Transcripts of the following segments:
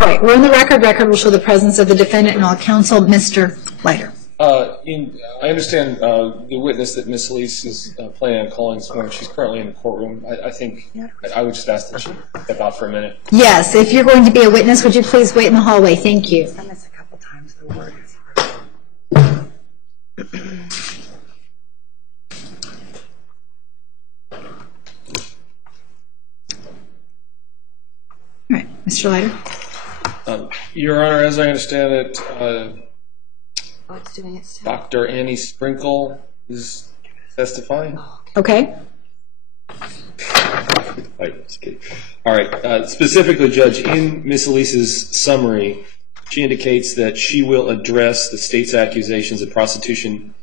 All right, we're in the record. Record will show the presence of the defendant and all counsel. Mr. Leiter. I understand the witness that Ms. Elise is planning on calling this morning. She's currently in the courtroom. I think I would just ask that she step out for a minute. Yes, if you're going to be a witness, would you please wait in the hallway? Thank you. I missed a couple times the word. All right, Mr. Leiter. Your Honor, as I understand it, it's doing it still. Dr. Annie Sprinkle is testifying. Okay. All right. Specifically, Judge, in Ms. Elise's summary, she indicates that she will address the state's accusations that prostitution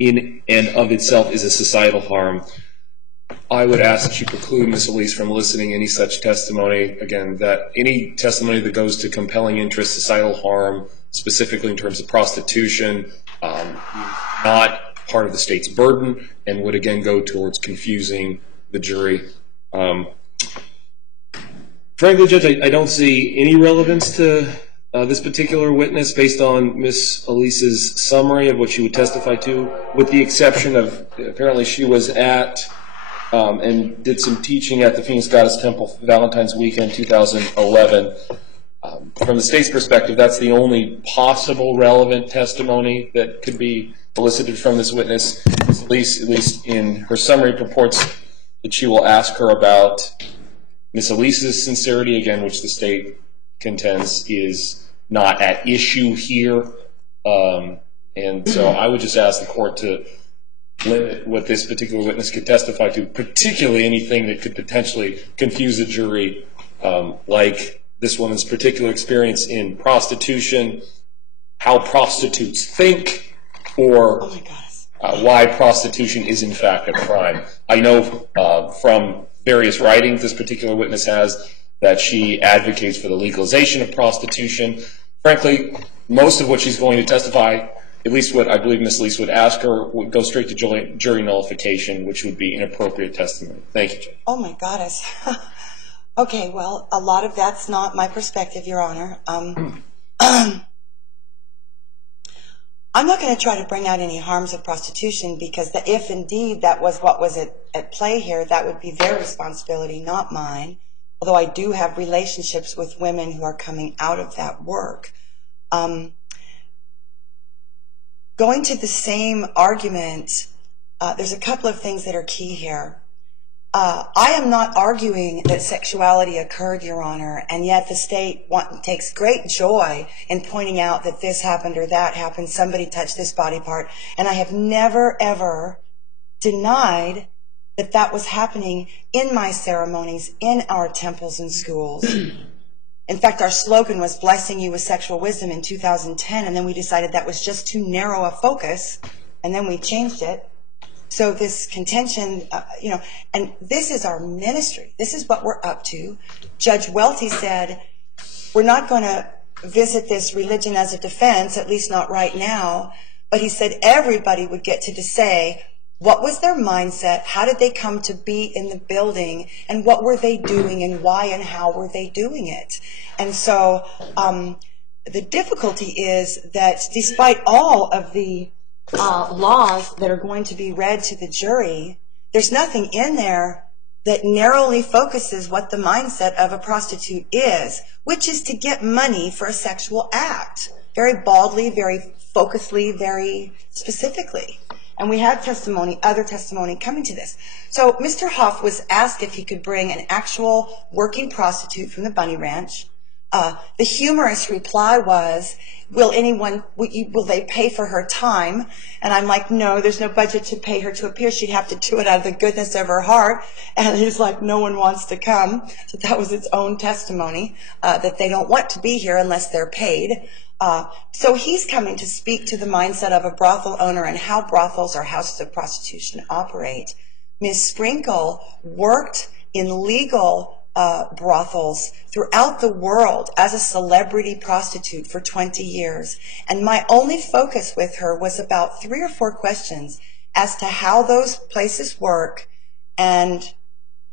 in and of itself is a societal harm. I would ask that you preclude Ms. Elise from eliciting any such testimony. Again, that any testimony that goes to compelling interest, societal harm, specifically in terms of prostitution, not part of the state's burden, and would again go towards confusing the jury. Frankly, Judge, I don't see any relevance to this particular witness based on Ms. Elise's summary of what she would testify to, with the exception of apparently she was at and did some teaching at the Phoenix Goddess Temple Valentine's Weekend 2011. From the state's perspective, that's the only possible relevant testimony that could be elicited from this witness. Ms. Elise, at least in her summary, purports that she will ask her about Ms. Elise's sincerity, again, which the state contends is not at issue here. And so I would just ask the court to limit what this particular witness could testify to, particularly anything that could potentially confuse the jury, like this woman's particular experience in prostitution, how prostitutes think, or why prostitution is in fact a crime. I know from various writings this particular witness has that she advocates for the legalization of prostitution. Frankly, most of what she's going to testify, at least what I believe Ms. Elise would ask her, would go straight to jury nullification, which would be inappropriate testimony. Thank you, Judge. Oh, my goddess. Okay, well, a lot of that's not my perspective, Your Honor. I'm not going to try to bring out any harms of prostitution, because if indeed that was what was at play here, that would be their responsibility, not mine, although I do have relationships with women who are coming out of that work. Going to the same argument, there's a couple of things that are key here. I am not arguing that sexuality occurred, Your Honor, and yet the state takes great joy in pointing out that this happened or that happened, somebody touched this body part, and I have never, ever denied that that was happening in my ceremonies, in our temples and schools. In fact, our slogan was "Blessing You with Sexual Wisdom" in 2010, and then we decided that was just too narrow a focus, and then we changed it. So this contention, and this is our ministry. This is what we're up to. Judge Welty said, we're not going to visit this religion as a defense, at least not right now, but he said everybody would get to say, what was their mindset? How did they come to be in the building? And what were they doing? And why and how were they doing it? And so the difficulty is that despite all of the laws that are going to be read to the jury, there's nothing in there that narrowly focuses what the mindset of a prostitute is, which is to get money for a sexual act. Very baldly, very focusedly, very specifically. And we had testimony, other testimony coming to this. So Mr. Huff was asked if he could bring an actual working prostitute from the Bunny Ranch. The humorous reply was, will they pay for her time? And I'm like, no, there's no budget to pay her to appear. She'd have to do it out of the goodness of her heart. And he's like, no one wants to come. So that was its own testimony, that they don't want to be here unless they're paid. So he's coming to speak to the mindset of a brothel owner and how brothels or houses of prostitution operate. Ms. Sprinkle worked in legal brothels throughout the world as a celebrity prostitute for 20 years. And my only focus with her was about 3 or 4 questions as to how those places work and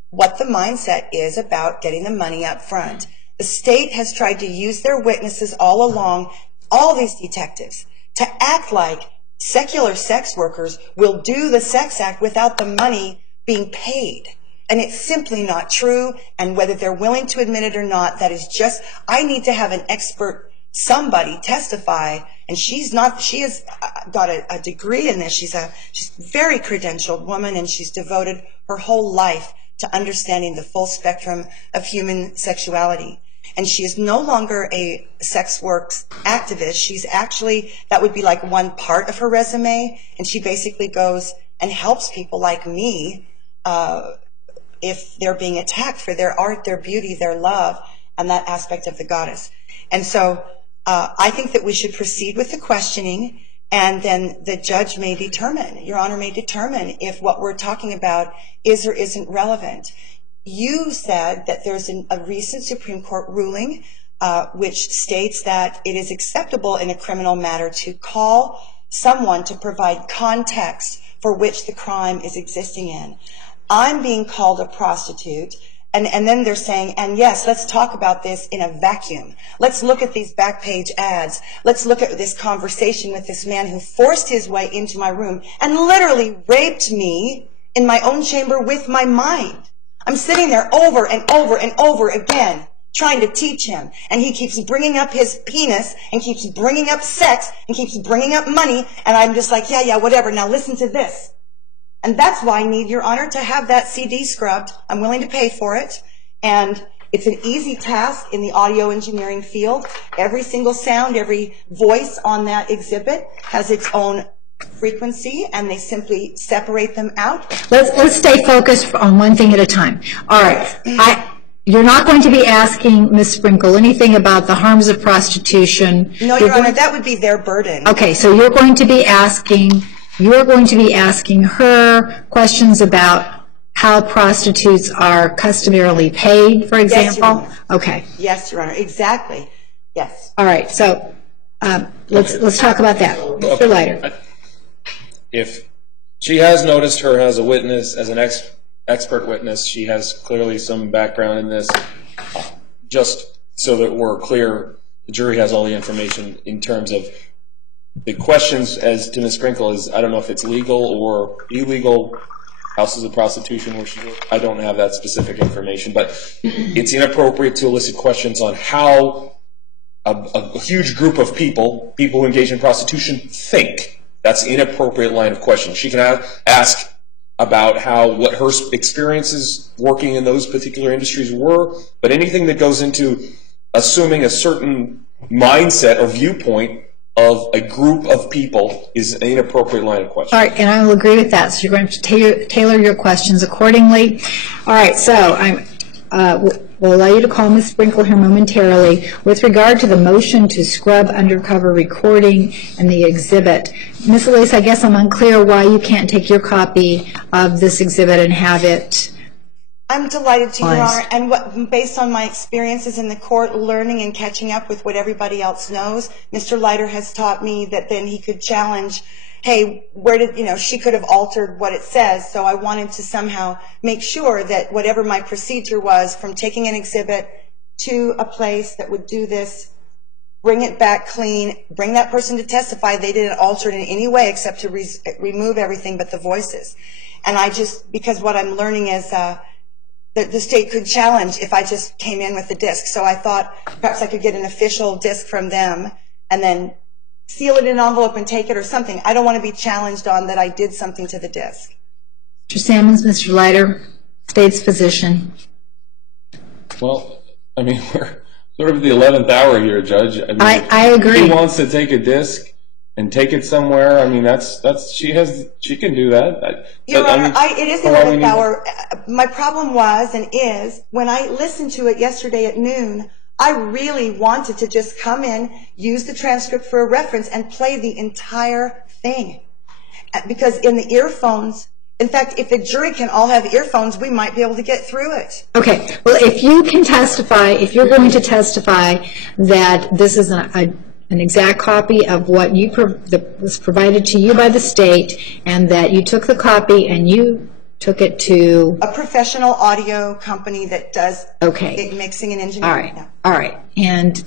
what the mindset is about getting the money up front. The state has tried to use their witnesses all along, all these detectives, to act like secular sex workers will do the sex act without the money being paid. And it's simply not true. And whether they're willing to admit it or not, that is just, I need to have an expert, somebody testify. And she has got a degree in this. She's a very credentialed woman, and she's devoted her whole life to understanding the full spectrum of human sexuality. And she is no longer a sex works activist. She's actually, that would be like one part of her resume. And she basically goes and helps people like me if they're being attacked for their art, their beauty, their love, and that aspect of the goddess. And so I think that we should proceed with the questioning, and then the judge may determine, Your Honor may determine, if what we're talking about is or isn't relevant. You said that there's a recent Supreme Court ruling which states that it is acceptable in a criminal matter to call someone to provide context for which the crime is existing in. I'm being called a prostitute, and then they're saying, and yes, let's talk about this in a vacuum. Let's look at these back page ads. Let's look at this conversation with this man who forced his way into my room and literally raped me in my own chamber with my mind. I'm sitting there over and over and over again trying to teach him, and he keeps bringing up his penis and keeps bringing up sex and keeps bringing up money, and I'm just like, yeah, whatever, now listen to this. And that's why I need, Your Honor, to have that CD scrubbed. I'm willing to pay for it, and it's an easy task in the audio engineering field. Every single sound, every voice on that exhibit has its own frequency, and they simply separate them out. Let's stay focused on one thing at a time. All right. You're not going to be asking Ms. Sprinkle anything about the harms of prostitution. No, Your Honor, that would be their burden. Okay, so you're going to be asking her questions about how prostitutes are customarily paid, for example? Yes, Your Honor. Okay. Yes, Your Honor, exactly. Yes. All right, so let's talk about that. Mr. Leiter. If she has noticed her as a witness, as an expert witness, she has clearly some background in this. Just so that we're clear, the jury has all the information in terms of the questions as to Ms. Sprinkle is, I don't know if it's legal or illegal houses of prostitution where she lives. I don't have that specific information, but it's inappropriate to elicit questions on how a huge group of people who engage in prostitution, think. That's an inappropriate line of questioning. She can ask about what her experiences working in those particular industries were, but anything that goes into assuming a certain mindset or viewpoint of a group of people is an inappropriate line of questioning. All right, and I will agree with that. So you're going to tailor your questions accordingly. All right, so we'll allow you to call Ms. Sprinkle here momentarily. With regard to the motion to scrub undercover recording and the exhibit, Ms. Elise, I guess I'm unclear why you can't take your copy of this exhibit and have it. I'm delighted to, Your Honor, and based on my experiences in the court, learning and catching up with what everybody else knows, Mr. Leiter has taught me that then he could challenge, hey, she could have altered what it says, so I wanted to somehow make sure that whatever my procedure was from taking an exhibit to a place that would do this, bring it back clean, bring that person to testify, they didn't alter it in any way except to remove everything but the voices. And because what I'm learning is that the state could challenge if I just came in with the disc. So I thought perhaps I could get an official disc from them and then seal it in an envelope and take it or something. I don't want to be challenged on that I did something to the disc. Mr. Sammons, Mr. Leiter, state's position. Well, I mean, we're sort of the 11th hour here, Judge. I agree. If he wants to take a disc and take it somewhere, I mean, she can do that. Your Honor, it is the 11th hour. My problem was and is, when I listened to it yesterday at noon, I really wanted to just come in, use the transcript for a reference, and play the entire thing. Because in the earphones, in fact, if the jury can all have earphones, we might be able to get through it. Okay. Well, if you can testify, if you're going to testify that this is an exact copy of what was provided to you by the state, and that you took the copy and you took it to... A professional audio company that does mixing and engineering. All right. And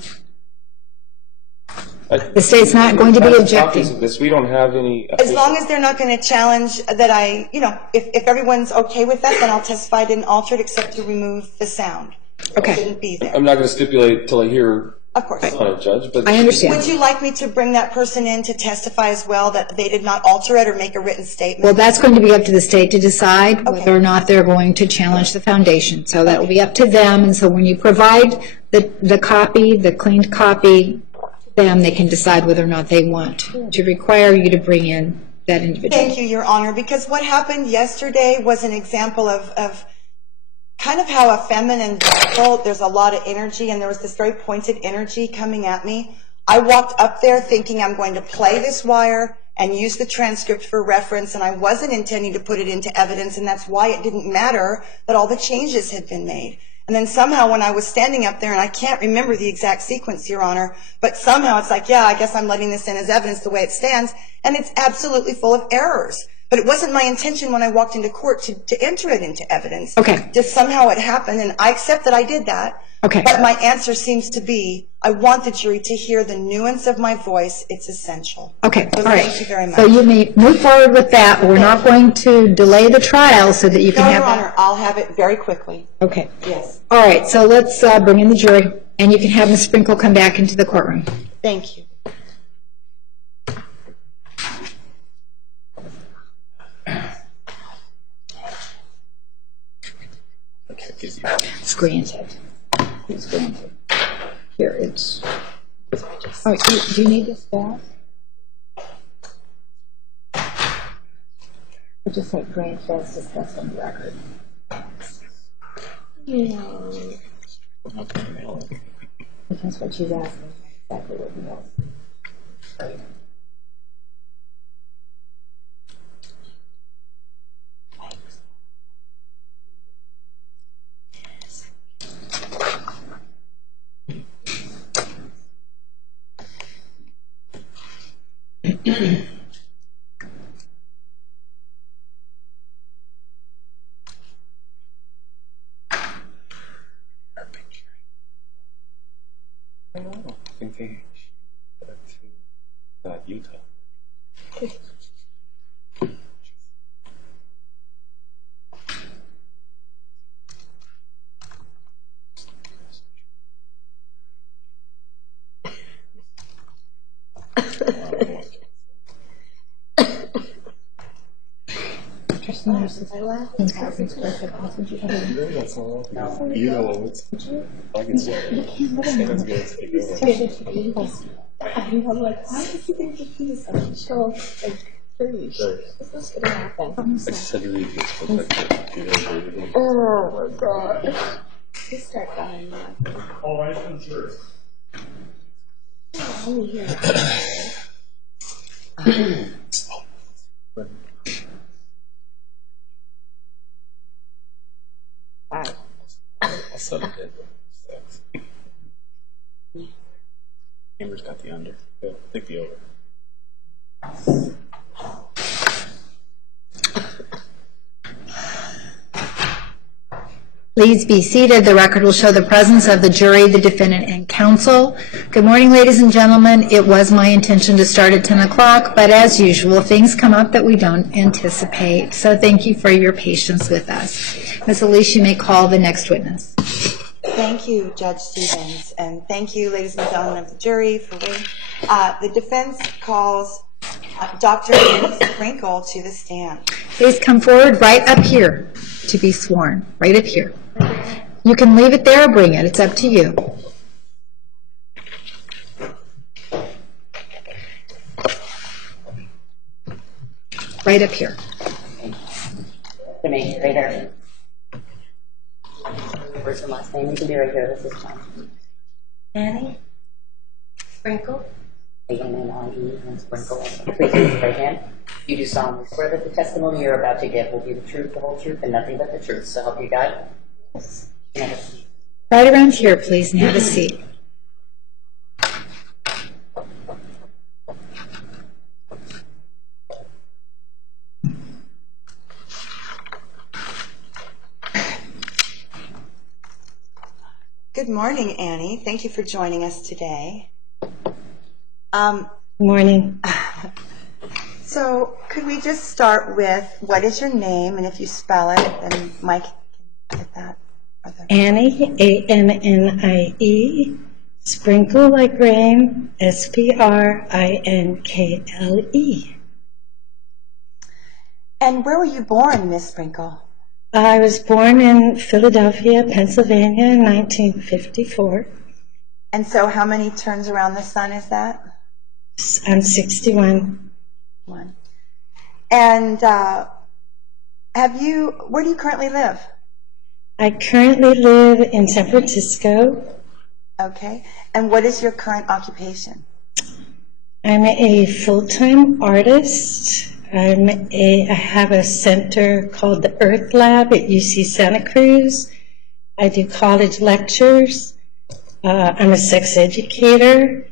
the state's not going to be objecting. We don't have any... As long as they're not going to challenge that if everyone's okay with that, then I'll testify I didn't alter it except to remove the sound. Okay. It shouldn't be there. I'm not going to stipulate until I hear... Of course. On it, Judge, but I understand. Would you like me to bring that person in to testify as well that they did not alter it or make a written statement? Well, that's going to be up to the state to decide whether or not they're going to challenge the foundation. So that will be up to them. And so when you provide the copy, the cleaned copy, them, they can decide whether or not they want to require you to bring in that individual. Thank you, Your Honor, because what happened yesterday was an example of kind of how a feminine vehicle, there's a lot of energy, and there was this very pointed energy coming at me. I walked up there thinking I'm going to play this wire and use the transcript for reference, and I wasn't intending to put it into evidence, and that's why it didn't matter that all the changes had been made. And then somehow when I was standing up there, and I can't remember the exact sequence, Your Honor, but somehow it's like, yeah, I guess I'm letting this in as evidence the way it stands, and it's absolutely full of errors. But it wasn't my intention when I walked into court to enter it into evidence. Okay. Just somehow it happened, and I accept that I did that. Okay. But my answer seems to be, I want the jury to hear the nuance of my voice. It's essential. Okay. So all right. Thank you very much. So you may move forward with that, but we're not going to delay the trial so that you can No, have Your that. Honor, I'll have it very quickly. Okay. Yes. All right. So let's bring in the jury, and you can have Ms. Sprinkle come back into the courtroom. Thank you. It's granted. It's granted. Here, it's... Oh, do you need this back? Or just like granted as discussed on the record? No. That's what she's asking. Exactly what he knows. I think they to Utah. You know what? I can see it. I'm like, why does he think that he's so like pretty? What's this gonna happen? I said to read this. Oh my god. Just start dying now. Oh, I can sure. Oh, yeah. Bye. I'll set it in. Amber's got the under. Yeah, take the over. Please be seated. The record will show the presence of the jury, the defendant, and counsel. Good morning, ladies and gentlemen. It was my intention to start at 10 o'clock, but as usual, things come up that we don't anticipate. So thank you for your patience with us. Ms. Elise, you may call the next witness. Thank you, Judge Stevens, and thank you, ladies and gentlemen of the jury, for waiting. The defense calls Dr. Sprinkle to the stand. Please come forward right up here to be sworn, right up here. You can leave it there or bring it. It's up to you. Right up here. To make it right there. First and last name, you can be right here. This is John. Annie Sprinkle. A-N-N-I-E and Sprinkle. Please raise your right hand. You do solemnly swear that the testimony you're about to give will be the truth, the whole truth, and nothing but the truth. So help you God. Yes. Right around here, please, and have a seat. Good morning, Annie. Thank you for joining us today. Morning. So could we just start with what is your name, and if you spell it, then Mike can get that. Annie, A-N-N-I-E, Sprinkle like rain, S-P-R-I-N-K-L-E. And where were you born, Miss Sprinkle? I was born in Philadelphia, Pennsylvania in 1954. And so how many turns around the sun is that? I'm 61. One. And where do you currently live? I currently live in San Francisco. Okay. And what is your current occupation? I'm a full-time artist. I have a center called the Earth Lab at UC Santa Cruz. I do college lectures. I'm a sex educator.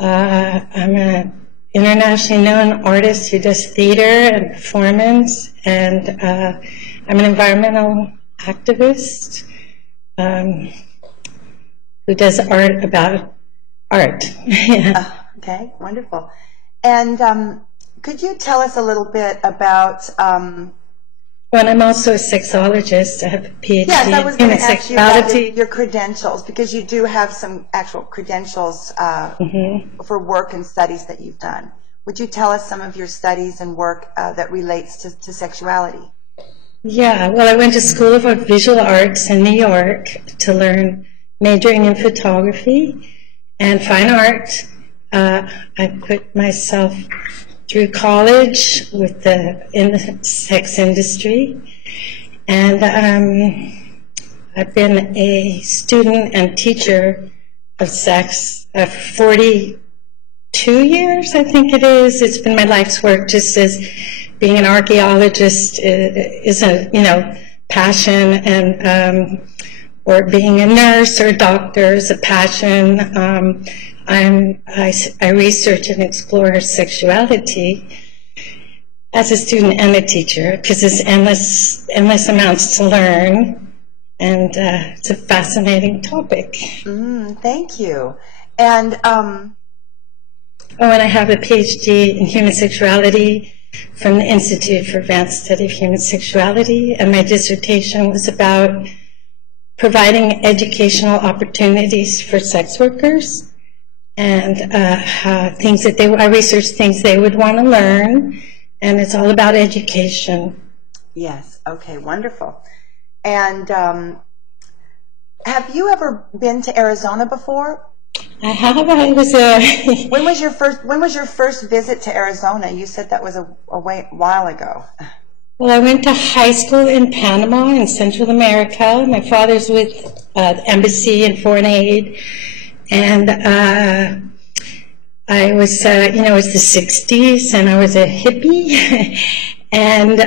I'm an internationally known artist who does theater and performance, and I'm an environmental activist who does art about art. Yeah. Okay, wonderful. And could you tell us a little bit about... Well, I'm also a sexologist. I have a PhD yes, I was going to ask you about your credentials, because you do have some actual credentials for work and studies that you've done. Would you tell us some of your studies and work that relates to sexuality? Yeah, well, I went to School of Visual Arts in New York to learn majoring in photography and fine art. I put myself through college in the sex industry, and I've been a student and teacher of sex for 42 years, I think it is. It's been my life's work, just as being an archaeologist is a passion, and or being a nurse or a doctor is a passion. I research and explore sexuality as a student and a teacher, because there's endless amounts to learn, and it's a fascinating topic. Thank you. And and I have a PhD in human sexuality from the Institute for Advanced Study of Human Sexuality, and my dissertation was about providing educational opportunities for sex workers, and I researched things they would want to learn, and it's all about education. Yes, okay, wonderful. And have you ever been to Arizona before? I have. I was When was your first visit to Arizona? You said that was a while ago. Well, I went to high school in Panama in Central America. My father's with the Embassy and Foreign Aid. And I was, it was the 60s, and I was a hippie. And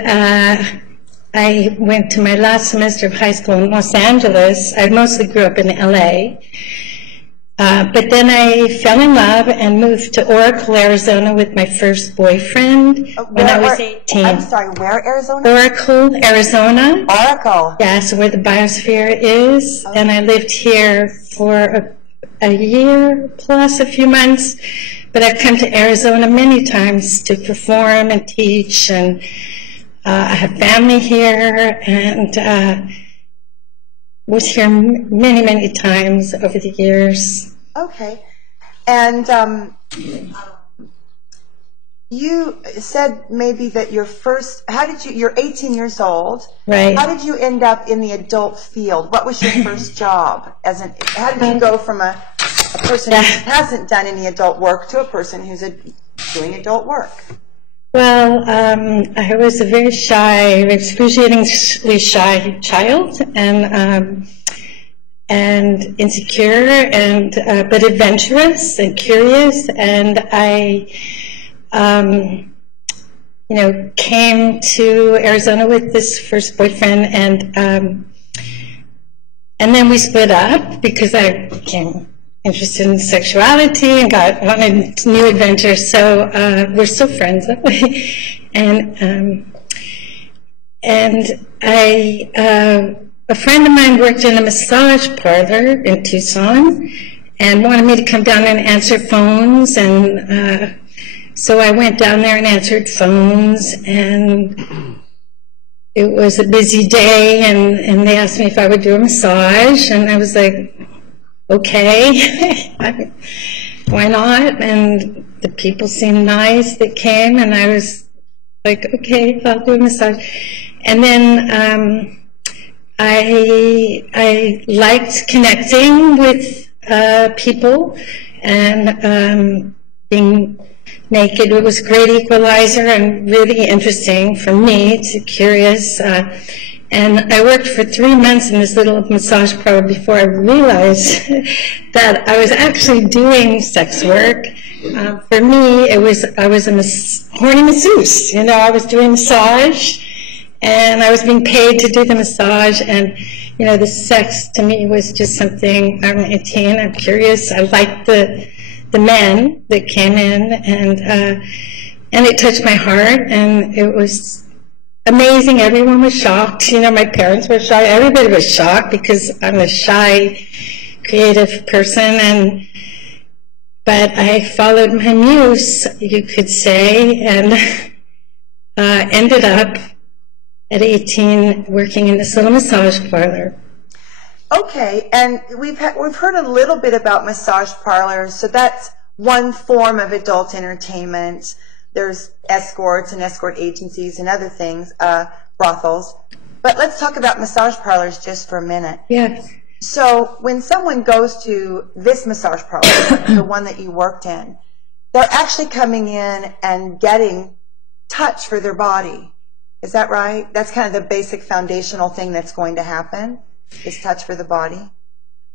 I went to my last semester of high school in Los Angeles. I mostly grew up in LA. But then I fell in love and moved to Oracle, Arizona with my first boyfriend when I was 18. I'm sorry, where, Arizona? Oracle, Arizona. Oracle. Yeah, so where the biosphere is. Okay. And I lived here for a year plus a few months. But I've come to Arizona many times to perform and teach. And I have family here, and was here many, many times over the years. Okay. And you said maybe that you're 18 years old. Right. How did you end up in the adult field? What was your first job? How did you go from a person who hasn't done any adult work to a person who's doing adult work? Well, I was a very shy, excruciatingly shy child, and insecure, and but adventurous and curious. And I, came to Arizona with this first boyfriend, and then we split up because I became interested in sexuality and wanted new adventures. So we're still friends that way. And I a friend of mine worked in a massage parlor in Tucson and wanted me to come down there and answer phones, and so I went down there and answered phones, and it was a busy day, and they asked me if I would do a massage, and I was like, okay, why not? And the people seemed nice that came, and I was like, okay, I'll do a massage. And then I liked connecting with people, and being naked. It was a great equalizer and really interesting for me, curious. And I worked for 3 months in this little massage parlor before I realized that I was actually doing sex work. For me, I was a horny masseuse. You know, I was doing massage, and I was being paid to do the massage. And you know, the sex to me was just something. I'm 18. I'm curious. I liked the men that came in, and it touched my heart, and it was amazing. Everyone was shocked. You know, my parents were shocked. Everybody was shocked because I'm a shy, creative person, but I followed my muse, you could say, and ended up at 18 working in this little massage parlor. Okay, and we've heard a little bit about massage parlors, so that's one form of adult entertainment. There's escorts and escort agencies and other things, brothels. But let's talk about massage parlors just for a minute. Yes. So when someone goes to this massage parlor, the one that you worked in, they're actually coming in and getting touch for their body. Is that right? That's kind of the basic foundational thing that's going to happen, is touch for the body?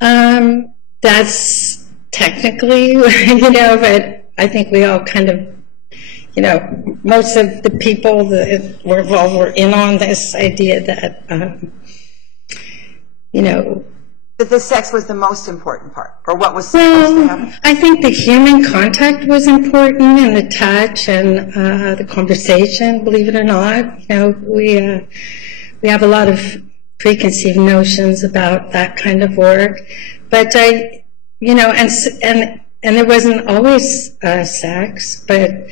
That's technically, you know, but I think we all kind of, you know, most of the people that were in on this idea that, you know, that the sex was the most important part, or what was supposed to happen? I think the human contact was important, and the touch, and the conversation. Believe it or not, you know, we have a lot of preconceived notions about that kind of work, but you know, and there wasn't always sex, but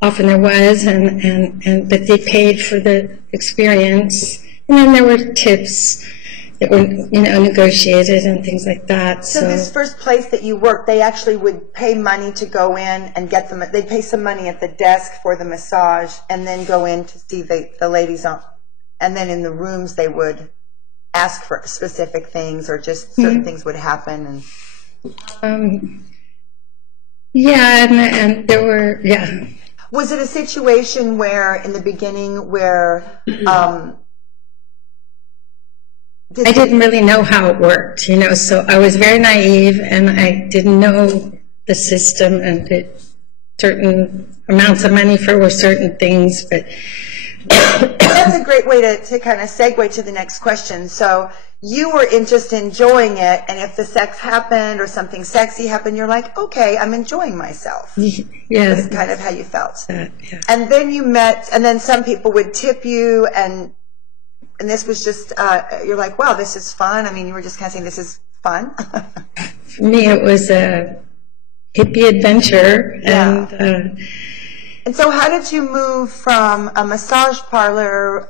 often there was, but they paid for the experience, and then there were tips that were, you know, negotiated and things like that. So this first place that you worked, they actually would pay money to go in and get them. They'd pay some money at the desk for the massage, and then go in to see the ladies on. And then in the rooms, they would ask for specific things, or just certain things would happen. And yeah, and there were, yeah. Was it a situation where, in the beginning, where I didn't really know how it worked, you know, so I was very naive, and I didn't know the system, and certain amounts of money for certain things, but that's a great way to kind of segue to the next question. So you were just enjoying it, and if the sex happened or something sexy happened, you're like, okay, I'm enjoying myself. Yeah, that's kind of how you felt. Yeah. And then you met, and then some people would tip you, and this was just, you're like, wow, this is fun. I mean, you were just kind of saying, this is fun. For me, it was a hippie adventure. Yeah. And so how did you move from a massage parlor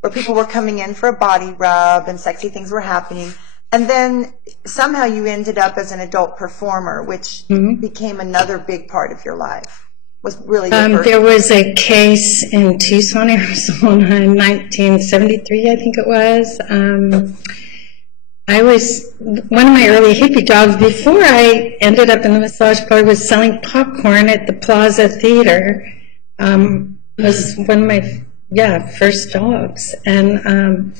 where people were coming in for a body rub and sexy things were happening, and then somehow you ended up as an adult performer, which became another big part of your life? Was really there was a case in Tucson, Arizona in 1973, I think it was. I was, one of my early hippie jobs before I ended up in the massage parlor was selling popcorn at the Plaza Theater. Was one of my, first jobs. And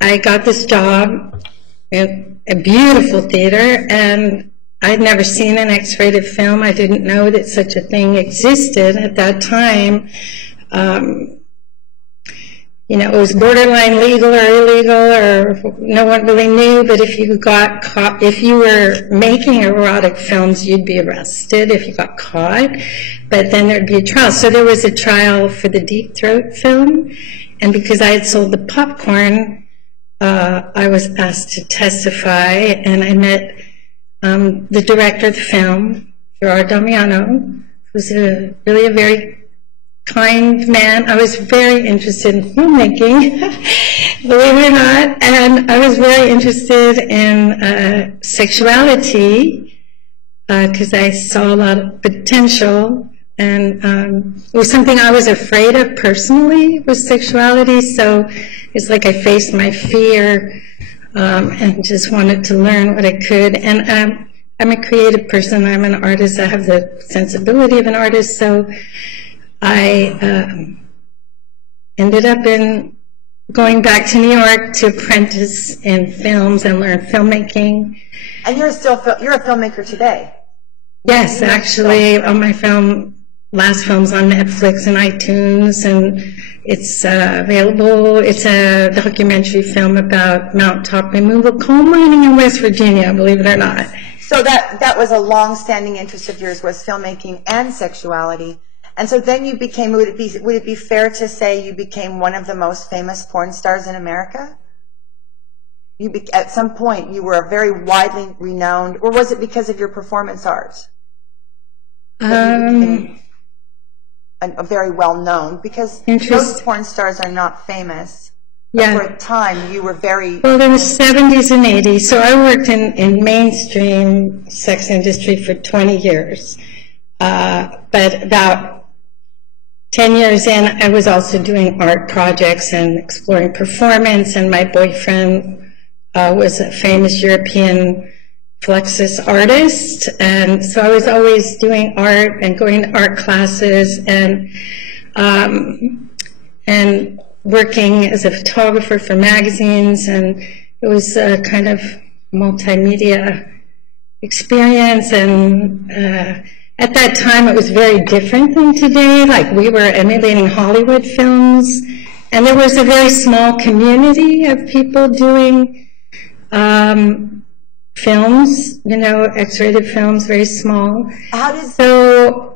I got this job in a beautiful theater, and I'd never seen an X-rated film. I didn't know that such a thing existed at that time. You know, it was borderline legal or illegal, or no one really knew. But if you got caught, if you were making erotic films, you'd be arrested if you got caught. But then there'd be a trial. So there was a trial for the Deep Throat film, and because I had sold the popcorn, I was asked to testify, and I met the director of the film, Gerard Damiano, who's really a very kind man. I was very interested in filmmaking, believe it or not, and I was very interested in sexuality because I saw a lot of potential, and it was something I was afraid of personally, was sexuality, so it's like I faced my fear and just wanted to learn what I could. And I'm a creative person. I'm an artist. I have the sensibility of an artist, so I ended up going back to New York to apprentice in films and learn filmmaking. And you're a filmmaker today. Yes, actually, on my last film's on Netflix and iTunes, and it's available. It's a documentary film about mountaintop removal coal mining in West Virginia, believe it or not. So that was a long-standing interest of yours, was filmmaking and sexuality. And so then you became, would it be fair to say you became one of the most famous porn stars in America? At some point, you were very widely renowned, or was it because of your performance art? A very well known, because most porn stars are not famous. Yeah. For a time, you were very... Well, in the 70s and 80s, so I worked in mainstream sex industry for 20 years. But about 10 years in, I was also doing art projects and exploring performance, and my boyfriend was a famous European Fluxus artist, and so I was always doing art and going to art classes and working as a photographer for magazines, and it was a kind of multimedia experience. And at that time it was very different than today. Like, we were emulating Hollywood films, and there was a very small community of people doing films, X-rated films, very small. I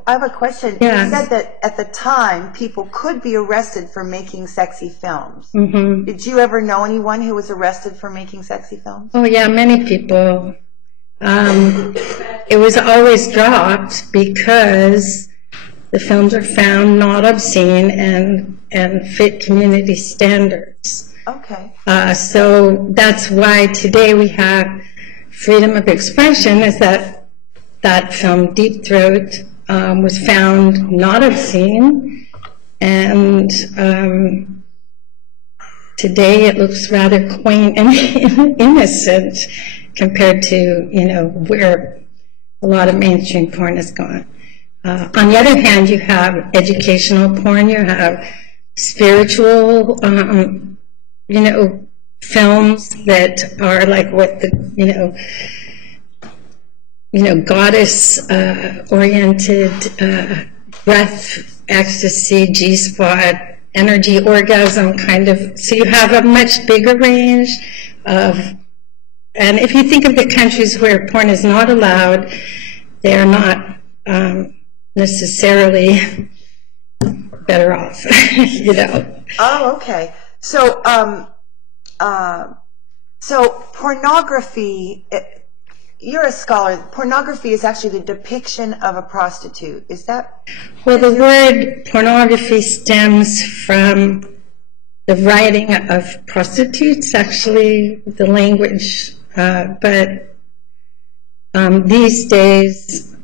have a question. Yeah. You said that at the time people could be arrested for making sexy films. Mm-hmm. Did you ever know anyone who was arrested for making sexy films? Oh yeah, many people. It was always dropped because the films are found not obscene and fit community standards. Okay. So that's why today we have freedom of expression, is that film Deep Throat was found not obscene, and today it looks rather quaint and innocent compared to where a lot of mainstream porn has gone. On the other hand, you have educational porn, you have spiritual films that are like what the goddess oriented breath, ecstasy, G-spot, energy, orgasm kind of. So you have a much bigger range of, and if you think of the countries where porn is not allowed, they are not necessarily better off, Oh, okay. So, so pornography, you're a scholar. Pornography is actually the depiction of a prostitute. Is that? Well, the word pornography stems from the writing of prostitutes, actually, the language. But these days,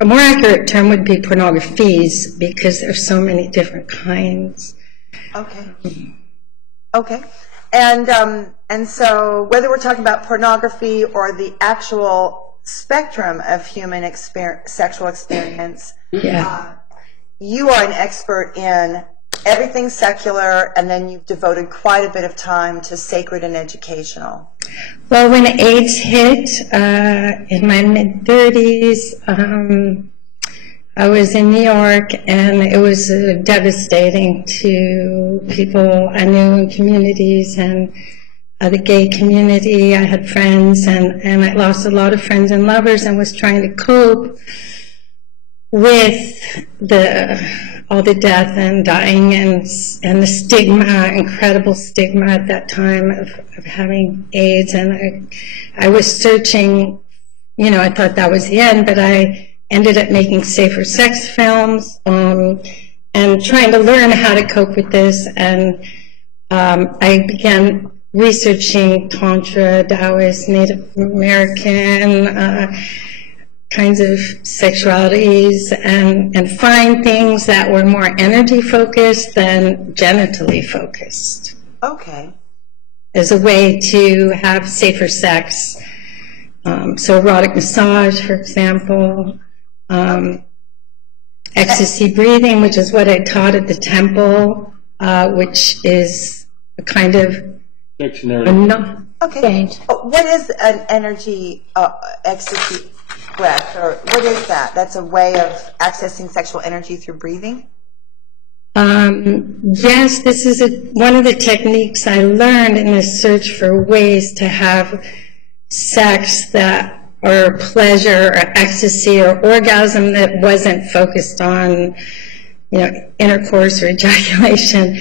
a more accurate term would be pornographies, because there's so many different kinds. Okay. Okay. And so whether we're talking about pornography or the actual spectrum of human sexual experience, you are an expert in everything secular, and then you've devoted quite a bit of time to sacred and educational. Well, when AIDS hit in my mid-30s, I was in New York, and it was devastating to people I knew in communities, and the gay community. I had friends, and I lost a lot of friends and lovers, and was trying to cope with the all the death and dying and the stigma, incredible stigma at that time of having AIDS. And I was searching, you know, I thought that was the end, but I ended up making safer sex films and trying to learn how to cope with this. And I began researching Tantra, Taoist, Native American kinds of sexualities, and find things that were more energy focused than genitally focused. Okay. As a way to have safer sex. So erotic massage, for example, ecstasy breathing, which is what I taught at the temple, which is a kind of okay. What is an energy ecstasy breath, or what is that? That's a way of accessing sexual energy through breathing? Yes, this is one of the techniques I learned in the search for ways to have sex that, or pleasure, or ecstasy, or orgasm that wasn't focused on, you know, intercourse or ejaculation.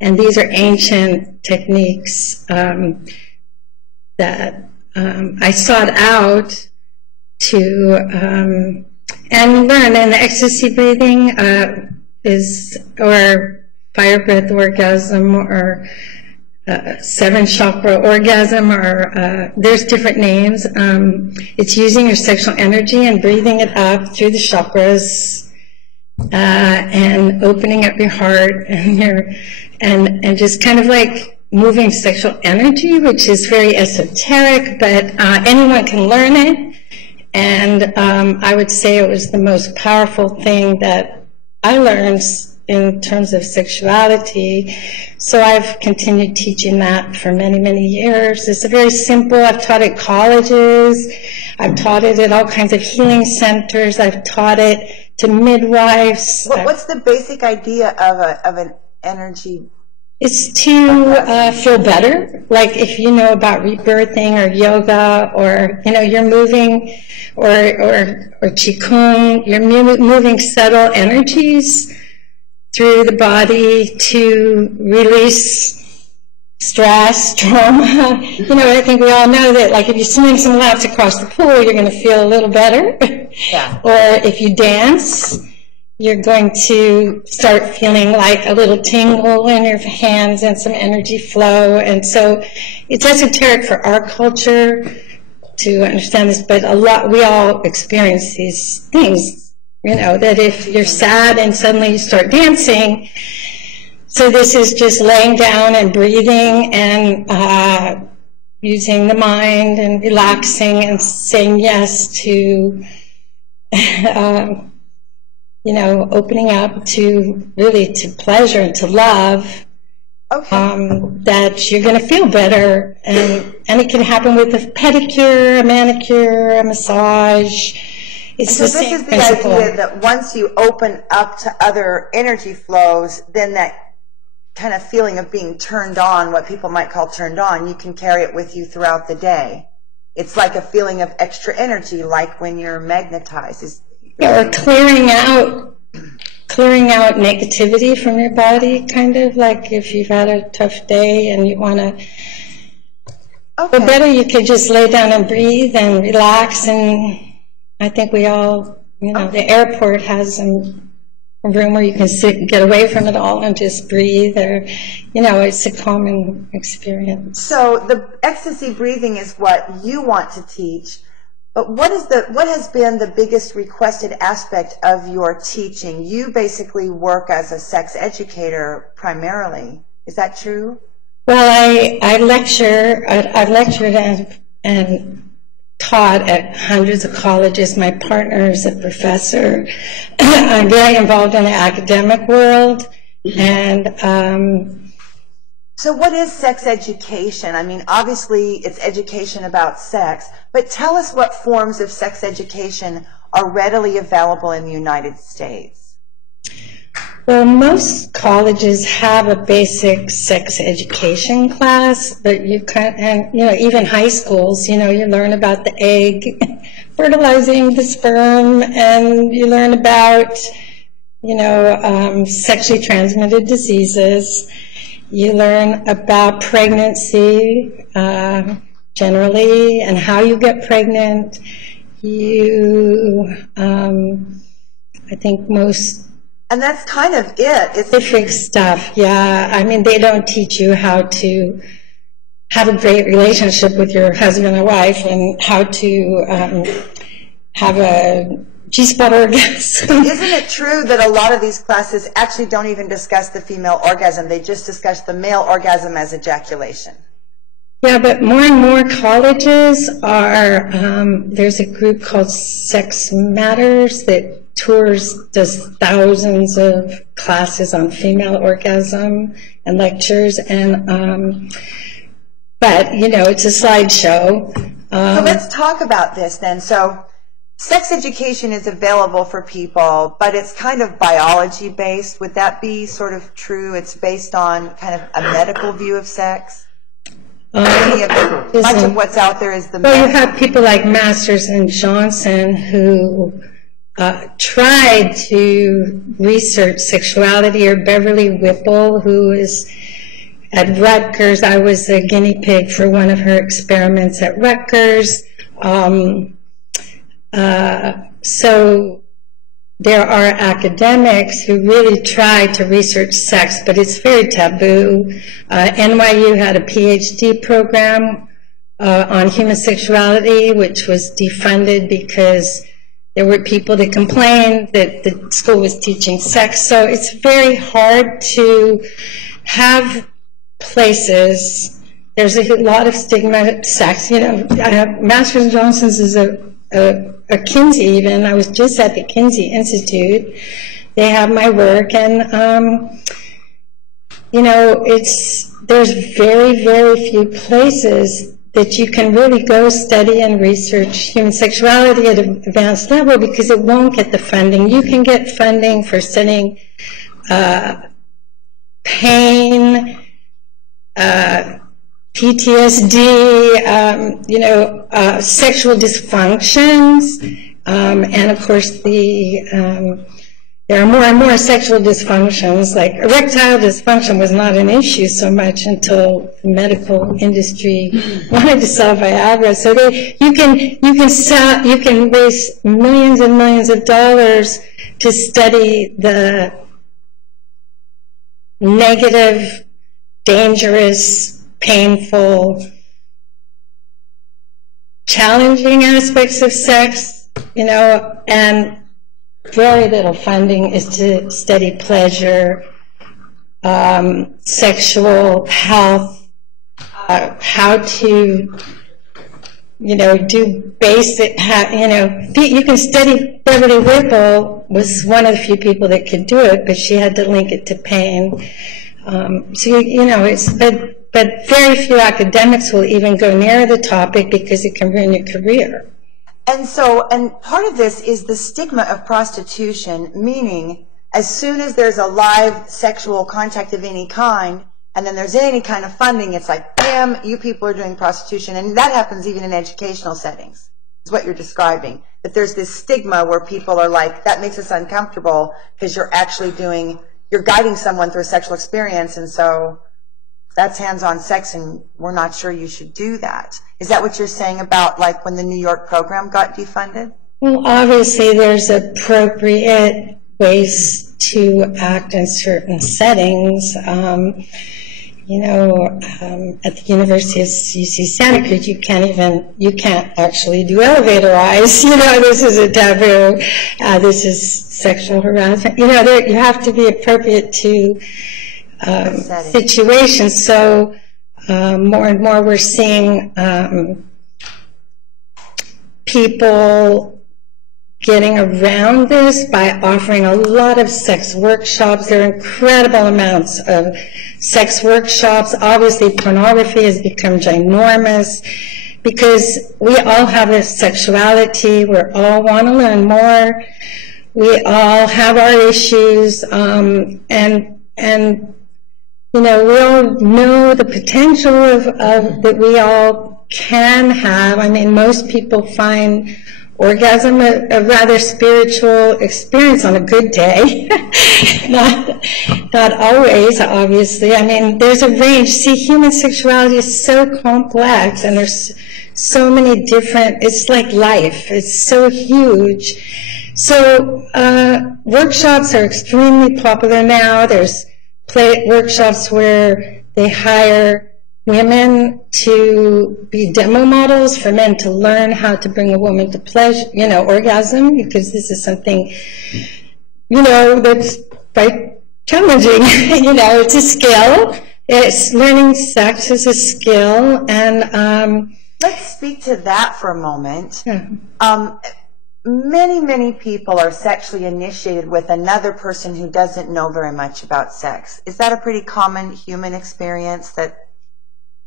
And these are ancient techniques that I sought out to and learn. And the ecstasy breathing or fire breath orgasm, or seven chakra orgasm, or there's different names. It's using your sexual energy and breathing it up through the chakras and opening up your heart and just kind of like moving sexual energy, which is very esoteric, but anyone can learn it. And I would say it was the most powerful thing that I learned in terms of sexuality. So I've continued teaching that for many, many years. It's a very simple, I've taught at colleges, I've taught it at all kinds of healing centers, I've taught it to midwives. What's the basic idea of an energy? It's to feel better. Like if you know about rebirthing or yoga, or you know you're moving, or qigong, you're moving subtle energies through the body to release stress, trauma. You know, I think we all know that, like, if you swing some laps across the pool, you're going to feel a little better. Yeah. Or if you dance, you're going to start feeling like a little tingle in your hands and some energy flow. And so it's esoteric for our culture to understand this, but we all experience these things. You know, that if you're sad and suddenly you start dancing, so this is just laying down and breathing and using the mind and relaxing and saying yes to, you know, opening up to really to pleasure and to love. Okay. That you're going to feel better, and it can happen with a pedicure, a manicure, a massage. It's so the this same is the principle. idea that once you open up to other energy flows, then that kind of feeling of being turned on, what people might call turned on, you can carry it with you throughout the day. It's like a feeling of extra energy, like when you're magnetized. Yeah, or clearing out negativity from your body, kind of like if you've had a tough day and you want to. Okay. But better, you could just lay down and breathe and relax. And I think we all, you know, the airport has a room where you can sit and get away from it all and just breathe, or, you know, it's a common experience. So the ecstasy breathing is what you want to teach. But what has been the biggest requested aspect of your teaching? You basically work as a sex educator primarily. Is that true? Well, I lecture. I've lectured and taught at hundreds of colleges. My partner is a professor. I'm very involved in the academic world. And so what is sex education? I mean, obviously it's education about sex, but tell us what forms of sex education are readily available in the United States. Well, most colleges have a basic sex education class, but you can, and you know, even high schools, you know, you learn about the egg fertilizing the sperm, and you learn about sexually transmitted diseases. You learn about pregnancy generally and how you get pregnant. I think most... And that's kind of it. It's specific stuff, yeah. I mean, they don't teach you how to have a great relationship with your husband or wife and how to have a G-spot orgasm. Isn't it true that a lot of these classes actually don't even discuss the female orgasm? They just discuss the male orgasm as ejaculation. Yeah, but more and more colleges are, there's a group called Sex Matters that does thousands of classes on female orgasm and lectures, and but it's a slideshow. So let's talk about this then. So sex education is available for people, but it's kind of biology based. Would that be sort of true? It's based on kind of a medical view of sex? Much of what's out there is the well, you have people like Masters and Johnson who tried to research sexuality, or Beverly Whipple, who is at Rutgers. I was a guinea pig for one of her experiments at Rutgers. So there are academics who really try to research sex, but it's very taboo. NYU had a PhD program on human sexuality, which was defunded because there were people that complained that the school was teaching sex. So it's very hard to have places. There's a lot of stigma at sex. Masters and Johnson's is a Kinsey even. I was just at the Kinsey Institute. They have my work, and there's very, very few places that you can really go study and research human sexuality at an advanced level, because it won't get the funding. You can get funding for studying pain, PTSD, sexual dysfunctions, and of course there are more and more sexual dysfunctions. Like erectile dysfunction was not an issue so much until the medical industry wanted to sell Viagra. So you can raise millions and millions of dollars to study the negative, dangerous, painful, challenging aspects of sex, and very little funding is to study pleasure, sexual health, how to, do basic, you can study. Beverly Whipple was one of the few people that could do it, but she had to link it to pain. But very few academics will even go near the topic because it can ruin your career. And part of this is the stigma of prostitution, meaning as soon as there's a live sexual contact of any kind, and then there's any kind of funding, it's like, bam, you people are doing prostitution. And that happens even in educational settings, is what you're describing. That there's this stigma where people are like, that makes us uncomfortable because you're actually you're guiding someone through a sexual experience, and so that's hands-on sex, and we're not sure you should do that. Is that what you're saying about, like, when the New York program got defunded? Well, obviously there's appropriate ways to act in certain settings. At the University of UC Santa Cruz, you can't actually do elevator eyes. This is a taboo. This is sexual harassment. You have to be appropriate to situations. So more and more we're seeing people getting around this by offering a lot of sex workshops. There are incredible amounts of sex workshops. Obviously, pornography has become ginormous because we all have a sexuality. We all want to learn more. We all have our issues, and we all know the potential of that we all can have. I mean, most people find orgasm a rather spiritual experience on a good day. Not always, obviously. I mean, there's a range. See, human sexuality is so complex, and there's so many different, it's like life. It's so huge. So workshops are extremely popular now. There's workshops where they hire women to be demo models for men to learn how to bring a woman to pleasure, orgasm, because this is something, that's quite challenging. It's a skill. It's learning sex is a skill, and let's speak to that for a moment. Yeah. Many people are sexually initiated with another person who doesn't know very much about sex. Is that a pretty common human experience, that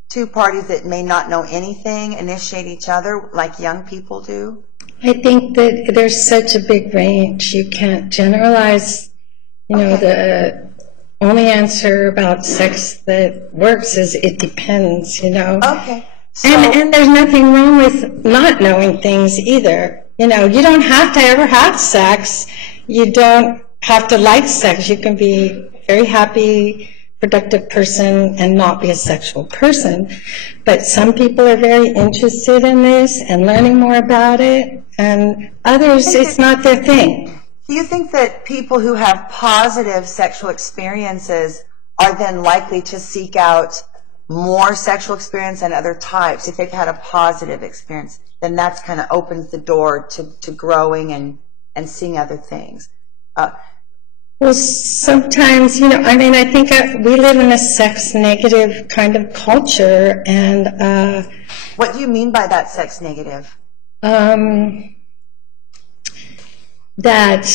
two parties that may not know anything initiate each other like young people do? I think that there's such a big range. You can't generalize. The only answer about sex that works is it depends, Okay. So, and there's nothing wrong with not knowing things either. You don't have to ever have sex. You don't have to like sex. You can be a very happy, productive person and not be a sexual person. But some people are very interested in this and learning more about it, and others, it's not their thing. do you think that people who have positive sexual experiences are then likely to seek out more sexual experience and other types? If they've had a positive experience, then that's kind of opens the door to growing and seeing other things. Well, sometimes, I think we live in a sex-negative kind of culture, and... what do you mean by that, sex-negative? That,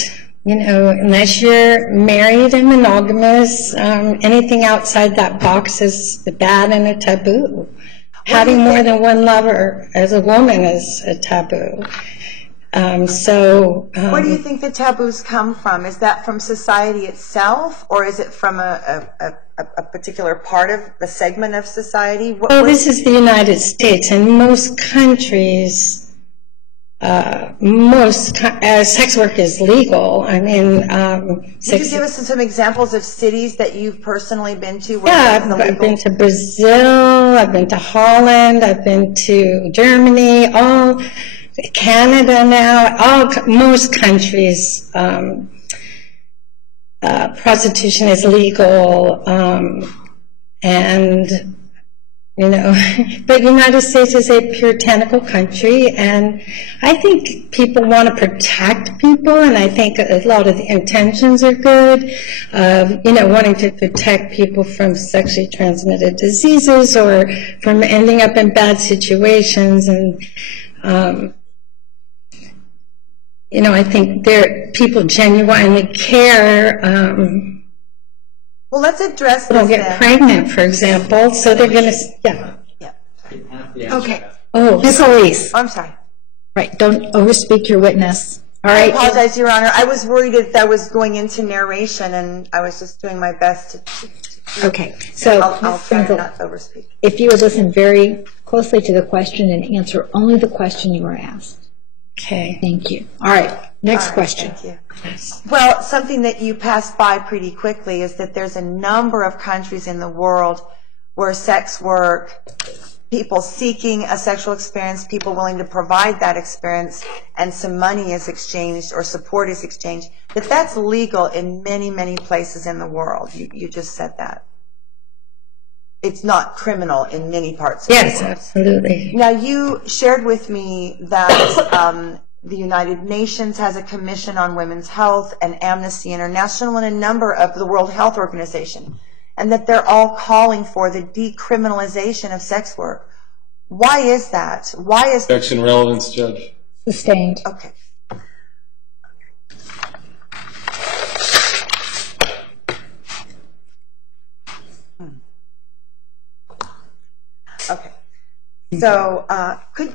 unless you're married and monogamous, anything outside that box is bad and a taboo. Having more than one lover as a woman is a taboo. Where do you think the taboos come from? Is that from society itself, or is it from a particular part of the segment of society? This is the United States. In most countries, sex work is legal. I mean, could you give us some examples of cities that you've personally been to? I've been to Brazil, I've been to Holland, I've been to Germany, Canada now, most countries, prostitution is legal, but United States is a puritanical country, and I think people want to protect people, and I think a lot of the intentions are good, wanting to protect people from sexually transmitted diseases or from ending up in bad situations, and I think people genuinely care. Well, let's address this. They'll get pregnant, for example, so they're going to, Okay. Oh, Ms. Elise. I'm sorry. Right, don't overspeak your witness. All right. I apologize, Your Honor. I was worried that I was going into narration, and I was just doing my best to... Okay, so I'll try not to overspeak. If you would listen very closely to the question and answer only the question you were asked. Okay. Thank you. All right, next question. Thank you. Well, something that you passed by pretty quickly is that there's a number of countries in the world where sex work, people seeking a sexual experience, people willing to provide that experience, and some money is exchanged or support is exchanged, that's legal in many, many places in the world. You just said that. It's not criminal in many parts of the world. Yes, absolutely. Now, you shared with me that the United Nations has a Commission on Women's Health, and Amnesty International, and a number of the World Health Organization, and that they're all calling for the decriminalization of sex work. Why is that? Why is... Objection, relevance, Judge. Sustained. Okay. Okay. So,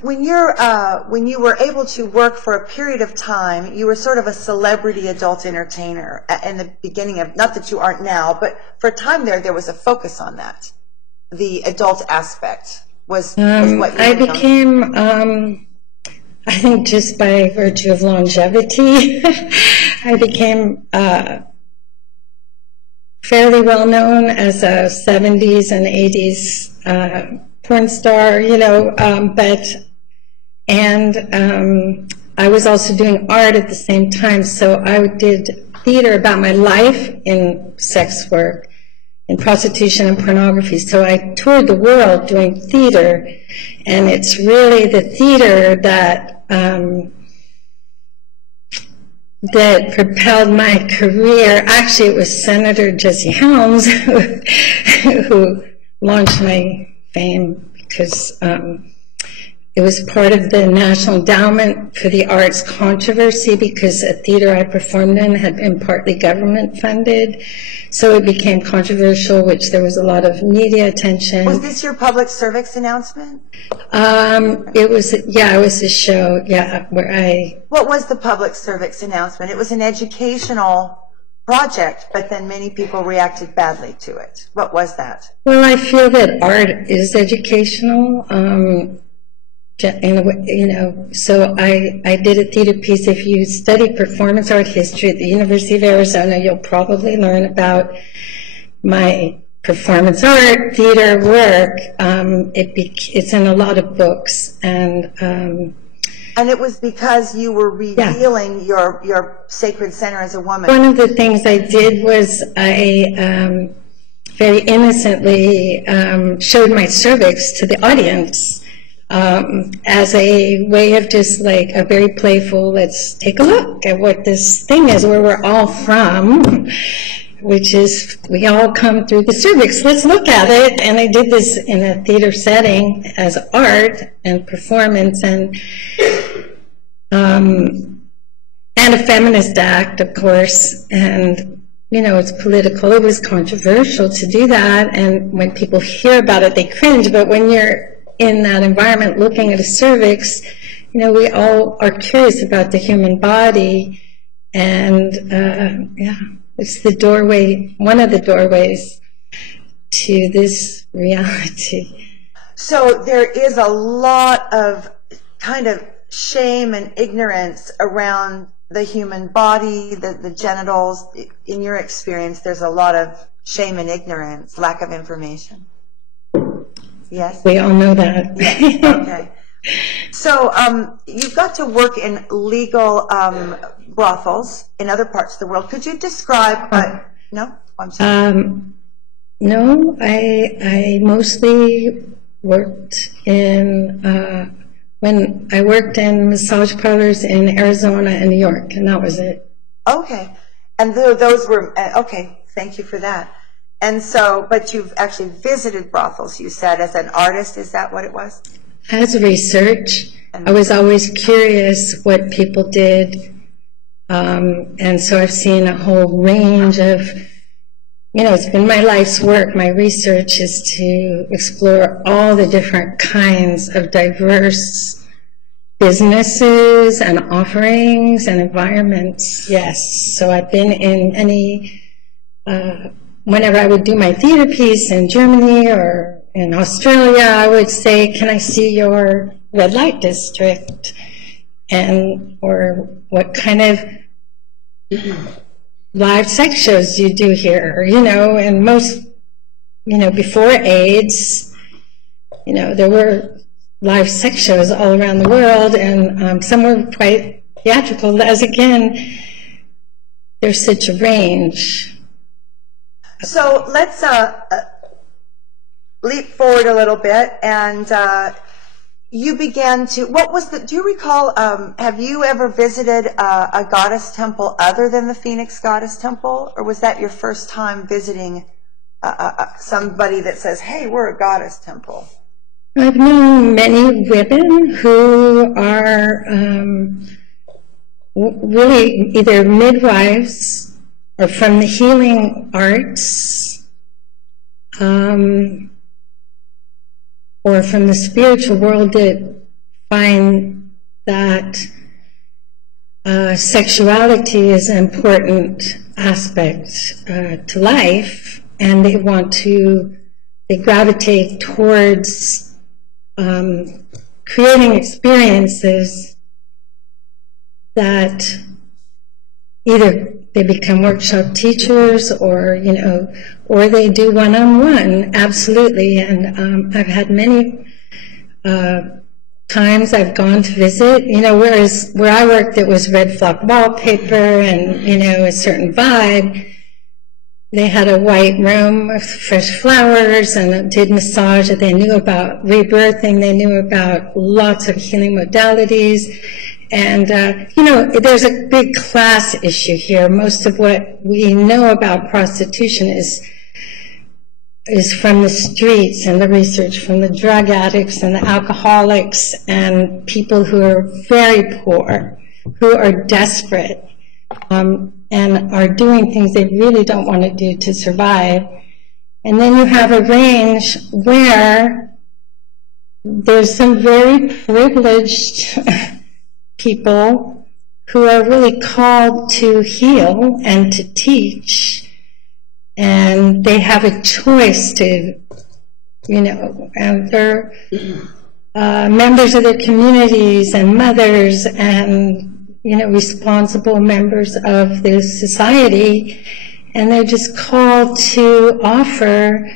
when you were able to work for a period of time, you were sort of a celebrity adult entertainer in the beginning of, not that you aren't now, but for a time there was a focus on that. The adult aspect was what you I became I think just by virtue of longevity, I became fairly well known as a 70s and 80s porn star, you know, I was also doing art at the same time, so I did theater about my life in sex work, in prostitution and pornography. So I toured the world doing theater, and it's really the theater that that propelled my career. Actually, it was Senator Jesse Helms who launched my fame, because it was part of the National Endowment for the Arts controversy, because a theater I performed in had been partly government funded. So it became controversial, which there was a lot of media attention. Was this your public service announcement? It was a show, where What was the public service announcement? It was an educational project, but then many people reacted badly to it. What was that? Well, I feel that art is educational. You know, so I did a theater piece. If you study performance art history at the University of Arizona, you'll probably learn about my performance art theater work. It's in a lot of books, and it was because you were revealing your sacred center as a woman. One of the things I did was I very innocently showed my cervix to the audience. As a way of just like a very playful, let's take a look at what this thing is, where we're all from, which is we all come through the cervix. Let's look at it. And I did this in a theater setting as art and performance, and a feminist act, of course. And you know, it's political. It was controversial to do that, and when people hear about it, they cringe. But when you're in that environment looking at a cervix, you know, we all are curious about the human body, and it's the doorway, one of the doorways to this reality. So there is a lot of kind of shame and ignorance around the human body, the genitals. In your experience, there's a lot of shame and ignorance, lack of information. Yes? We all know that. Yes. Okay. So you've got to work in legal brothels in other parts of the world. Could you describe? No, I'm sorry. No, I mostly worked in when I worked in massage parlors in Arizona and New York, and that was it. Okay, and those were okay. Thank you for that. And so, but you've actually visited brothels, you said, as an artist. Is that what it was? As research, I was always curious what people did. And so I've seen a whole range of, you know, it's been my life's work. My research is to explore all the different kinds of diverse businesses and offerings and environments. Yes. So I've been in any, whenever I would do my theater piece in Germany or in Australia, I would say, can I see your red light district? Or what kind of live sex shows do you do here? You know, and most, you know, before AIDS, you know, there were live sex shows all around the world, and some were quite theatrical, as again, there's such a range. So let's leap forward a little bit, and you began to, do you recall, have you ever visited a goddess temple other than the Phoenix Goddess Temple, or was that your first time visiting somebody that says, hey, we're a goddess temple? I've known many women who are really either midwives or from the healing arts, or from the spiritual world, that find that sexuality is an important aspect to life, and they gravitate towards creating experiences that either they become workshop teachers or, you know, or they do one-on-one, absolutely. And I've had many times I've gone to visit, you know, whereas where I worked it was red flock wallpaper and, you know, a certain vibe. They had a white room with fresh flowers and did massage. They knew about rebirthing. They knew about lots of healing modalities. And, you know, there's a big class issue here. Most of what we know about prostitution is from the streets and the research from the drug addicts and the alcoholics and people who are very poor, who are desperate, and are doing things they really don't want to do to survive. And then you have a range where there's some very privileged people who are really called to heal and to teach, and they have a choice to, you know, and they're members of their communities and mothers and, you know, responsible members of the society, and they're just called to offer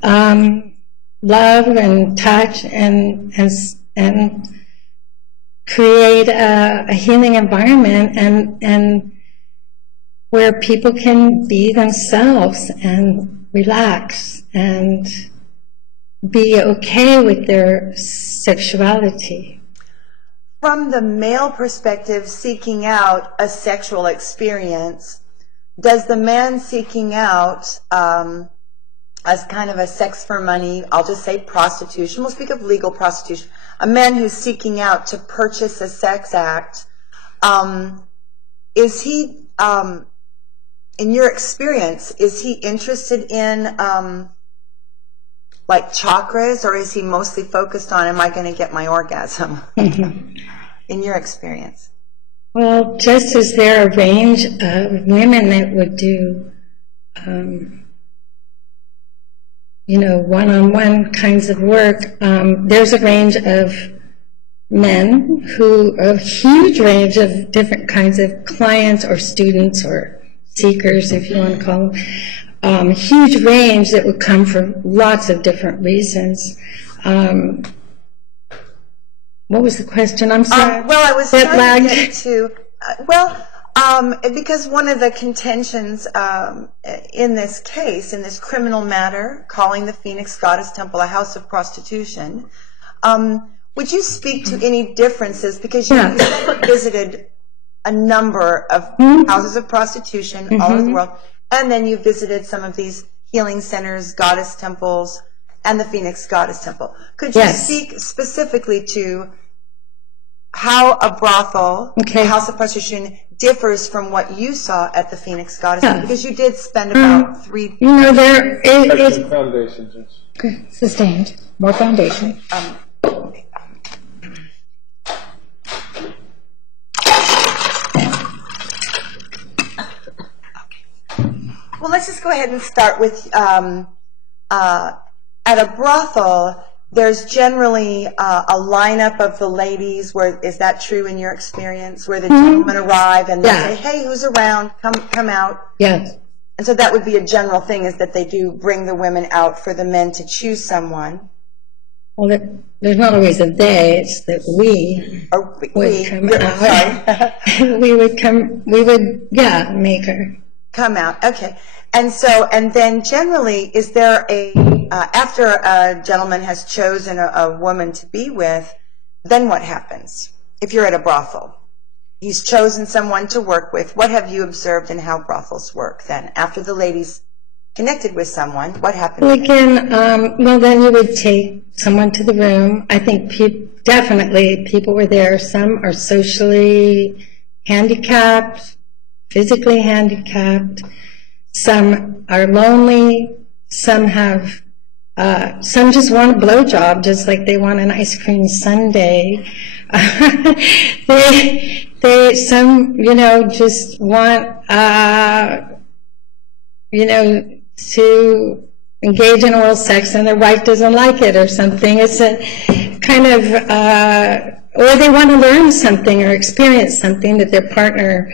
love and touch and create a healing environment and where people can be themselves and relax and be okay with their sexuality. From the male perspective, seeking out a sexual experience, does the man seeking out as kind of a sex for money, I'll just say prostitution, we'll speak of legal prostitution, a man who's seeking out to purchase a sex act, is he, in your experience, is he interested in like chakras, or is he mostly focused on, am I going to get my orgasm? In your experience? Well, just as there are a range of women that would do, you know, one-on-one kinds of work, there's a range of men who, a huge range of different kinds of clients or students or seekers, if you want to call them, huge range that would come for lots of different reasons. What was the question? I'm sorry. Well, I was trying to get to, because one of the contentions in this case, in this criminal matter, calling the Phoenix Goddess Temple a house of prostitution, would you speak to any differences? Because you visited a number of houses of prostitution all over the world, and then you visited some of these healing centers, goddess temples, and the Phoenix Goddess Temple. Could you speak specifically to how a brothel, a house of prostitution, differs from what you saw at the Phoenix Goddess Temple? Because you did spend about 3... You know, there is... Foundation. Sustained. More foundation. Well, let's just go ahead and start with, at a brothel, there's generally a lineup of the ladies. Where is that true in your experience? Where the gentlemen arrive and they say, "Hey, who's around? Come out." Yes. And so that would be a general thing, is that they do bring the women out for the men to choose someone. Well, there's not always a they; it's that we would come out. We would make her come out. Okay. And so, and then generally, is there a, after a gentleman has chosen a woman to be with, then what happens? If you're at a brothel, he's chosen someone to work with. What have you observed in how brothels work then? After the lady's connected with someone, what happens? Well, again, well, then you would take someone to the room. I think definitely people were there. Some are socially handicapped, physically handicapped. Some are lonely. Some have, some just want a blowjob, just like they want an ice cream sundae. Some, you know, just want, you know, to engage in oral sex and their wife doesn't like it or something. It's a kind of or they want to learn something or experience something that their partner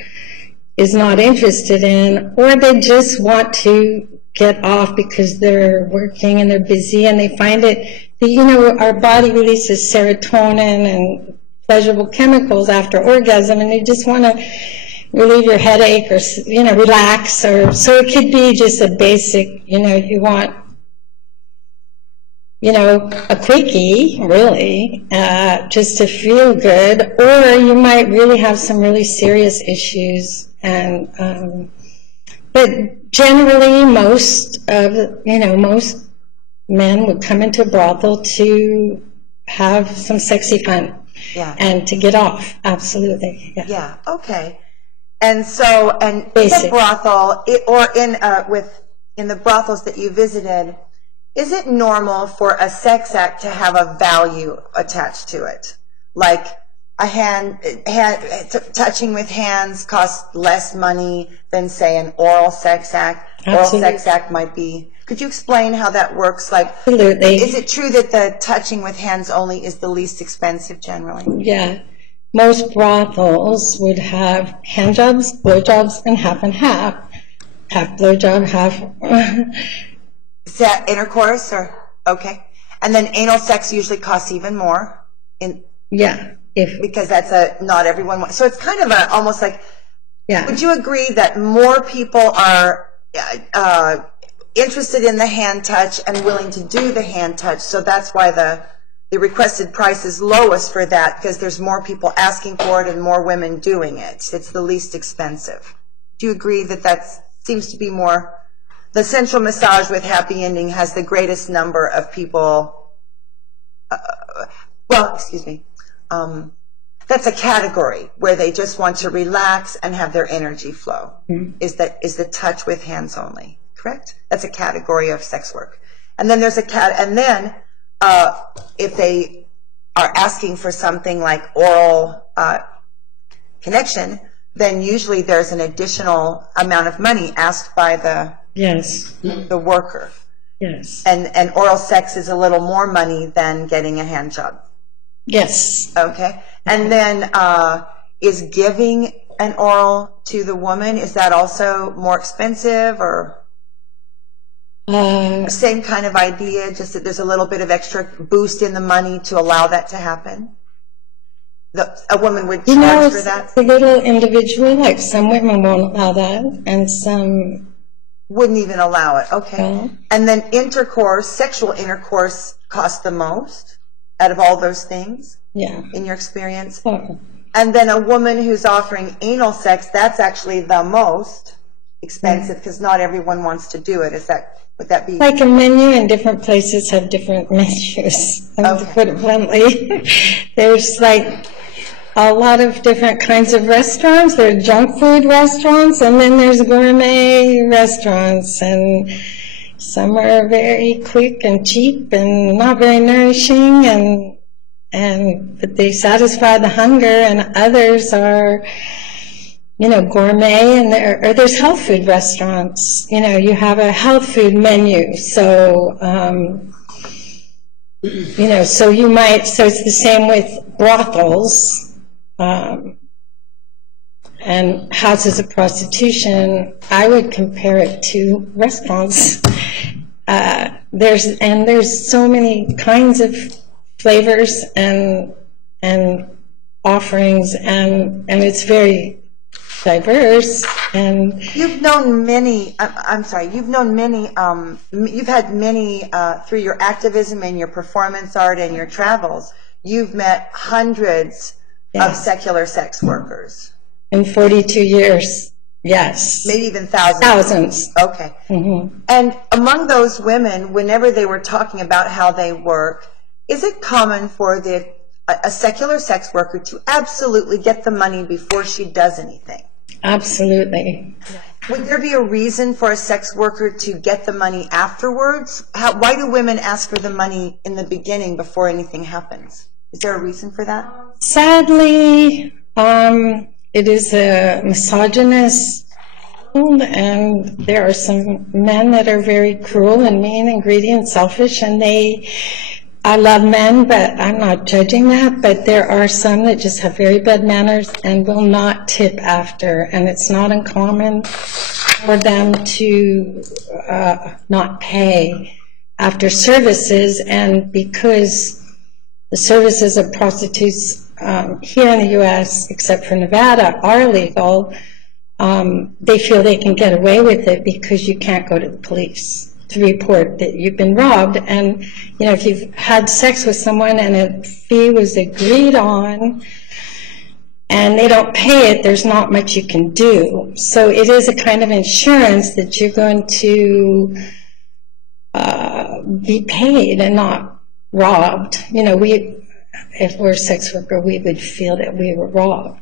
is not interested in, or they just want to get off because they're working and they're busy and they find it, you know, our body releases serotonin and pleasurable chemicals after orgasm, and you just want to relieve your headache or, you know, relax, or so it could be just a basic, you know, you want, you know, a quickie, really, just to feel good, or you might really have some really serious issues. And but generally, most men would come into a brothel to have some sexy fun, and to get off. Absolutely, yeah. Okay. And so, and in the brothel, or in the brothels that you visited, is it normal for a sex act to have a value attached to it? Like touching with hands costs less money than, say, an oral sex act. Absolutely. Oral sex act might be. Could you explain how that works? Like, absolutely. Is it true that the touching with hands only is the least expensive generally? Yeah. Most brothels would have hand jobs, blowjobs, and half. Half blowjob, half. Is that intercourse, or okay? And then anal sex usually costs even more. Because that's not everyone wants. So it's kind of almost like. Yeah. Would you agree that more people are interested in the hand touch and willing to do the hand touch? So that's why the requested price is lowest for that, because there's more people asking for it and more women doing it. It's the least expensive. Do you agree that seems to be more, the sensual massage with happy ending has the greatest number of people, that's a category where they just want to relax and have their energy flow, is the touch with hands only, correct? That's a category of sex work. And then there's if they are asking for something like oral connection, then usually there's an additional amount of money asked by the worker. Yes. And oral sex is a little more money than getting a hand job. Yes. Okay. And then is giving an oral to the woman, is that also more expensive, or same kind of idea, just that there's a little bit of extra boost in the money to allow that to happen? A woman would charge for that? It's a little individual, like some women won't allow that, and some wouldn't even allow it. Okay. And then sexual intercourse costs the most out of all those things? Yeah. In your experience? And then a woman who's offering anal sex, that's actually the most expensive, because not everyone wants to do it. Would that be? Like a menu, and different places have different menus, to put it bluntly. There's like a lot of different kinds of restaurants. There are junk food restaurants, and then there's gourmet restaurants, and some are very quick and cheap and not very nourishing, but they satisfy the hunger, and others are, you know, gourmet, and there's health food restaurants. You know, you have a health food menu, so you know, so it's the same with brothels and houses of prostitution. I would compare it to restaurants. There's so many kinds of flavors and offerings, and it's very diverse. And you've known many. You've had many through your activism and your performance art and your travels. You've met hundreds of secular sex workers in 42 years. Yes. Maybe even thousands. Thousands. Okay. Mm-hmm. And among those women, whenever they were talking about how they work, is it common for a secular sex worker to absolutely get the money before she does anything? Absolutely. Would there be a reason for a sex worker to get the money afterwards? Why do women ask for the money in the beginning before anything happens? Is there a reason for that? Sadly, it is a misogynist world, and there are some men that are very cruel and mean and greedy and selfish, and they I love men, but I'm not judging that. But there are some that just have very bad manners and will not tip after. And it's not uncommon for them to not pay after services. And because the services of prostitutes here in the U.S., except for Nevada, are legal, they feel they can get away with it because you can't go to the police to report that you've been robbed. And, you know, if you've had sex with someone and a fee was agreed on and they don't pay it, there's not much you can do. So it is a kind of insurance that you're going to be paid and not robbed. You know, if we're a sex worker, we would feel that we were robbed.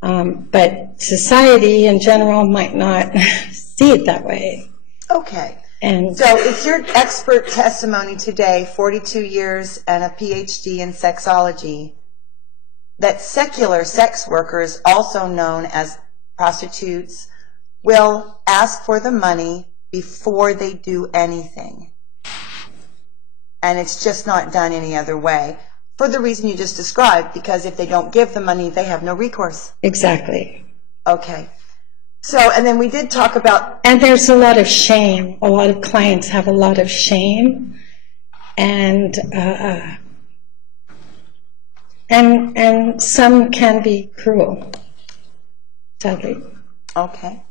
But society in general might not see it that way. Okay. And so it's your expert testimony today, 42 years and a PhD in sexology, that secular sex workers, also known as prostitutes, will ask for the money before they do anything. And it's just not done any other way. For the reason you just described, because if they don't give the money, they have no recourse. exactly. Okay. So, and then we did talk about... And there's a lot of shame. A lot of clients have a lot of shame. And some can be cruel, sadly. Okay.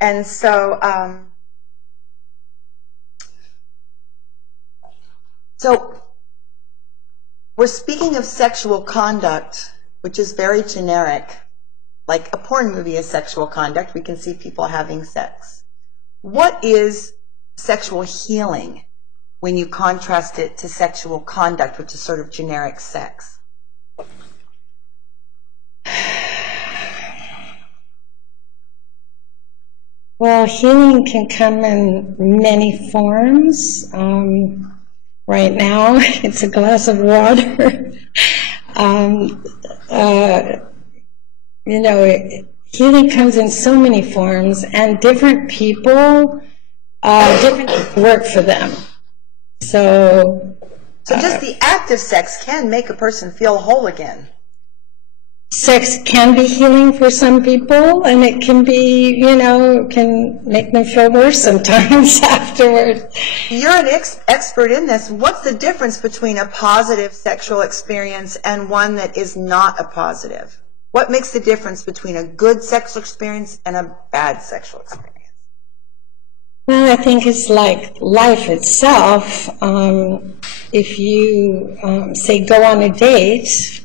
And so, we're speaking of sexual conduct, which is very generic. Like a porn movie is sexual conduct. We can see people having sex. What is sexual healing when you contrast it to sexual conduct, which is sort of generic sex? Well, healing can come in many forms. Right now, it's a glass of water. You know, healing comes in so many forms, and different people, different work for them. So just the act of sex can make a person feel whole again. Sex can be healing for some people, and it can be, you know, can make them feel worse sometimes afterwards. You're an expert in this. What's the difference between a positive sexual experience and one that is not a positive? What makes the difference between a good sexual experience and a bad sexual experience? Well, I think it's like life itself. If you, say, go on a date,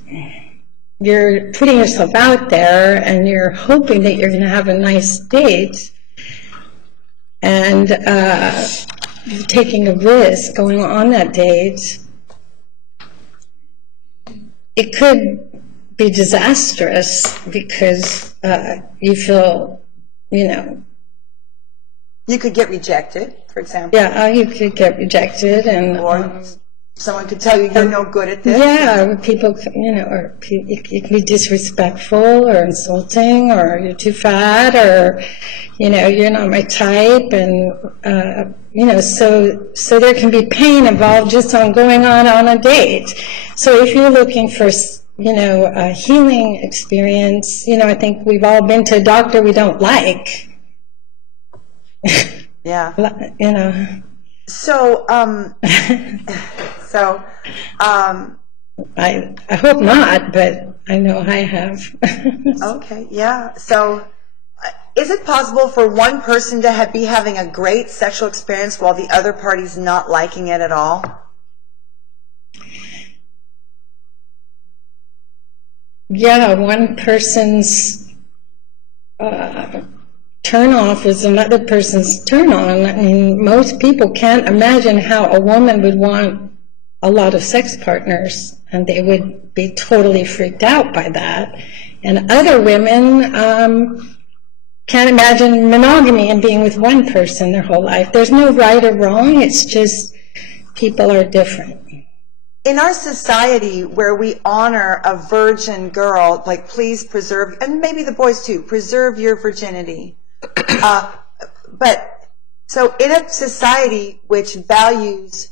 you're putting yourself out there and you're hoping that you're going to have a nice date, and you're taking a risk going on that date. It could be disastrous because you feel, you know. You could get rejected, for example. Yeah, you could get rejected, and or someone could tell you you're no good at this. Yeah, people, you know, or you can be disrespectful or insulting, or you're too fat, or, you know, you're not my type, and you know, so there can be pain involved just on going on a date. So if you're looking for, you know, a healing experience, you know, I think we've all been to a doctor we don't like. Yeah. You know. So, I hope not, but I know I have. Okay, yeah. So, is it possible for one person to be having a great sexual experience while the other party's not liking it at all? Yeah, one person's turn off is another person's turn on. I mean, most people can't imagine how a woman would want a lot of sex partners, and they would be totally freaked out by that. And other women can't imagine monogamy and being with one person their whole life. There's no right or wrong, it's just people are different. In our society where we honor a virgin girl, like please preserve, and maybe the boys too, preserve your virginity. But so in a society which values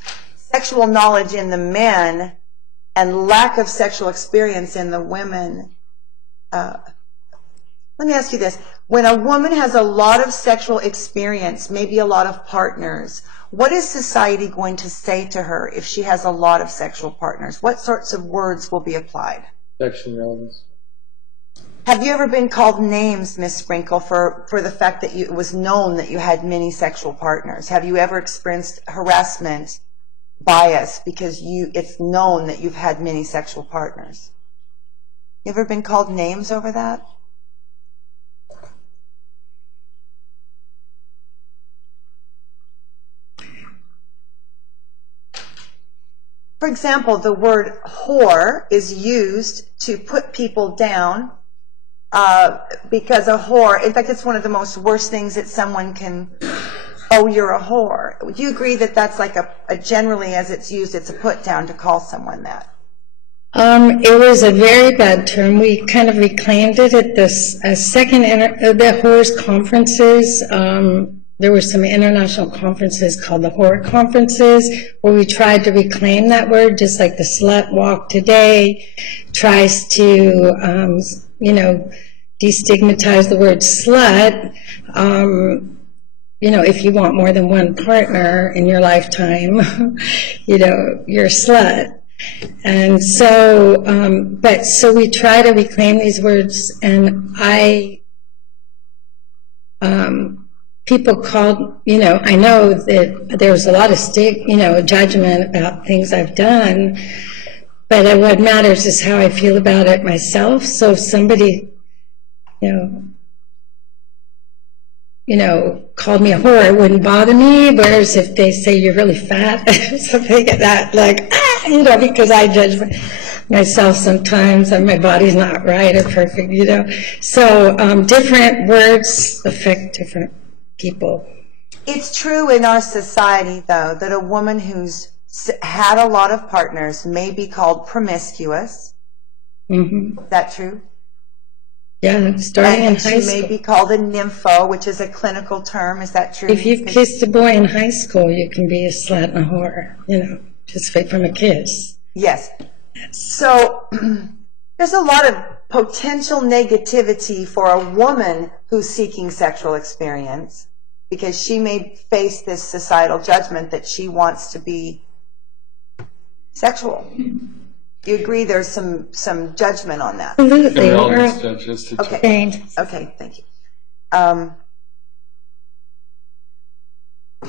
sexual knowledge in the men and lack of sexual experience in the women. Let me ask you this. When a woman has a lot of sexual experience, maybe a lot of partners, what is society going to say to her if she has a lot of sexual partners? What sorts of words will be applied? Sexual relevance. Have you ever been called names, Miss Sprinkle, for the fact that it was known that you had many sexual partners? Have you ever experienced harassment, bias, because it's known that you've had many sexual partners? You ever been called names over that? For example, the word whore is used to put people down because a whore, in fact, it's one of the most worst things that someone can, oh, you're a whore. Would you agree that that's like a generally as it's used, it's a put down to call someone that? It was a very bad term. We kind of reclaimed it at the whores conferences. There were some international conferences called the whore conferences where we tried to reclaim that word, just like the slut walk today tries to, destigmatize the word slut. If you want more than one partner in your lifetime, you're a slut. And so, so we try to reclaim these words, and people called, I know that there was a lot of judgment about things I've done, but what matters is how I feel about it myself. So if somebody, called me a whore, it wouldn't bother me, whereas if they say you're really fat or something like that, because I judge myself sometimes and my body's not right or perfect, So different words affect different people. It's true in our society, though, that a woman who's had a lot of partners may be called promiscuous. Mm-hmm. Is that true? Yeah, starting in high school. And she may be called a nympho, which is a clinical term. Is that true? If you've kissed a boy in high school, you can be a slut and a whore, just from a kiss. Yes. So there's a lot of potential negativity for a woman who's seeking sexual experience, because she may face this societal judgment that she wants to be sexual. Do you agree there's some judgment on that? Absolutely. Okay, thank you.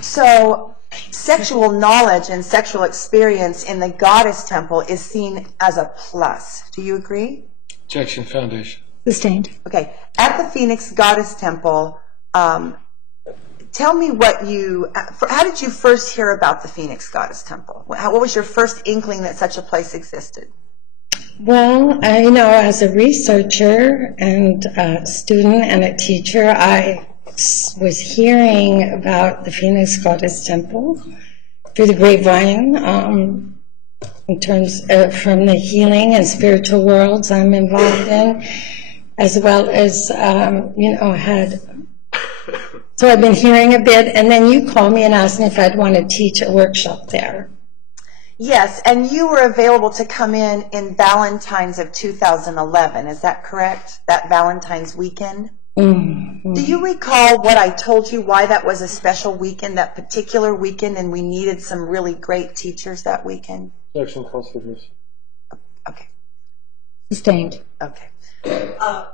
So sexual knowledge and sexual experience in the Goddess Temple is seen as a plus. Do you agree? Objection, Foundation. Sustained. Okay. At the Phoenix Goddess Temple, tell me how did you first hear about the Phoenix Goddess Temple? What was your first inkling that such a place existed? Well, as a researcher and a student and a teacher, I was hearing about the Phoenix Goddess Temple through the grapevine, in terms of from the healing and spiritual worlds I'm involved in, as well as, so I've been hearing a bit, and then you called me and asked me if I'd want to teach a workshop there. Yes, and you were available to come in Valentine's of 2011, is that correct? That Valentine's weekend? Mm-hmm. Do you recall what I told you, why that was a special weekend, that particular weekend, and we needed some really great teachers that weekend? Objection, calls for this. Okay. Sustained. Okay.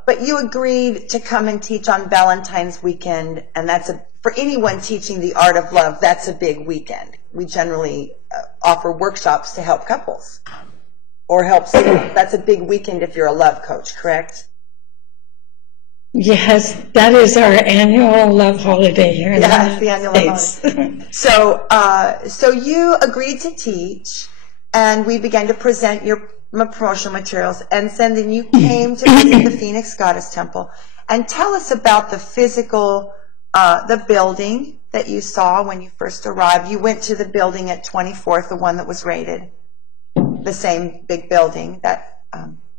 But you agreed to come and teach on Valentine's weekend, and for anyone teaching the art of love, that's a big weekend. We generally offer workshops to help couples or help singles. That's a big weekend if you're a love coach, correct? Yes, that is our annual love holiday here in the annual love holiday. So you agreed to teach, and we began to present your promotional materials, and then you came to visit the Phoenix Goddess Temple. And tell us about the physical, the building that you saw when you first arrived. You went to the building at 24th, the one that was rated, the same big building.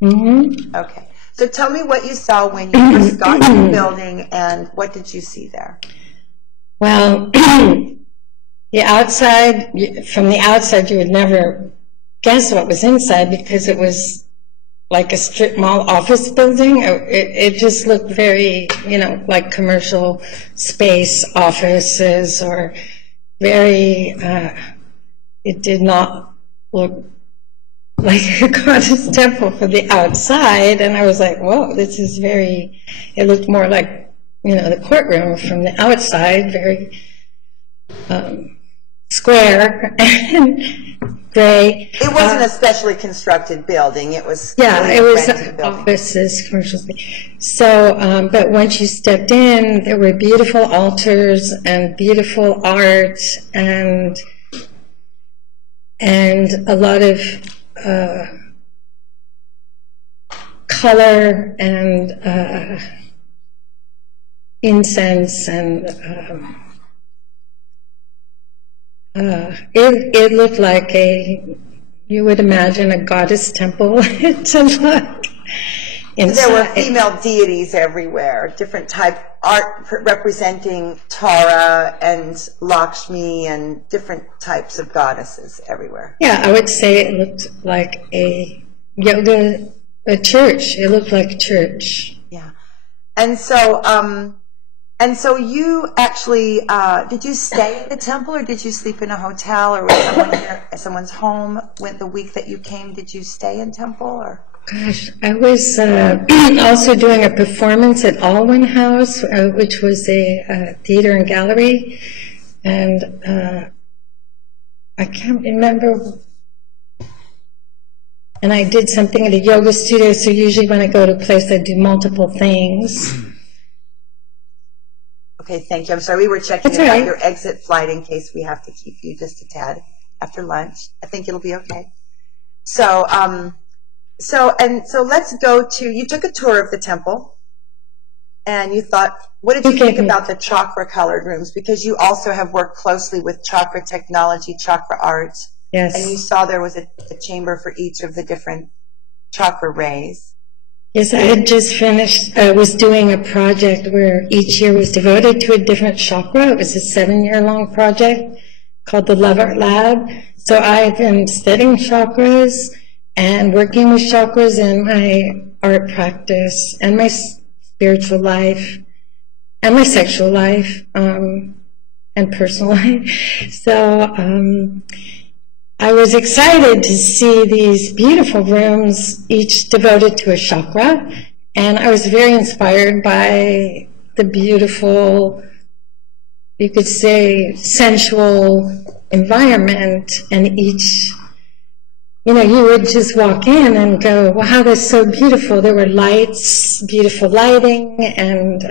Okay. So tell me what you saw when you first got to the building, and what did you see there? Well, the outside, from the outside, you would never guess what was inside because it was like a strip mall office building. It just looked very, like commercial space offices, or very, it did not look like a goddess temple from the outside. And I was like, whoa, this is very, it looked more like, the courtroom from the outside, very square and gray. It wasn't a specially constructed building. It was it was rented offices, commercial space. So, but once you stepped in, there were beautiful altars and beautiful art and a lot of color and incense, and it looked like you would imagine a goddess temple to look inside. There were female deities everywhere, different type art representing Tara and Lakshmi and different types of goddesses everywhere. Yeah, I would say it looked like a church. It looked like a church. Yeah. And so you actually, did you stay at the temple, or did you sleep in a hotel, or was someone here at someone's home the week that you came? Did you stay in temple, or? Gosh, I was also doing a performance at Alwyn House, which was a theater and gallery, and I can't remember. And I did something at a yoga studio, so usually when I go to a place, I do multiple things. Okay, thank you. I'm sorry, we were checking That's about right. your exit flight in case we have to keep you just a tad after lunch. I think it'll be okay. So let's go to, you took a tour of the temple, and you thought, what did you think about the chakra colored rooms? Because you also have worked closely with chakra technology, chakra art. Yes. And you saw there was a chamber for each of the different chakra rays. Yes, I had just finished, was doing a project where each year was devoted to a different chakra. It was a 7-year-long project called the Love Art Lab. So I've been studying chakras and working with chakras in my art practice and my spiritual life and my sexual life and personal life. So I was excited to see these beautiful rooms, each devoted to a chakra, and I was very inspired by the beautiful, you could say, sensual environment, and each, you would just walk in and go, wow, that's so beautiful. There were lights, beautiful lighting, and,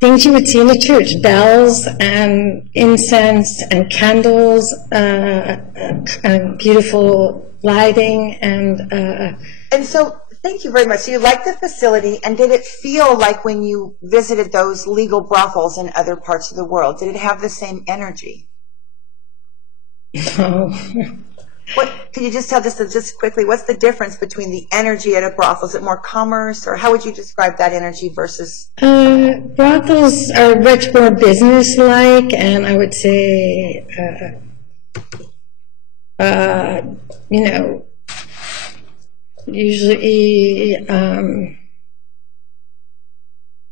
things you would see in a church, bells and incense and candles, and beautiful lighting. And so, thank you very much. So you liked the facility, and did it feel like when you visited those legal brothels in other parts of the world, did it have the same energy? No. Can you just tell just quickly, what's the difference between the energy at a brothel? Is it more commerce, or how would you describe that energy versus? Brothels are much more business-like, and I would say, usually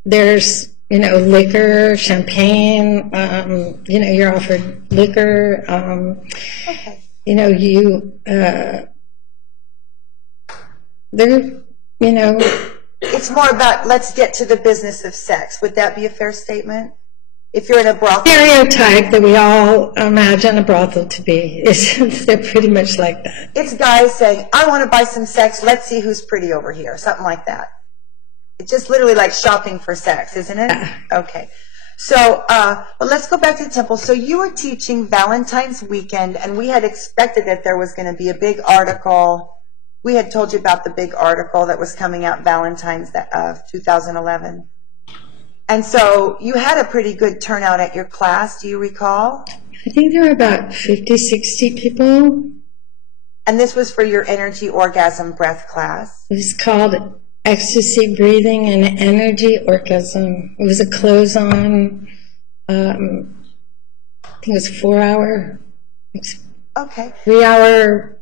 there's, liquor, champagne, you're offered liquor. Okay. It's more about, let's get to the business of sex. Would that be a fair statement? If you're in a brothel. Stereotype that we all imagine a brothel to be, they're pretty much like that. It's guys saying, I want to buy some sex, let's see who's pretty over here, something like that. It's just literally like shopping for sex, isn't it? Yeah. Okay. So, well, let's go back to the temple. So you were teaching Valentine's weekend, and we had expected that there was going to be a big article. We had told you about the big article that was coming out Valentine's of 2011. And so you had a pretty good turnout at your class, do you recall? I think there were about 50, 60 people. And this was for your energy orgasm breath class? It was called Ecstasy Breathing and Energy Orgasm. It was a close-on think it was 4-hour, Okay. 3-hour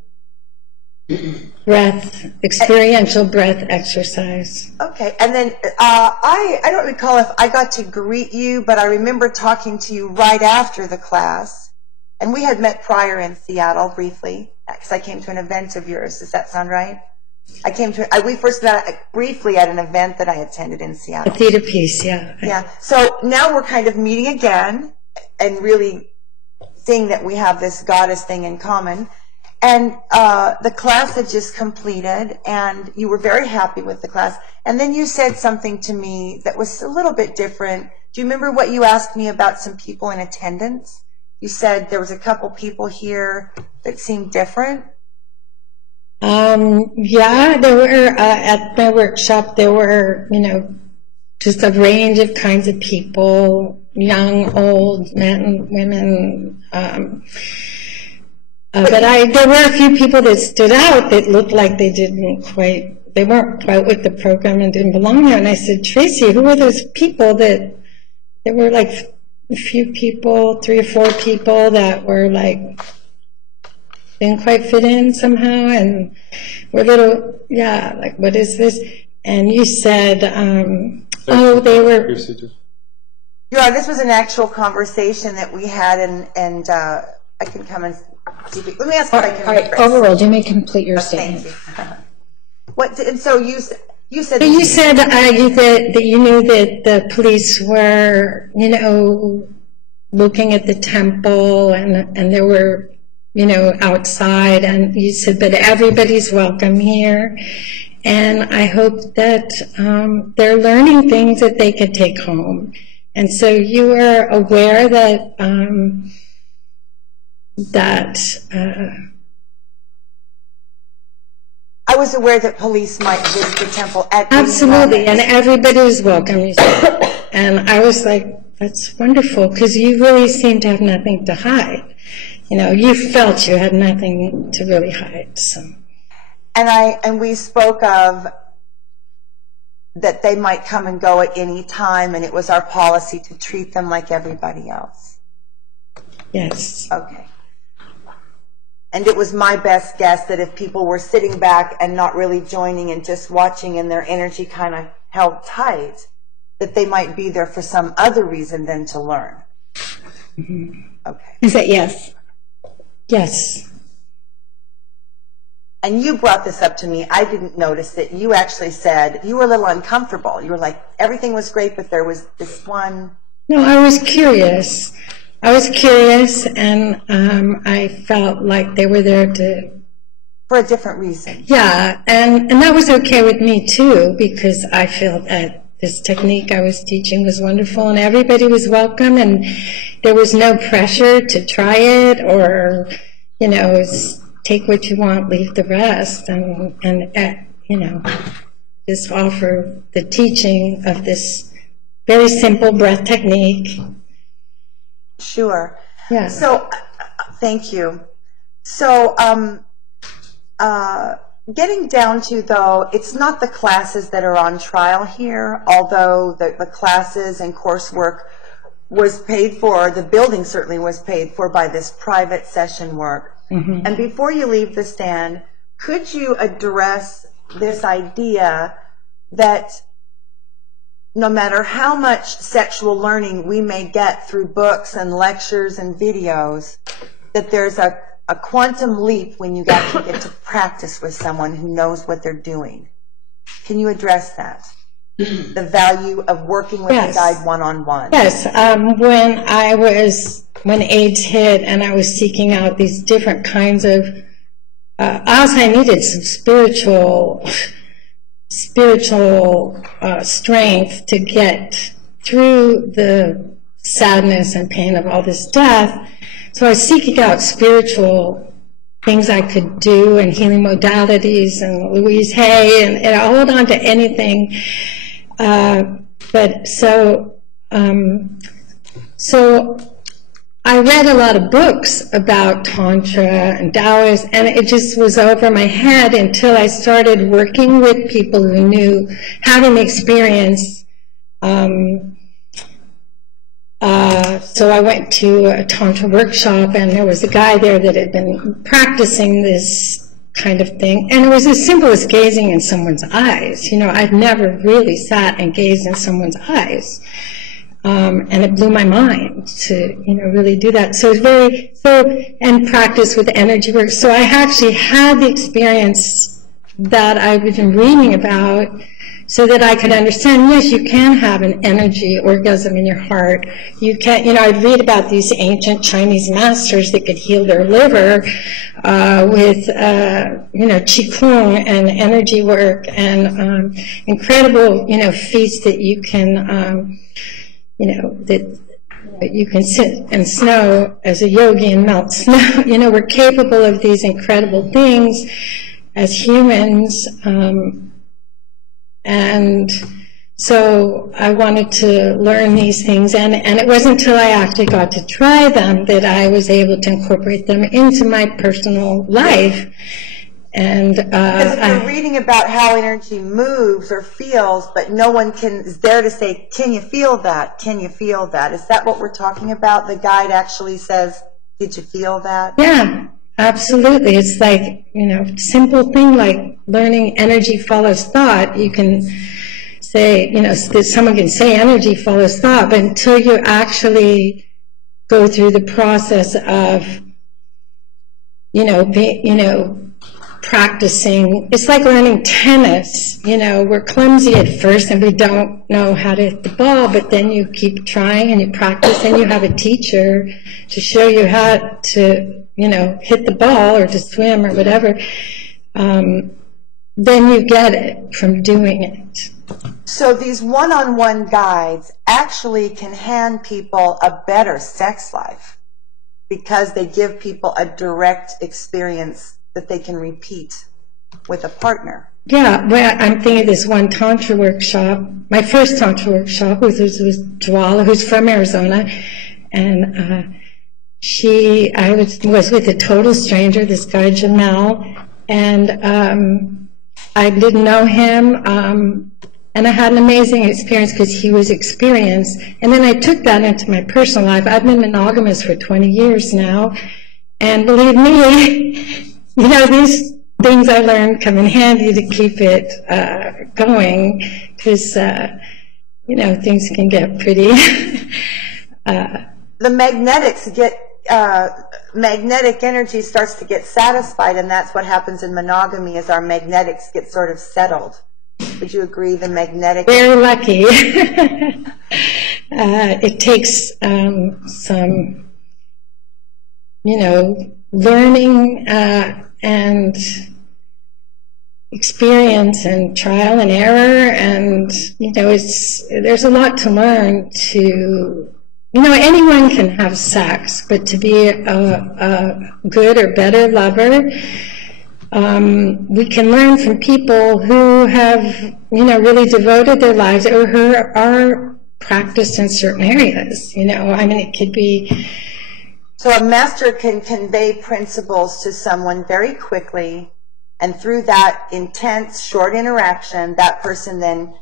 experiential breath exercise. Okay, and then I don't recall if I got to greet you, but I remember talking to you right after the class, and we had met prior in Seattle briefly, because I came to an event of yours. Does that sound right? We first met briefly at an event that I attended in Seattle. A theater piece, yeah. Yeah, so now we're kind of meeting again, and really seeing that we have this goddess thing in common. And the class had just completed, and you were very happy with the class. And then you said something to me that was a little bit different. Do you remember what you asked me about some people in attendance? You said there was a couple people here that seemed different. Yeah, there were, at my workshop, there were, just a range of kinds of people, young, old, men, women, but there were a few people that stood out that looked like they weren't quite with the program and didn't belong there. And I said, Tracy, who were those people there were like a few people, 3 or 4 people that were like, didn't quite fit in somehow, and were like, what is this? And you said, they were... Yeah, this was an actual conversation that we had, and I can come and... Let me ask if I can... All right, overruled. You may complete your statement. Thank you. And so you said... You said that you knew that the police were, looking at the temple, and there were, outside, and you said, but everybody's welcome here, and I hope that they're learning things that they could take home. And so you were aware that I was aware that police might visit the temple at absolutely, and everybody was welcome. You said. And I was like, that's wonderful, because you really seem to have nothing to hide. You felt you had nothing to really hide. So. And we spoke of that they might come and go at any time, and it was our policy to treat them like everybody else. Yes. Okay. And it was my best guess that if people were sitting back and not really joining and just watching, and their energy kind of held tight, that they might be there for some other reason than to learn. Mm-hmm. Okay. Is that yes? Yes. And you brought this up to me. I didn't notice that. You actually said you were a little uncomfortable. You were like, everything was great, but there was this one. No, I was curious. And I felt like they were there for a different reason. Yeah, and that was okay with me too, because I felt that this technique I was teaching was wonderful, and everybody was welcome, and there was no pressure to try it, or take what you want, leave the rest, and just offer the teaching of this very simple breath technique. Sure. Yeah. So, thank you. So, getting down to, though, it's not the classes that are on trial here, although the classes and coursework was paid for, the building certainly was paid for by this private session work. Mm-hmm. And before you leave the stand, could you address this idea that no matter how much sexual learning we may get through books and lectures and videos, that there's a quantum leap when you actually get to practice with someone who knows what they're doing? Can you address that? The value of working with a guide one-on-one. Yes. When AIDS hit and I was seeking out these different kinds of, I needed some spiritual strength to get through the sadness and pain of all this death. So I was seeking out spiritual things I could do, and healing modalities, and Louise Hay, and I'll hold on to anything. So I read a lot of books about Tantra and Taoism, and it just was over my head until I started working with people who knew, having experience. So so I went to a Tantra workshop, and there was a guy there that had been practicing this kind of thing. And it was as simple as gazing in someone's eyes. You know, I'd never really sat and gazed in someone's eyes. And it blew my mind to, you know, really do that. So it's and practice with energy work. So I actually had the experience that I've been reading about, so that I could understand, yes, you can have an energy orgasm in your heart. You can, you know, I'd read about these ancient Chinese masters that could heal their liver with, you know, Qigong and energy work and incredible, you know, feats that you can, you know, that you can sit in snow as a yogi and melt snow. You know, we're capable of these incredible things as humans. And so I wanted to learn these things, and it wasn't until I actually got to try them that I was able to incorporate them into my personal life. And because if you're reading about how energy moves or feels, but no one is there to say, can you feel that? Can you feel that? Is that what we're talking about? The guide actually says, did you feel that? Yeah. Absolutely. It's like, you know, simple thing like learning energy follows thought. You can say, you know, someone can say energy follows thought, but until you actually go through the process of, you know, practicing, it's like learning tennis. You know, we're clumsy at first and we don't know how to hit the ball, but then you keep trying and you practice and you have a teacher to show you how to, you know, hit the ball or to swim or whatever. Then you get it from doing it. So these one-on-one guides actually can hand people a better sex life because they give people a direct experience that they can repeat with a partner. Yeah, well, I'm thinking of this one Tantra workshop, my first Tantra workshop was Jwala, who's from Arizona, and I was with a total stranger, this guy Jamel, and I didn't know him, and I had an amazing experience because he was experienced, and then I took that into my personal life. I've been monogamous for 20 years now, and believe me, you know, these things I learned come in handy to keep it going, because, you know, things can get pretty... The magnetics magnetic energy starts to get satisfied, and that's what happens in monogamy, is our magnetics get sort of settled. Would you agree, the magnetic... Very lucky. It takes some, you know, learning and experience and trial and error, and, you know, there's a lot to learn to... You know, anyone can have sex, but to be a good or better lover, we can learn from people who have, you know, really devoted their lives or who are practiced in certain areas. You know, I mean, it could be... So a master can convey principles to someone very quickly, and through that intense, short interaction, that person then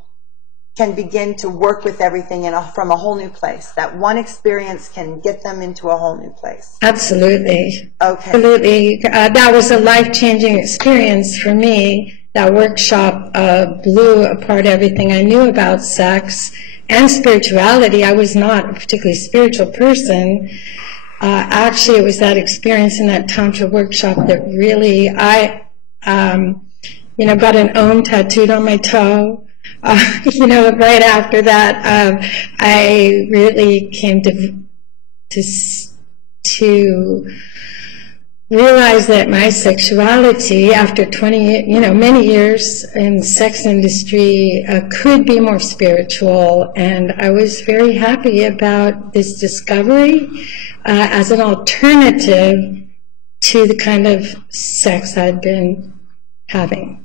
can begin to work with everything from a whole new place. That one experience can get them into a whole new place. Absolutely. Okay. Absolutely. That was a life-changing experience for me. That workshop blew apart everything I knew about sex and spirituality. I was not a particularly spiritual person. Actually, it was that experience in that Tantra workshop that really, you know, got an Om tattooed on my toe. You know, right after that, I really came to realize that my sexuality, after 20, you know, many years in the sex industry, could be more spiritual, and I was very happy about this discovery as an alternative to the kind of sex I'd been having.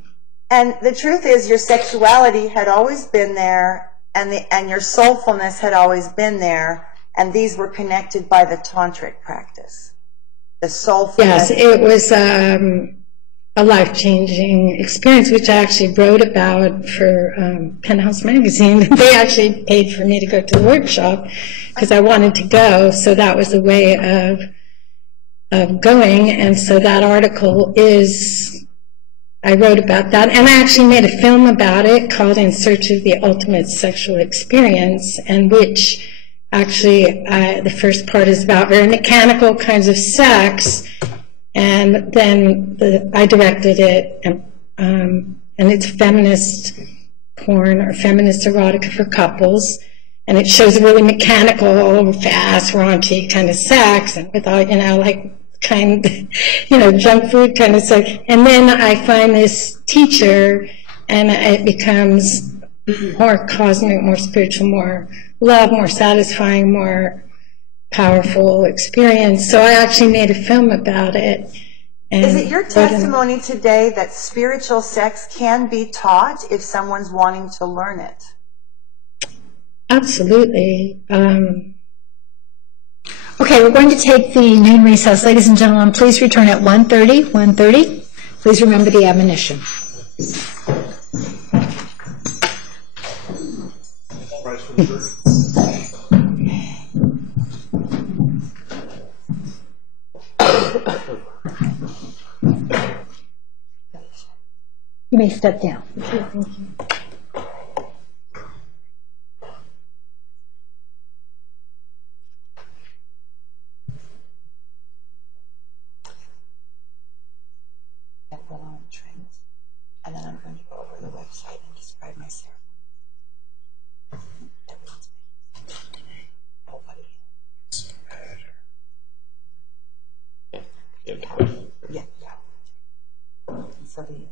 And the truth is, your sexuality had always been there, and your soulfulness had always been there, and these were connected by the tantric practice. The soulfulness. Yes, it was a life-changing experience, which I actually wrote about for Penthouse Magazine. They actually paid for me to go to the workshop because I wanted to go, so that was a way of going. And so that article is, I wrote about that, and I actually made a film about it called In Search of the Ultimate Sexual Experience, and which actually the first part is about very mechanical kinds of sex. And then I directed it, and it's feminist porn or feminist erotica for couples, and it shows really mechanical, fast, raunchy kind of sex, and with all, like junk food kind of sex. And then I find this teacher, and it becomes more cosmic, more spiritual, more love, more satisfying, more powerful experience. So I actually made a film about it. Is it your testimony today that spiritual sex can be taught if someone's wanting to learn it? Absolutely. Okay, we're going to take the noon recess. Ladies and gentlemen, please return at 1:30. 1:30. Please remember the admonition. You may step down. Okay, thank you. And then I'm going to go over the website and describe my ceremony. Yeah. So the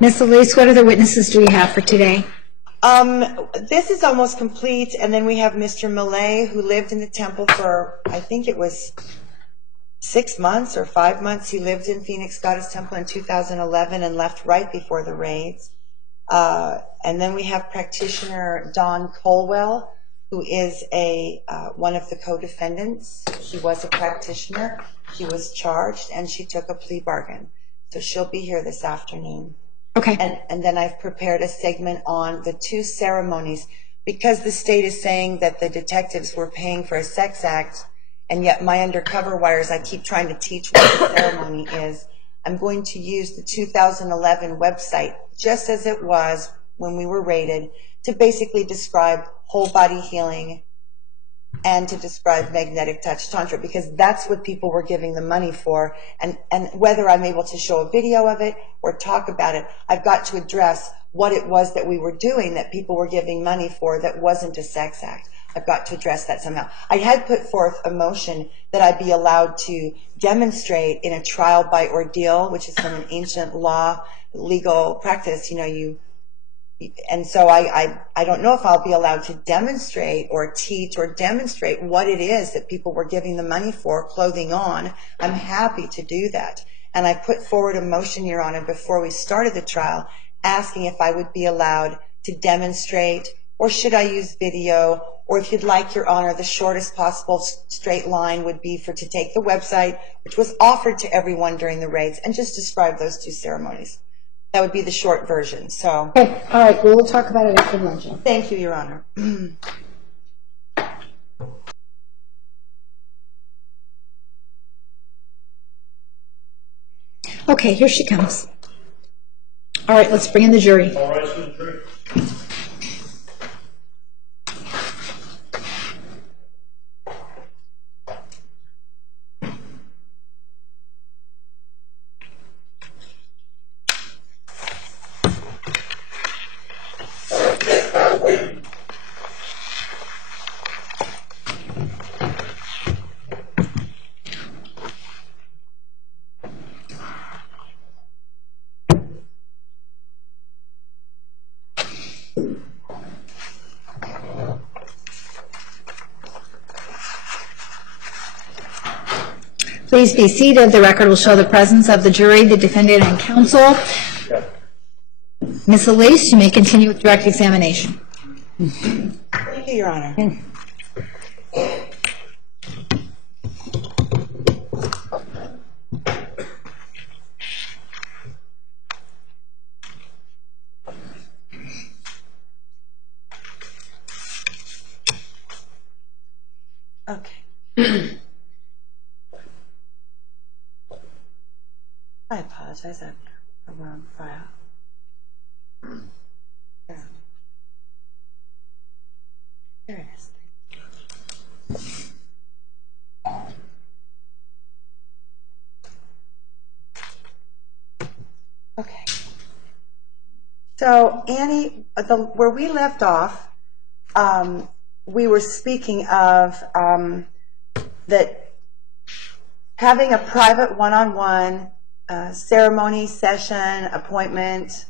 Ms. Elise, what other witnesses do we have for today? This is almost complete, and then we have Mr. Millay, who lived in the temple for, I think it was 6 months or 5 months. He lived in Phoenix Goddess Temple in 2011 and left right before the raids. And then we have practitioner Don Colwell, who is one of the co-defendants. She was a practitioner. She was charged, and she took a plea bargain. So she'll be here this afternoon. Okay. And then I've prepared a segment on the 2 ceremonies, because the state is saying that the detectives were paying for a sex act, and yet my undercover wires, I keep trying to teach what the ceremony is. I'm going to use the 2011 website, just as it was when we were raided, to basically describe whole body healing and to describe magnetic touch tantra, because that's what people were giving the money for. And whether I'm able to show a video of it or talk about it, I've got to address what it was that we were doing that people were giving money for that wasn't a sex act. I've got to address that somehow. I had put forth a motion that I be allowed to demonstrate in a trial by ordeal, which is from an ancient law, legal practice. And so I don't know if I'll be allowed to demonstrate or teach or demonstrate what it is that people were giving the money for, clothing on. I'm happy to do that. And I put forward a motion, Your Honor, before we started the trial, asking if I would be allowed to demonstrate, or should I use video, or if you'd like, Your Honor, the shortest possible straight line would be to take the website, which was offered to everyone during the raids, and just describe those 2 ceremonies. That would be the short version. So. Okay. All right. We'll talk about it after lunch. Thank you, Your Honor. Okay. Here she comes. All right. Let's bring in the jury. All rise for the jury. Please be seated. The record will show the presence of the jury, the defendant, and counsel. Ms. Elise, you may continue with direct examination. Thank you, Your Honor. Okay. I apologize. I have a wrong file. There it is. Okay. So, Annie, where we left off, we were speaking of that having a private one-on-one ceremony, session, appointment,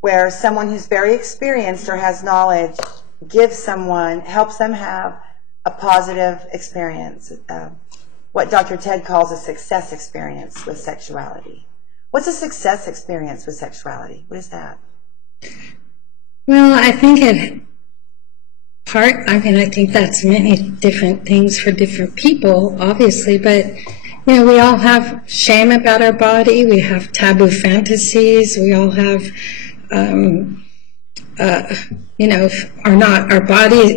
where someone who's very experienced or has knowledge gives someone, helps them have a positive experience, what Dr. Ted calls a success experience with sexuality. What's a success experience with sexuality? What is that? Well, I think I think that's many different things for different people, obviously, but we all have shame about our body. We have taboo fantasies. We all have, are not our bodies,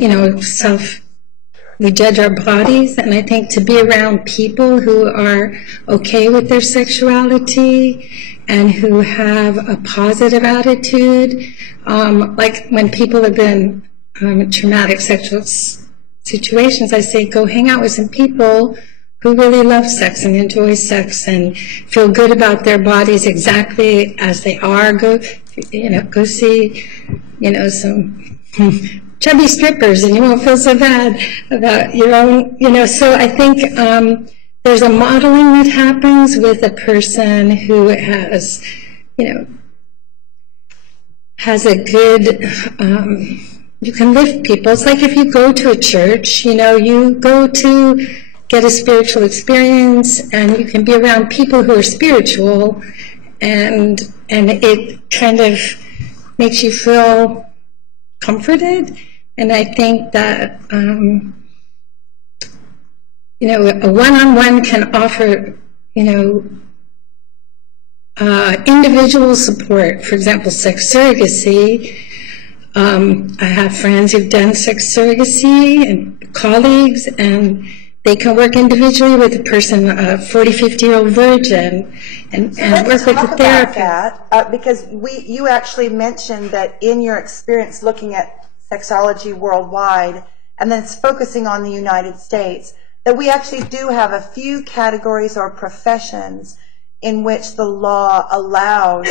we judge our bodies. And I think to be around people who are okay with their sexuality and who have a positive attitude, like when people have been in traumatic sexual situations, I say go hang out with some people who really love sex and enjoy sex and feel good about their bodies exactly as they are. Go see, some chubby strippers, and you won't feel so bad about your own, So I think there's a modeling that happens with a person who has, has a good, you can lift people. It's like if you go to a church, you go to get a spiritual experience, and you can be around people who are spiritual, and it kind of makes you feel comforted. And I think that a one-on-one can offer individual support. For example, sex surrogacy. I have friends who've done sex surrogacy and colleagues, and they can work individually with a person, a 40, 50-year-old virgin, and work with the therapist. That, because you actually mentioned that in your experience looking at sexology worldwide, and then focusing on the United States, that we actually do have a few categories or professions in which the law allows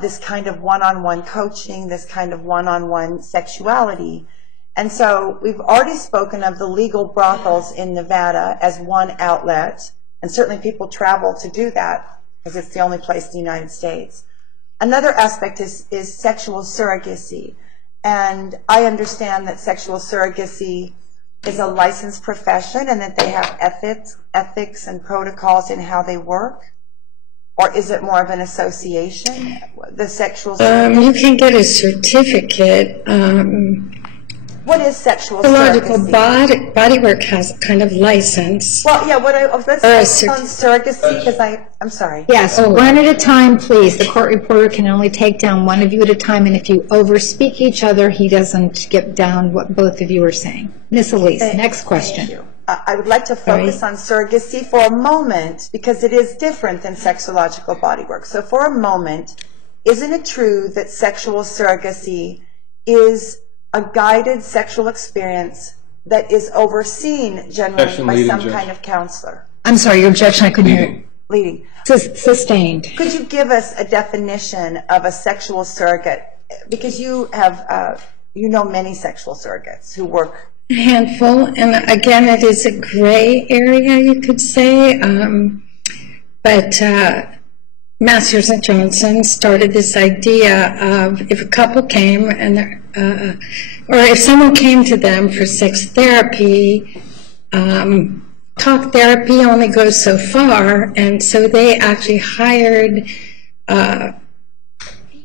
this kind of one-on-one coaching, this kind of one-on-one sexuality. And so we've already spoken of the legal brothels in Nevada as one outlet, and certainly people travel to do that because it's the only place in the United States. Another aspect is sexual surrogacy. And I understand that sexual surrogacy is a licensed profession and that they have ethics and protocols in how they work. Or is it more of an association, the sexual surrogacy? You can get a certificate. What is sexual surrogacy? Body work has kind of license. Well, yeah, let's on surrogacy, because I'm sorry. Yes, one at a time, please. The court reporter can only take down one of you at a time, and if you overspeak each other, he doesn't get down what both of you are saying. Ms. Elise, next question. Thank you. I would like to focus on surrogacy for a moment, because it is different than sexological bodywork. So for a moment, isn't it true that sexual surrogacy is a guided sexual experience that is overseen generally by some kind of counselor? I'm sorry, your objection, I couldn't hear it. Leading. Sustained. Could you give us a definition of a sexual surrogate? Because you have, many sexual surrogates who work. A handful, and again, it is a gray area, you could say. But Masters and Johnson started this idea of if a couple came and or if someone came to them for sex therapy, talk therapy only goes so far, and so they actually hired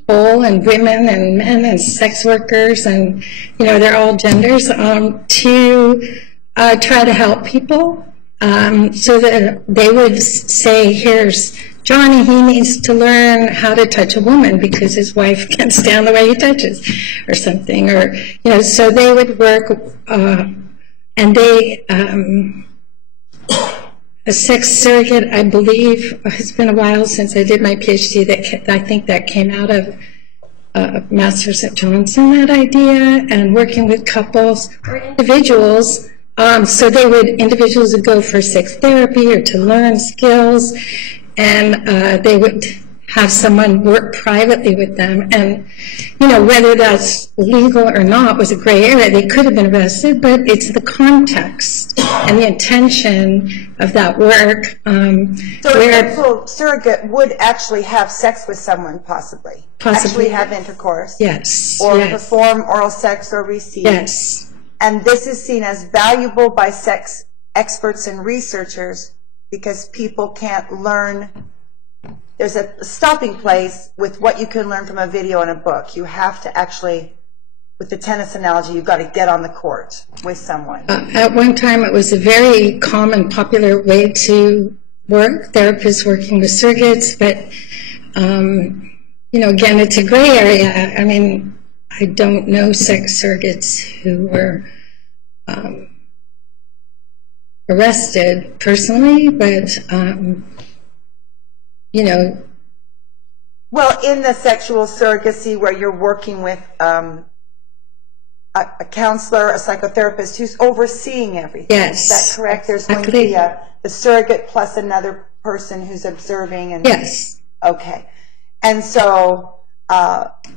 people and women and men and sex workers and, they're all genders, to try to help people. So that they would say, here's Johnny, he needs to learn how to touch a woman because his wife can't stand the way he touches or something. Or, so they would work, and they, a sex surrogate, I believe, it's been a while since I did my PhD, I think that came out of Masters at Johnson, that idea, and working with couples or individuals. So individuals would go for sex therapy or to learn skills, and they would have someone work privately with them. And, whether that's legal or not was a gray area. They could have been arrested, but it's the context and the intention of that work. So a sexual surrogate would actually have sex with someone, possibly actually have intercourse. Yes. Or perform oral sex or receive. Yes. And this is seen as valuable by sex experts and researchers because people can't learn. There's a stopping place with what you can learn from a video and a book. You have to actually, with the tennis analogy, you've got to get on the court with someone. At one time, it was a very common, popular way to work, therapists working with surrogates, but, again, it's a gray area. I mean, I don't know sex surrogates who were arrested personally, but, Well, in the sexual surrogacy where you're working with a counselor, a psychotherapist who's overseeing everything. Yes. Is that correct? There's going to be the surrogate plus another person who's observing. And yes. Okay. And so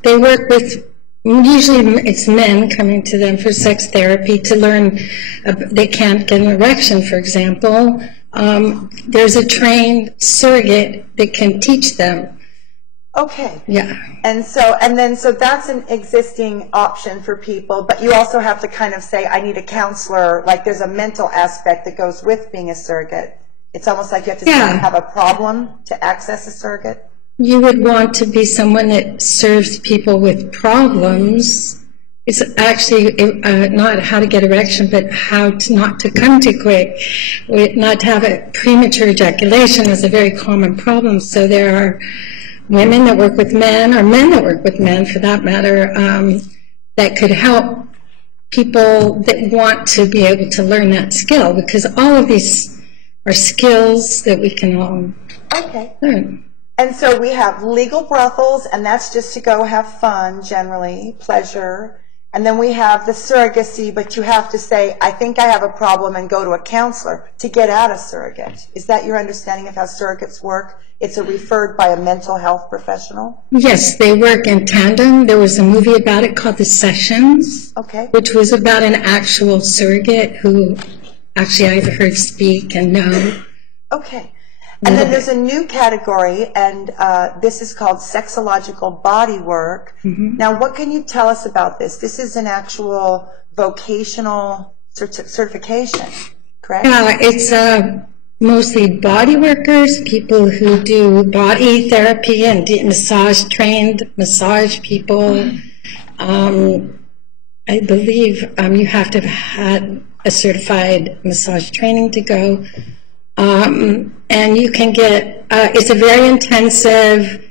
they work with, usually it's men coming to them for sex therapy to learn. They can't get an erection, for example. There's a trained surrogate that can teach them. Okay. Yeah. And so that's an existing option for people, but you also have to kind of say, I need a counselor. Like there's a mental aspect that goes with being a surrogate. It's almost like you have to have a problem to access a surrogate. You would want to be someone that serves people with problems. It's actually not how to get erection, but how not to come too quick, not to have a premature ejaculation is a very common problem. So there are women that work with men, or men that work with men for that matter, that could help people that want to be able to learn that skill, because all of these are skills that we can all learn. And so we have legal brothels, and that's just to go have fun, generally, pleasure. And then we have the surrogacy, but you have to say, I think I have a problem, and go to a counselor to get out of surrogate. Is that your understanding of how surrogates work? It's referred by a mental health professional? Yes, they work in tandem. There was a movie about it called The Sessions, which was about an actual surrogate who actually I've heard speak and know. Okay. And then there's a new category, and this is called sexological body work. Mm-hmm. Now, what can you tell us about this? This is an actual vocational certification, correct? Yeah, it's mostly body workers, people who do body therapy and trained massage people. I believe you have to have had a certified massage training to go. And you can get, it's a very intensive,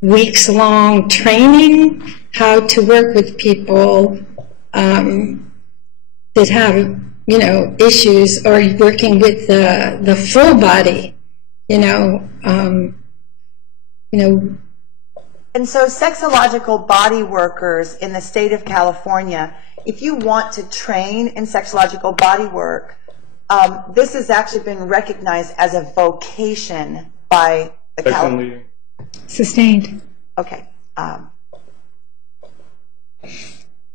weeks-long training, how to work with people that have, issues, or working with the full body, And so sexological body workers in the state of California, if you want to train in sexological body work, this has actually been recognized as a vocation by the California. Sustained. Okay.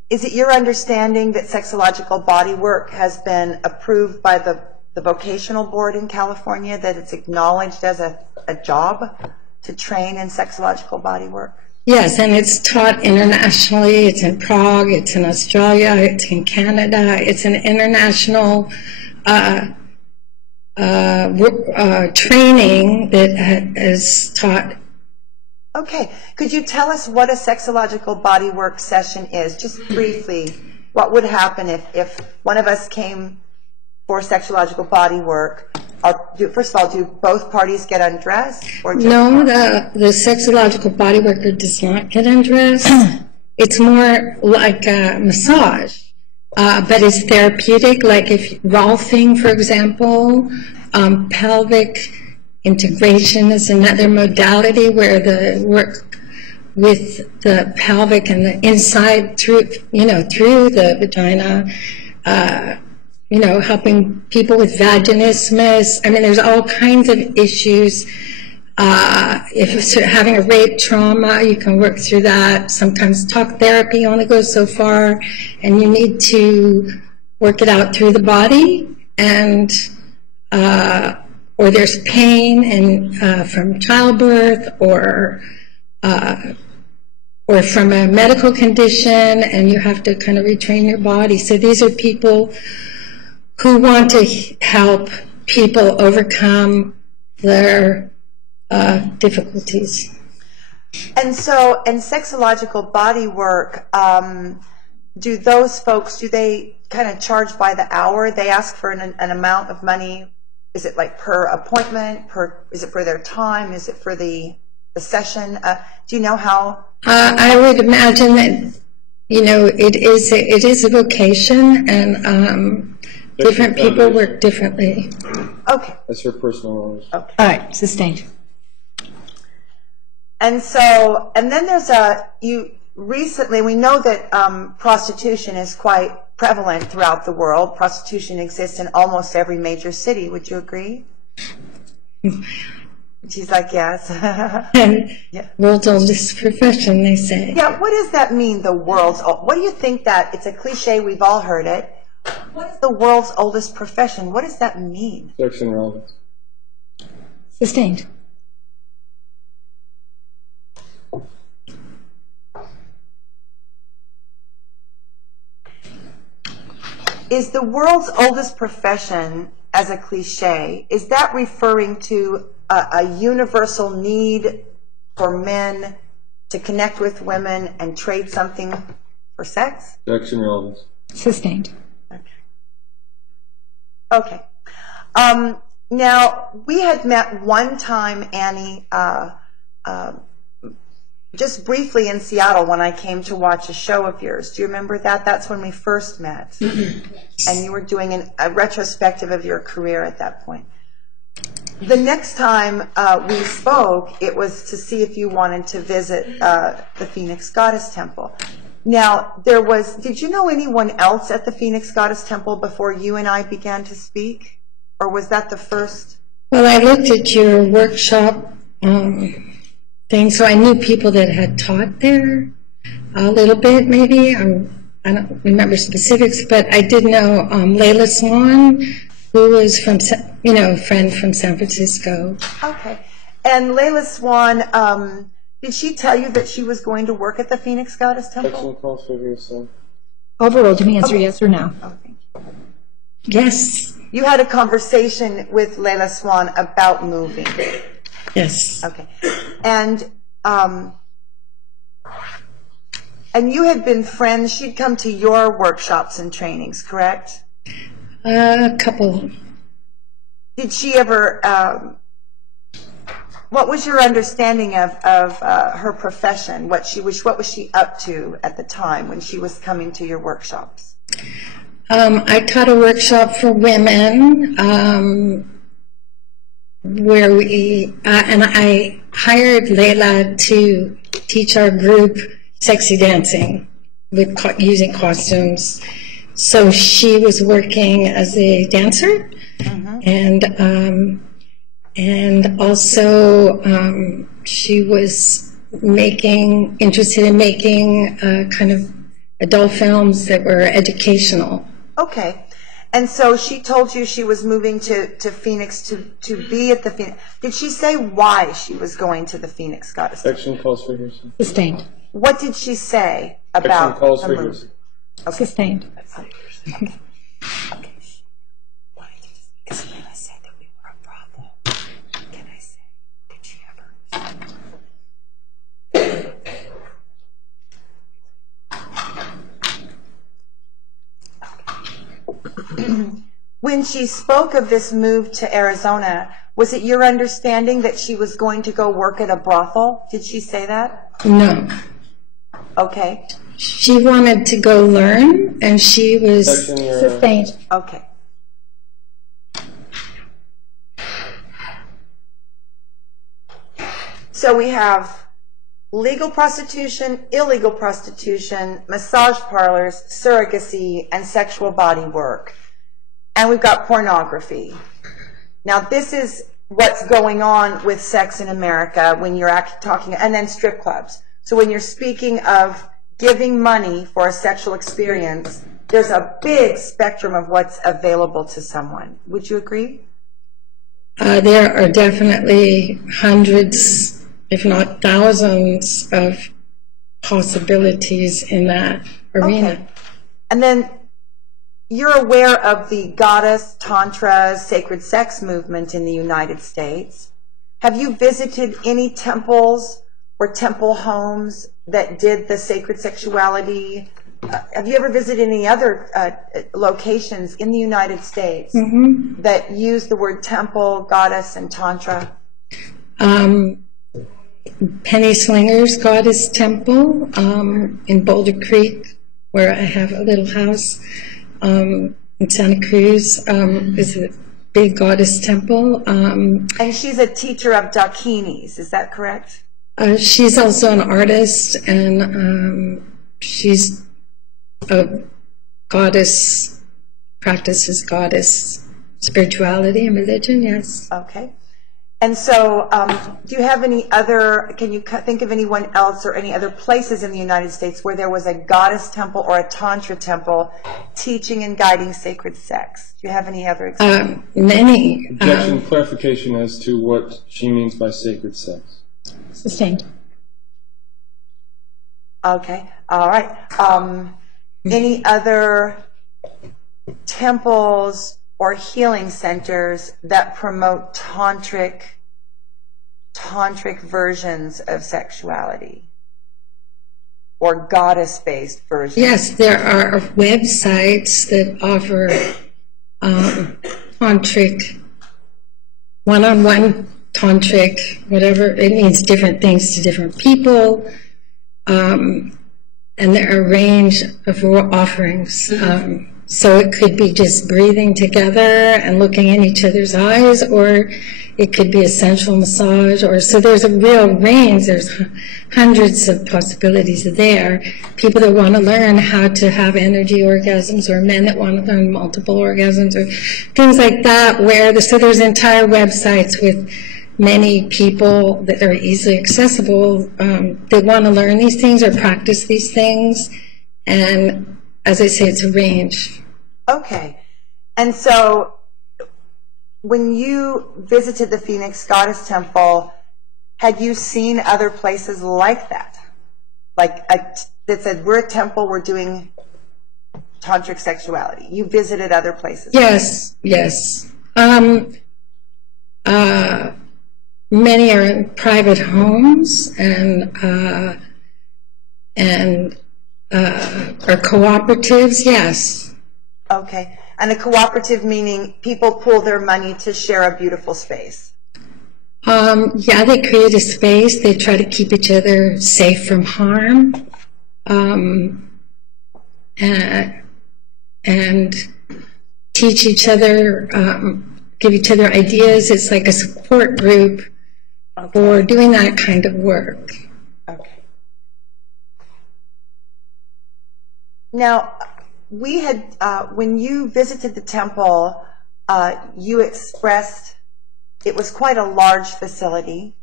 Is it your understanding that sexological body work has been approved by the vocational board in California, that it's acknowledged as a job to train in sexological body work? Yes, and it's taught internationally. It's in Prague, it's in Australia, it's in Canada. It's an international training that is taught Okay. Could you tell us what a sexological bodywork session is? Just briefly, what would happen if one of us came for sexological bodywork? First of all, do both parties get undressed? Or just No, the sexological body worker does not get undressed. It's more like a massage, but it's therapeutic. Like if Rolfing, for example, pelvic integration is another modality where the work with the pelvic and the inside through the vagina. Helping people with vaginismus. I mean, there's all kinds of issues. If you're having a rape trauma, you can work through that. Sometimes talk therapy only goes so far, and you need to work it out through the body. And or there's pain and from childbirth or from a medical condition, and you have to kind of retrain your body. So these are people who want to help people overcome their difficulties. And so, in sexological body work, do those folks, do they kind of charge by the hour? They ask for an amount of money. Is it like per appointment? Is it for their time? Is it for the session? Do you know how? I would imagine that, it is a vocation, and different people work differently. Okay. That's her personal knowledge. Okay. All right, sustained. And then there's recently, we know that prostitution is quite prevalent throughout the world. Prostitution exists in almost every major city. Would you agree? She's like, yes. Yeah. World's oldest profession, they say. Yeah, what does that mean, what do you think that, it's a cliche, we've all heard it. What is the world's oldest profession? What does that mean? Sex and relevance. Sustained. Is the world's oldest profession, as a cliche, is that referring to a universal need for men to connect with women and trade something for sex? Sex and relevance. Sustained. Okay. Now, we had met one time, Annie, just briefly in Seattle when I came to watch a show of yours. Do you remember that? That's when we first met. And you were doing a retrospective of your career at that point. The next time we spoke, it was to see if you wanted to visit the Phoenix Goddess Temple. Now, did you know anyone else at the Phoenix Goddess Temple before you and I began to speak? Or was that the first? Well, I looked at your workshop thing, so I knew people that had taught there a little bit, maybe. I don't remember specifics, but I did know Layla Swan, who was a friend from San Francisco. Okay. And Layla Swan, did she tell you that she was going to work at the Phoenix Goddess Temple? Excellent call for yourself. Overruled. Do you answer yes or no? Oh, thank you. Yes. You had a conversation with Layla Swan about moving. Yes. Okay. And you had been friends. She'd come to your workshops and trainings, correct? A couple. Did she ever? What was your understanding of her profession? What was she up to at the time when she was coming to your workshops? I taught a workshop for women where and I hired Layla to teach our group sexy dancing with using costumes. So she was working as a dancer, and also she was interested in making kind of adult films that were educational. Okay. And so she told you she was moving to Phoenix to be at the Phoenix. Did she say why she was going to the Phoenix Goddess Temple? Action calls for hearsay. Sustained. What did she say about Action calls the for move? hearsay. Okay. Sustained. Okay. Okay. Because when I said that we were a problem, can I say, did she ever? When she spoke of this move to Arizona, was it your understanding that she was going to go work at a brothel? Did she say that? No. Okay. She wanted to go learn, and she was Sustained. Okay. So we have legal prostitution, illegal prostitution, massage parlors, surrogacy, and sexual body work. And we've got pornography. Now, this is what's going on with sex in America when you're talking, and then strip clubs. So when you're speaking of giving money for a sexual experience, there's a big spectrum of what's available to someone. Would you agree? There are definitely hundreds, if not thousands, of possibilities in that arena. Okay. And then you're aware of the goddess, tantra, sacred sex movement in the United States. Have you visited any temples or temple homes that did the sacred sexuality? Have you ever visited any other locations in the United States that use the word temple, goddess, and tantra? Penny Slinger's Goddess Temple in Boulder Creek, where I have a little house in Santa Cruz, is a big goddess temple. And she's a teacher of Dakinis, is that correct? She's also an artist, and she's a goddess, practices goddess spirituality and religion, yes. Okay. And so do you have any other, can you think of anyone else or any other places in the United States where there was a goddess temple or a tantra temple teaching and guiding sacred sex? Do you have any other examples? Many. Objection, clarification as to what she means by sacred sex. Sustained. Okay, all right. Any other temples or healing centers that promote tantric versions of sexuality or goddess-based versions? Yes, there are websites that offer tantric, one-on-one tantric, whatever. It means different things to different people. And there are a range of offerings. So it could be just breathing together and looking in each other's eyes, or it could be a sensual massage, or so there's a real range. There's hundreds of possibilities there. People that want to learn how to have energy orgasms, or men that want to learn multiple orgasms, or things like that. So there's entire websites with many people that are easily accessible that want to learn these things or practice these things. And as I say, it's a range. Okay. And so when you visited the Phoenix Goddess Temple, had you seen other places like that? Like that said, we're a temple, we're doing tantric sexuality. You visited other places? Yes, yes. Many are in private homes and are cooperatives, yes. Okay. And a cooperative meaning people pool their money to share a beautiful space? Yeah, they create a space. They try to keep each other safe from harm. And teach each other, give each other ideas. It's like a support group for doing that kind of work. Okay. Now, we had, when you visited the temple, you expressed it was quite a large facility.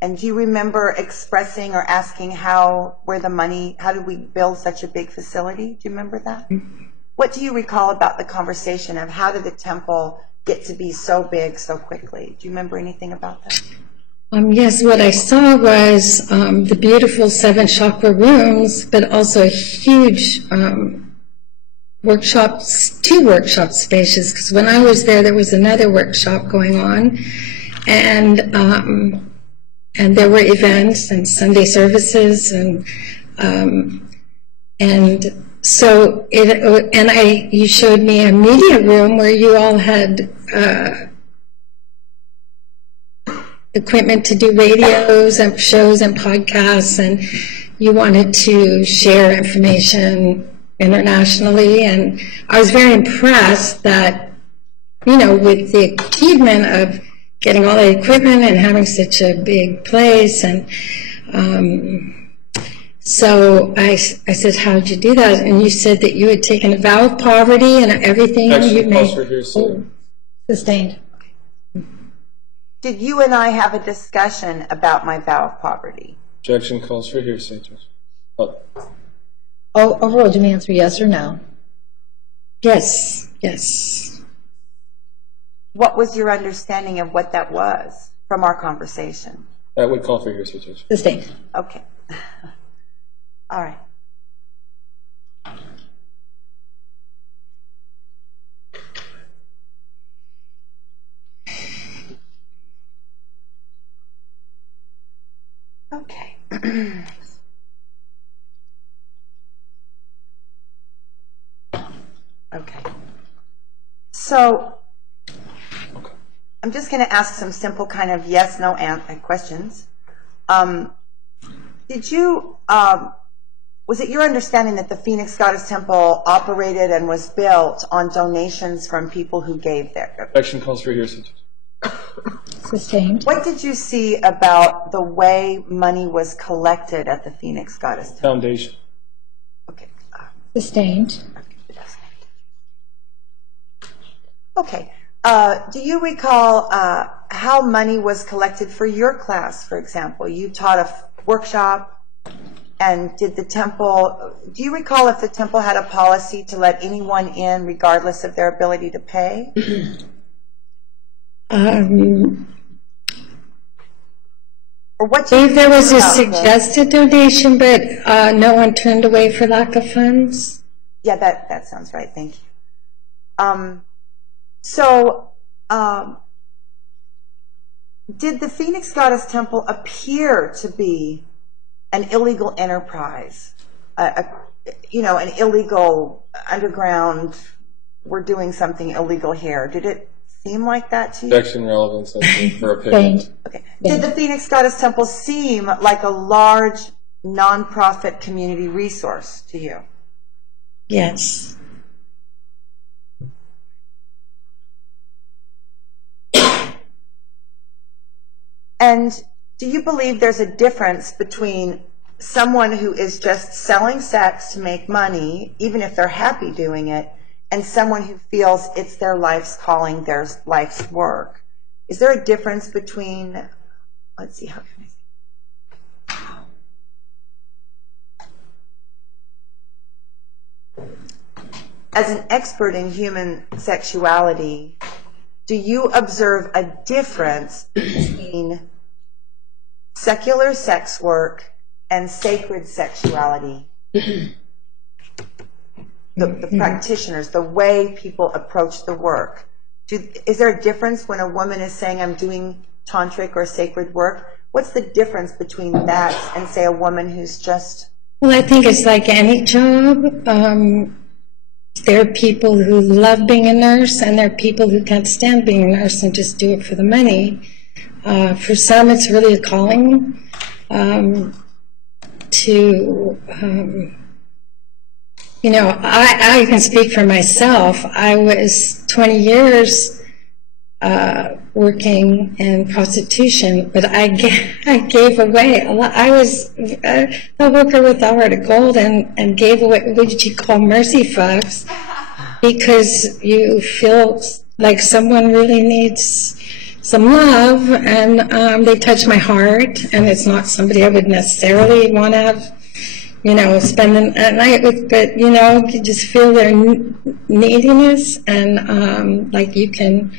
And do you remember expressing or asking how did we build such a big facility? Do you remember that? What do you recall about the conversation of how did the temple get to be so big so quickly? Do you remember anything about that? Yes, what I saw was the beautiful 7 chakra rooms, but also a huge workshops, 2 workshop spaces, because when I was there was another workshop going on, and there were events and Sunday services, and So you showed me a media room where you all had equipment to do radios and shows and podcasts, and you wanted to share information internationally. And I was very impressed that, with the achievement of getting all the equipment and having such a big place. And so I said, how did you do that? And you said that you had taken a vow of poverty and everything you made. Sustained. Did you and I have a discussion about my vow of poverty? Objection calls for hearsay, Judge. Overall, do you answer yes or no? Yes, yes. What was your understanding of what that was from our conversation? That would call for hearsay, Judge. Sustained. Okay. All right. Okay. Okay. So I'm just going to ask some simple kind of yes/no questions. Did you, was it your understanding that the Phoenix Goddess Temple operated and was built on donations from people who gave there? Objection calls for hearsay, Judge. Sustained. What did you see about the way money was collected at the Phoenix Goddess Temple? Foundation. Okay. Sustained. Okay. Do you recall how money was collected for your class, for example? You taught a workshop, and did the temple, do you recall if the temple had a policy to let anyone in regardless of their ability to pay? Or what I think there was a suggested donation, but no one turned away for lack of funds. Yeah, that sounds right. Thank you. So, did the Phoenix Goddess Temple appear to be an illegal enterprise? An illegal underground, we're doing something illegal here. Did it seem like that to you? Objection relevance, I think, for opinion. Okay. Did the Phoenix Goddess Temple seem like a large nonprofit community resource to you? Yes. And do you believe there's a difference between someone who is just selling sex to make money, even if they're happy doing it, and someone who feels it's their life's calling, their life's work? Is there a difference between, let's see, how can I say? As an expert in human sexuality, do you observe a difference between secular sex work and sacred sexuality? The practitioners, the way people approach the work. Is there a difference when a woman is saying, I'm doing tantric or sacred work? What's the difference between that and, say, a woman who's just... Well, I think it's like any job. There are people who love being a nurse, and there are people who can't stand being a nurse and just do it for the money. For some, it's really a calling I can speak for myself. I was 20 years working in prostitution, but I gave away a lot. I was a worker with a heart of gold and gave away what you call mercy fucks, because you feel like someone really needs some love, and they touch my heart, and it's not somebody I would necessarily want to have, spend a night with, but, you just feel their neediness, and like you can,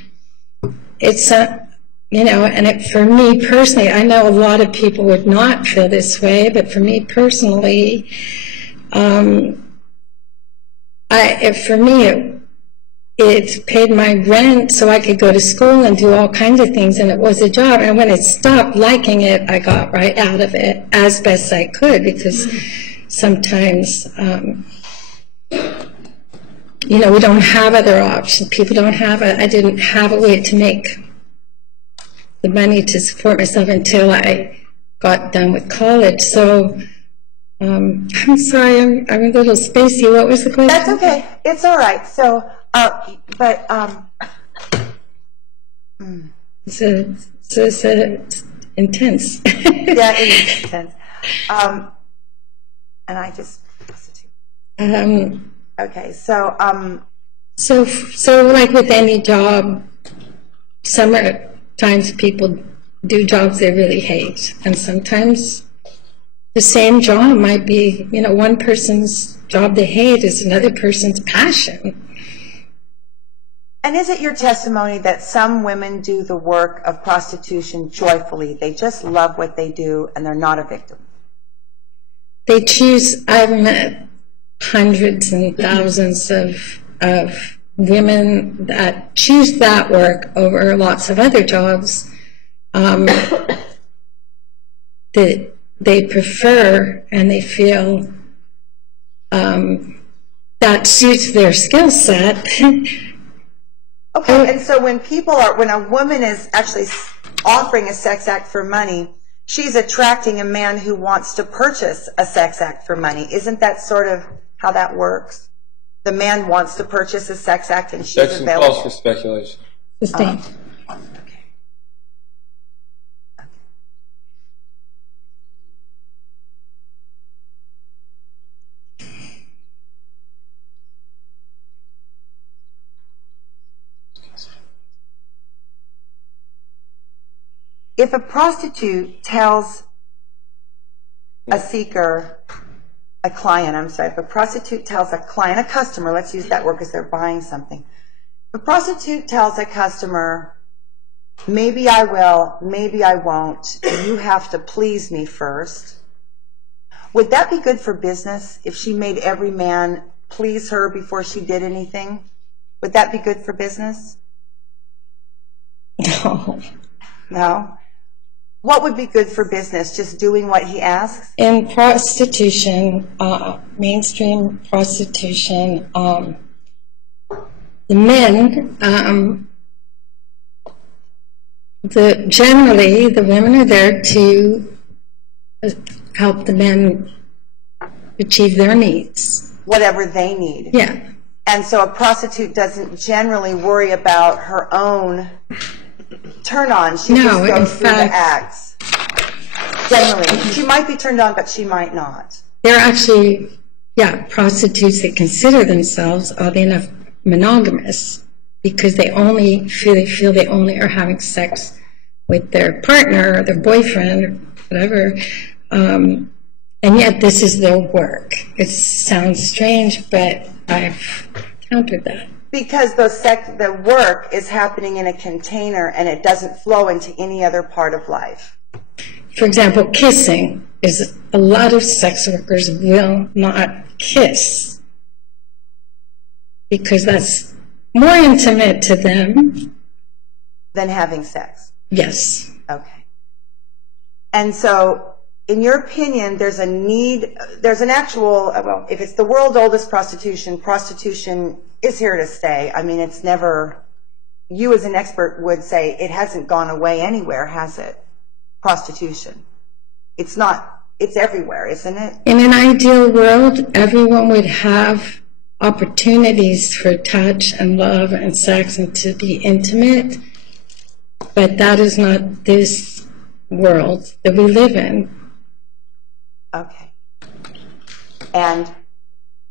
it's, for me personally, I know a lot of people would not feel this way, but for me personally, it paid my rent so I could go to school and do all kinds of things, and it was a job. And when I stopped liking it, I got right out of it as best I could, because sometimes we don't have other options. People don't have I didn't have a way to make the money to support myself until I got done with college. So, I'm sorry, I'm a little spacey. What was the question? That's okay. It's all right. So, It's intense. Yeah, it is intense. And I just. Okay, so like with any job, sometimes people do jobs they really hate, and sometimes the same job might be, one person's job they hate is another person's passion. And is it your testimony that some women do the work of prostitution joyfully? They just love what they do, and they're not a victim. They choose. I've met hundreds and thousands of women that choose that work over lots of other jobs that they prefer, and they feel that suits their skill set. Okay, and so when a woman is actually offering a sex act for money, she's attracting a man who wants to purchase a sex act for money. Isn't that sort of how that works? The man wants to purchase a sex act and she's Section available. calls for speculation. Sustained. Okay. If a prostitute tells a seeker, if a prostitute tells a client, a customer, let's use that word because they're buying something. If a prostitute tells a customer, maybe I will, maybe I won't, you have to please me first, would that be good for business if she made every man please her before she did anything? Would that be good for business? No. No? What would be good for business? Just doing what he asks? In prostitution, mainstream prostitution, the men, generally the women are there to help the men achieve their needs. Whatever they need. Yeah. And so a prostitute doesn't generally worry about her own turn on. She just goes through the acts. Generally. She might be turned on, but she might not. There are actually, prostitutes that consider themselves, oddly enough, monogamous because they feel they only are having sex with their partner or their boyfriend or whatever. And yet this is their work. It sounds strange, but I've countered that. Because the work is happening in a container and it doesn't flow into any other part of life. For example, kissing is a lot of sex workers will not kiss because that's more intimate to them than having sex. Yes. Okay. And so, in your opinion, there's an actual, if it's the world's oldest prostitution is here to stay. I mean, it's never, you as an expert would say it hasn't gone away anywhere, has it? Prostitution. It's not, it's everywhere, isn't it? In an ideal world, everyone would have opportunities for touch and love and sex and to be intimate, but that is not this world that we live in. Okay. And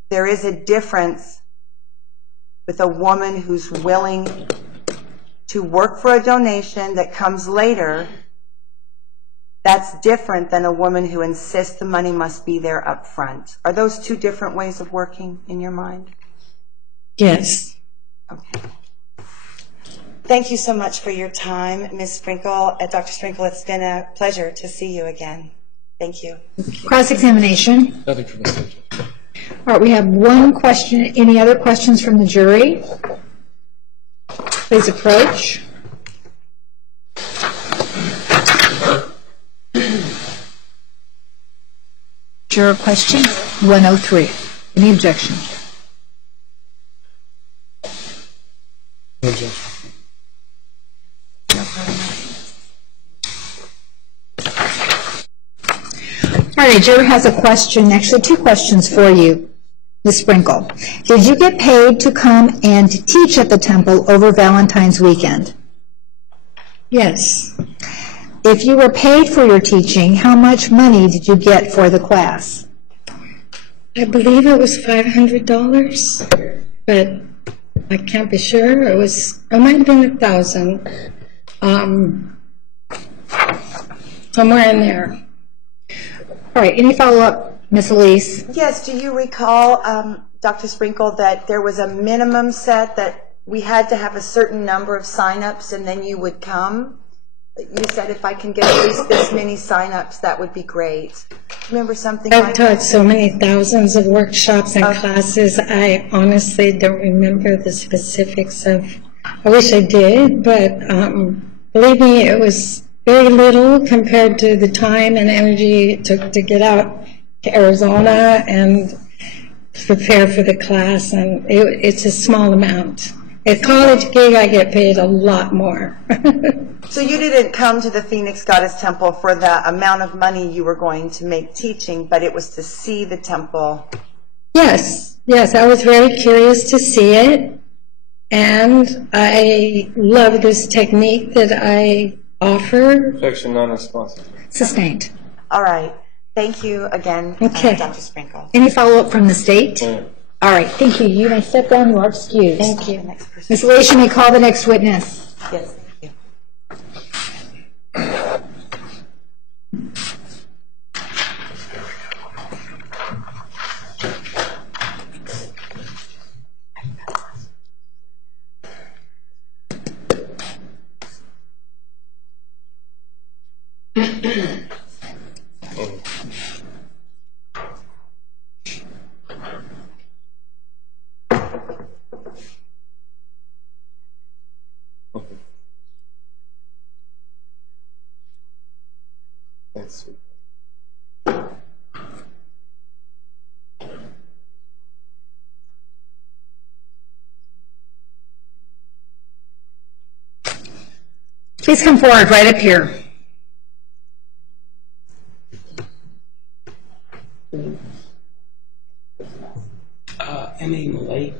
there is a difference with a woman who's willing to work for a donation that comes later. That's different than a woman who insists the money must be there up front. Are those two different ways of working in your mind? Yes. Okay. Thank you so much for your time, Ms. Sprinkle. Dr. Sprinkle, it's been a pleasure to see you again. Thank you. Cross-examination. Nothing from the subject. All right, we have one question. Any other questions from the jury? Please approach. Juror question 103. Any objection? No objection. All right, Joe has a question, actually 2 questions for you, Ms. Sprinkle. Did you get paid to come and teach at the temple over Valentine's weekend? Yes. If you were paid for your teaching, how much money did you get for the class? I believe it was $500, but I can't be sure. It might have been 1,000, somewhere in there. All right, any follow-up, Ms. Elise? Yes, do you recall, Dr. Sprinkle, that there was a minimum set that we had to have a certain number of sign-ups and then you would come? You said if I can get at least this many sign-ups, that would be great. Remember something I've like taught that? so many thousands of workshops and classes, I honestly don't remember the specifics of, I wish I did, but believe me, it was very little compared to the time and energy it took to get out to Arizona and prepare for the class, and it's a small amount. At college gig, I get paid a lot more. So you didn't come to the Phoenix Goddess Temple for the amount of money you were going to make teaching, but it was to see the temple. Yes, I was very curious to see it, and I love this technique that I offer. Objection, non-responsive. Sustained. All right. Thank you again, Okay. Dr. Sprinkle. Any follow-up from the state? Yeah. All right, thank you. You may step down. You are excused. Thank you. Next person. Ms. Elise, you may call the next witness. Yes, thank you. That's sweet. Please come forward, right up here. M.A. Malay.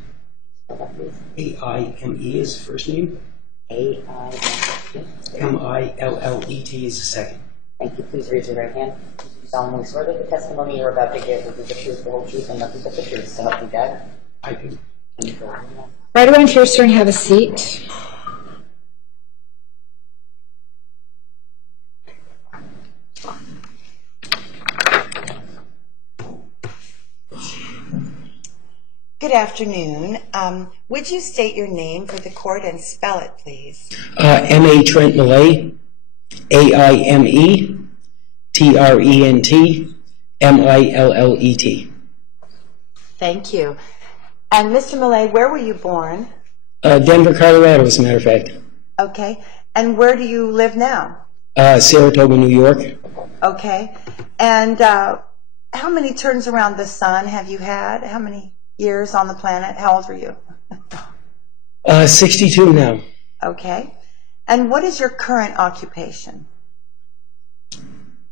A-I-M-E is the first name. A-I. M-I-L-L-E-T is the second. Thank you. Please raise your right hand. You solemnly swear that the testimony you're about to give will be the truth, the whole truth, and nothing but the truth, so help you God. I do. Can you go on now? Right around here, sir, and have a seat. Good afternoon. Would you state your name for the court and spell it, please? M.A. Trent Malay. A-I-M-E. T-R-E-N-T. M-I-L-L-E-T. Thank you. And Mr. Malay, where were you born? Denver, Colorado, as a matter of fact. Okay. And where do you live now? Saratoga, New York. Okay. And how many turns around the sun have you had? How many years on the planet? How old were you? 62 now. Okay. And what is your current occupation?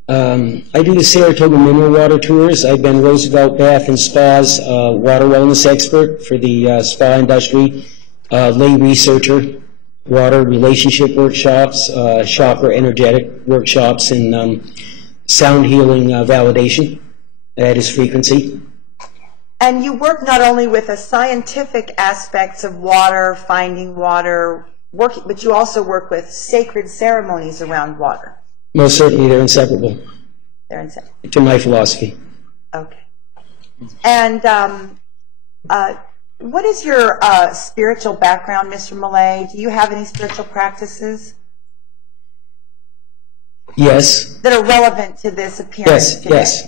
I do the Saratoga mineral water tours. I've been Roosevelt Bath and Spa's water wellness expert for the spa industry, lay researcher, water relationship workshops, chakra energetic workshops, and sound healing validation. That is frequency. And you work not only with the scientific aspects of water, finding water, working, but you also work with sacred ceremonies around water. Most certainly, they're inseparable They're inseparable. to my philosophy. Okay. And what is your spiritual background, Mr. Malay? Do you have any spiritual practices Yes. that are relevant to this appearance today? Yes.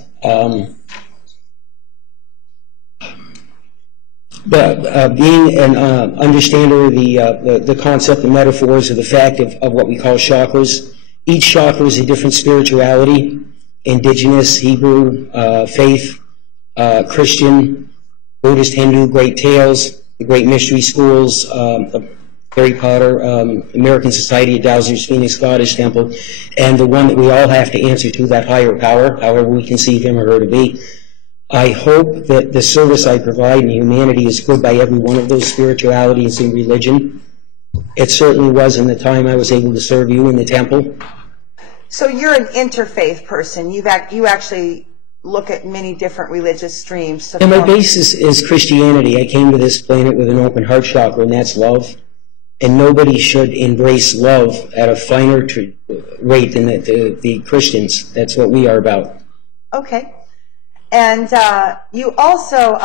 But being an understander of the concept and metaphors of the fact of what we call chakras, each chakra is a different spirituality, indigenous, Hebrew, faith, Christian, Buddhist, Hindu, great tales, the great mystery schools, Harry Potter, American Society of Dowsers, Phoenix Goddess Temple, and the one that we all have to answer to, that higher power, however we conceive him or her to be. I hope that the service I provide in humanity is good by every one of those spiritualities and religion. It certainly was in the time I was able to serve you in the temple. So you're an interfaith person. You actually look at many different religious streams. And my basis is Christianity. I came to this planet with an open heart chakra, and that's love. And nobody should embrace love at a finer rate than the Christians. That's what we are about. Okay. And you also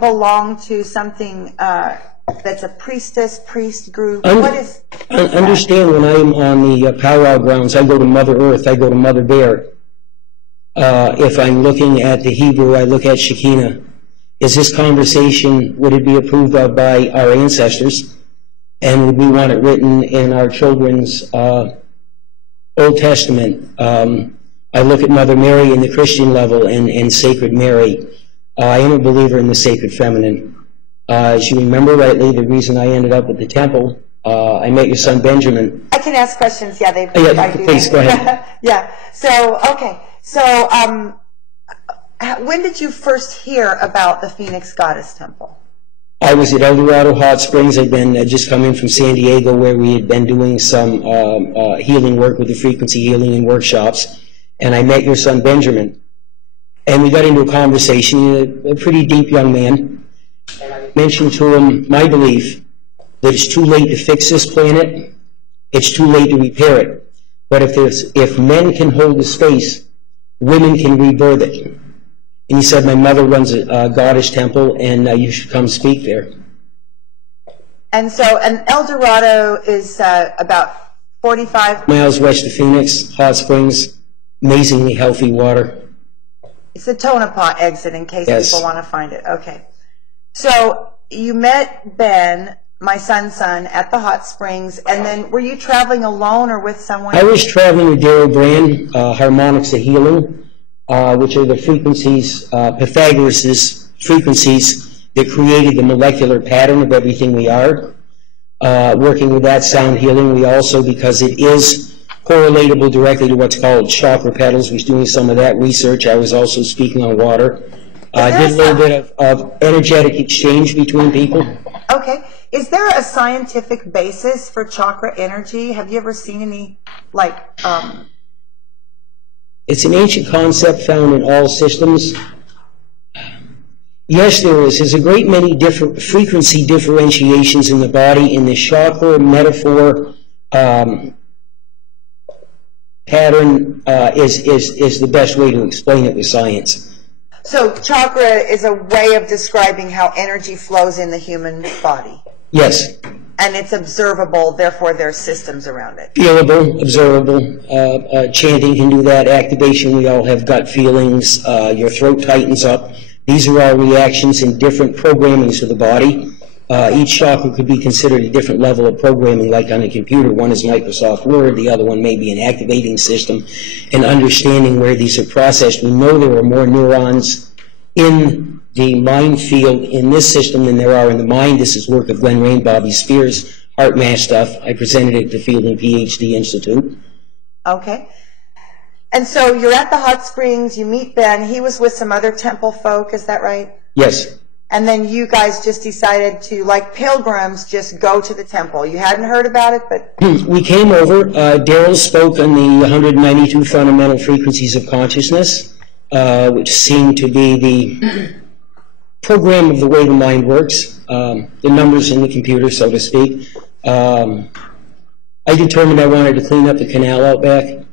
belong to something that's a priest group. What is understand when I'm on the powwow grounds, I go to Mother Earth, I go to Mother Bear. If I'm looking at the Hebrew, I look at Shekinah. Is this conversation, would it be approved of by our ancestors? And would we want it written in our children's Old Testament? I look at Mother Mary in the Christian level and Sacred Mary. I am a believer in the sacred feminine. As you remember rightly, the reason I ended up at the temple, I met your son Benjamin. I can ask questions. Yeah, please go ahead. Yeah. So, okay. So, when did you first hear about the Phoenix Goddess Temple? I was at El Dorado Hot Springs. I'd been just coming from San Diego, where we had been doing some healing work with the frequency healing and workshops. And I met your son Benjamin. And we got into a conversation, a pretty deep young man. And I mentioned to him my belief that it's too late to fix this planet. It's too late to repair it. But if men can hold the space, women can rebirth it. And he said, my mother runs a goddess temple, and you should come speak there. And so, El Dorado is about 45 miles west of Phoenix, Hot Springs, amazingly healthy water. It's the Tonopah exit in case people want to find it. Okay. So you met Ben, my son's son, at the Hot Springs, and then were you traveling alone or with someone? I was traveling with Daryl Brand, Harmonics of Healing, which are the frequencies, Pythagoras' frequencies that created the molecular pattern of everything we are. Working with that sound healing, we also, because it is correlatable directly to what's called chakra petals, we're doing some of that research. I was also speaking on water. I did a little bit of energetic exchange between people. Okay. Is there a scientific basis for chakra energy? Have you ever seen any, It's an ancient concept found in all systems. Yes, there is. There's a great many different frequency differentiations in the body, in the chakra metaphor pattern is the best way to explain it with science. So chakra is a way of describing how energy flows in the human body. Yes. And it's observable, therefore there's systems around it. Feelable, observable. Chanting can do that. Activation, we all have gut feelings. Your throat tightens up. These are all reactions in different programmings of the body. Each chakra could be considered a different level of programming, like on a computer. One is Microsoft Word, the other one may be an activating system, and understanding where these are processed. We know there are more neurons in the mind field in this system than there are in the mind. This is work of Glenn Rain, Bobby Spears, Heart Math stuff. I presented it at the Fielding PhD Institute. Okay. And so you're at the Hot Springs, you meet Ben. He was with some other temple folk, is that right? Yes. And then you guys just decided to, like pilgrims, just go to the temple. You hadn't heard about it, but... We came over. Daryl spoke on the 192 fundamental frequencies of consciousness, which seemed to be the program of the way the mind works, the numbers in the computer, so to speak. I determined I wanted to clean up the canal out back.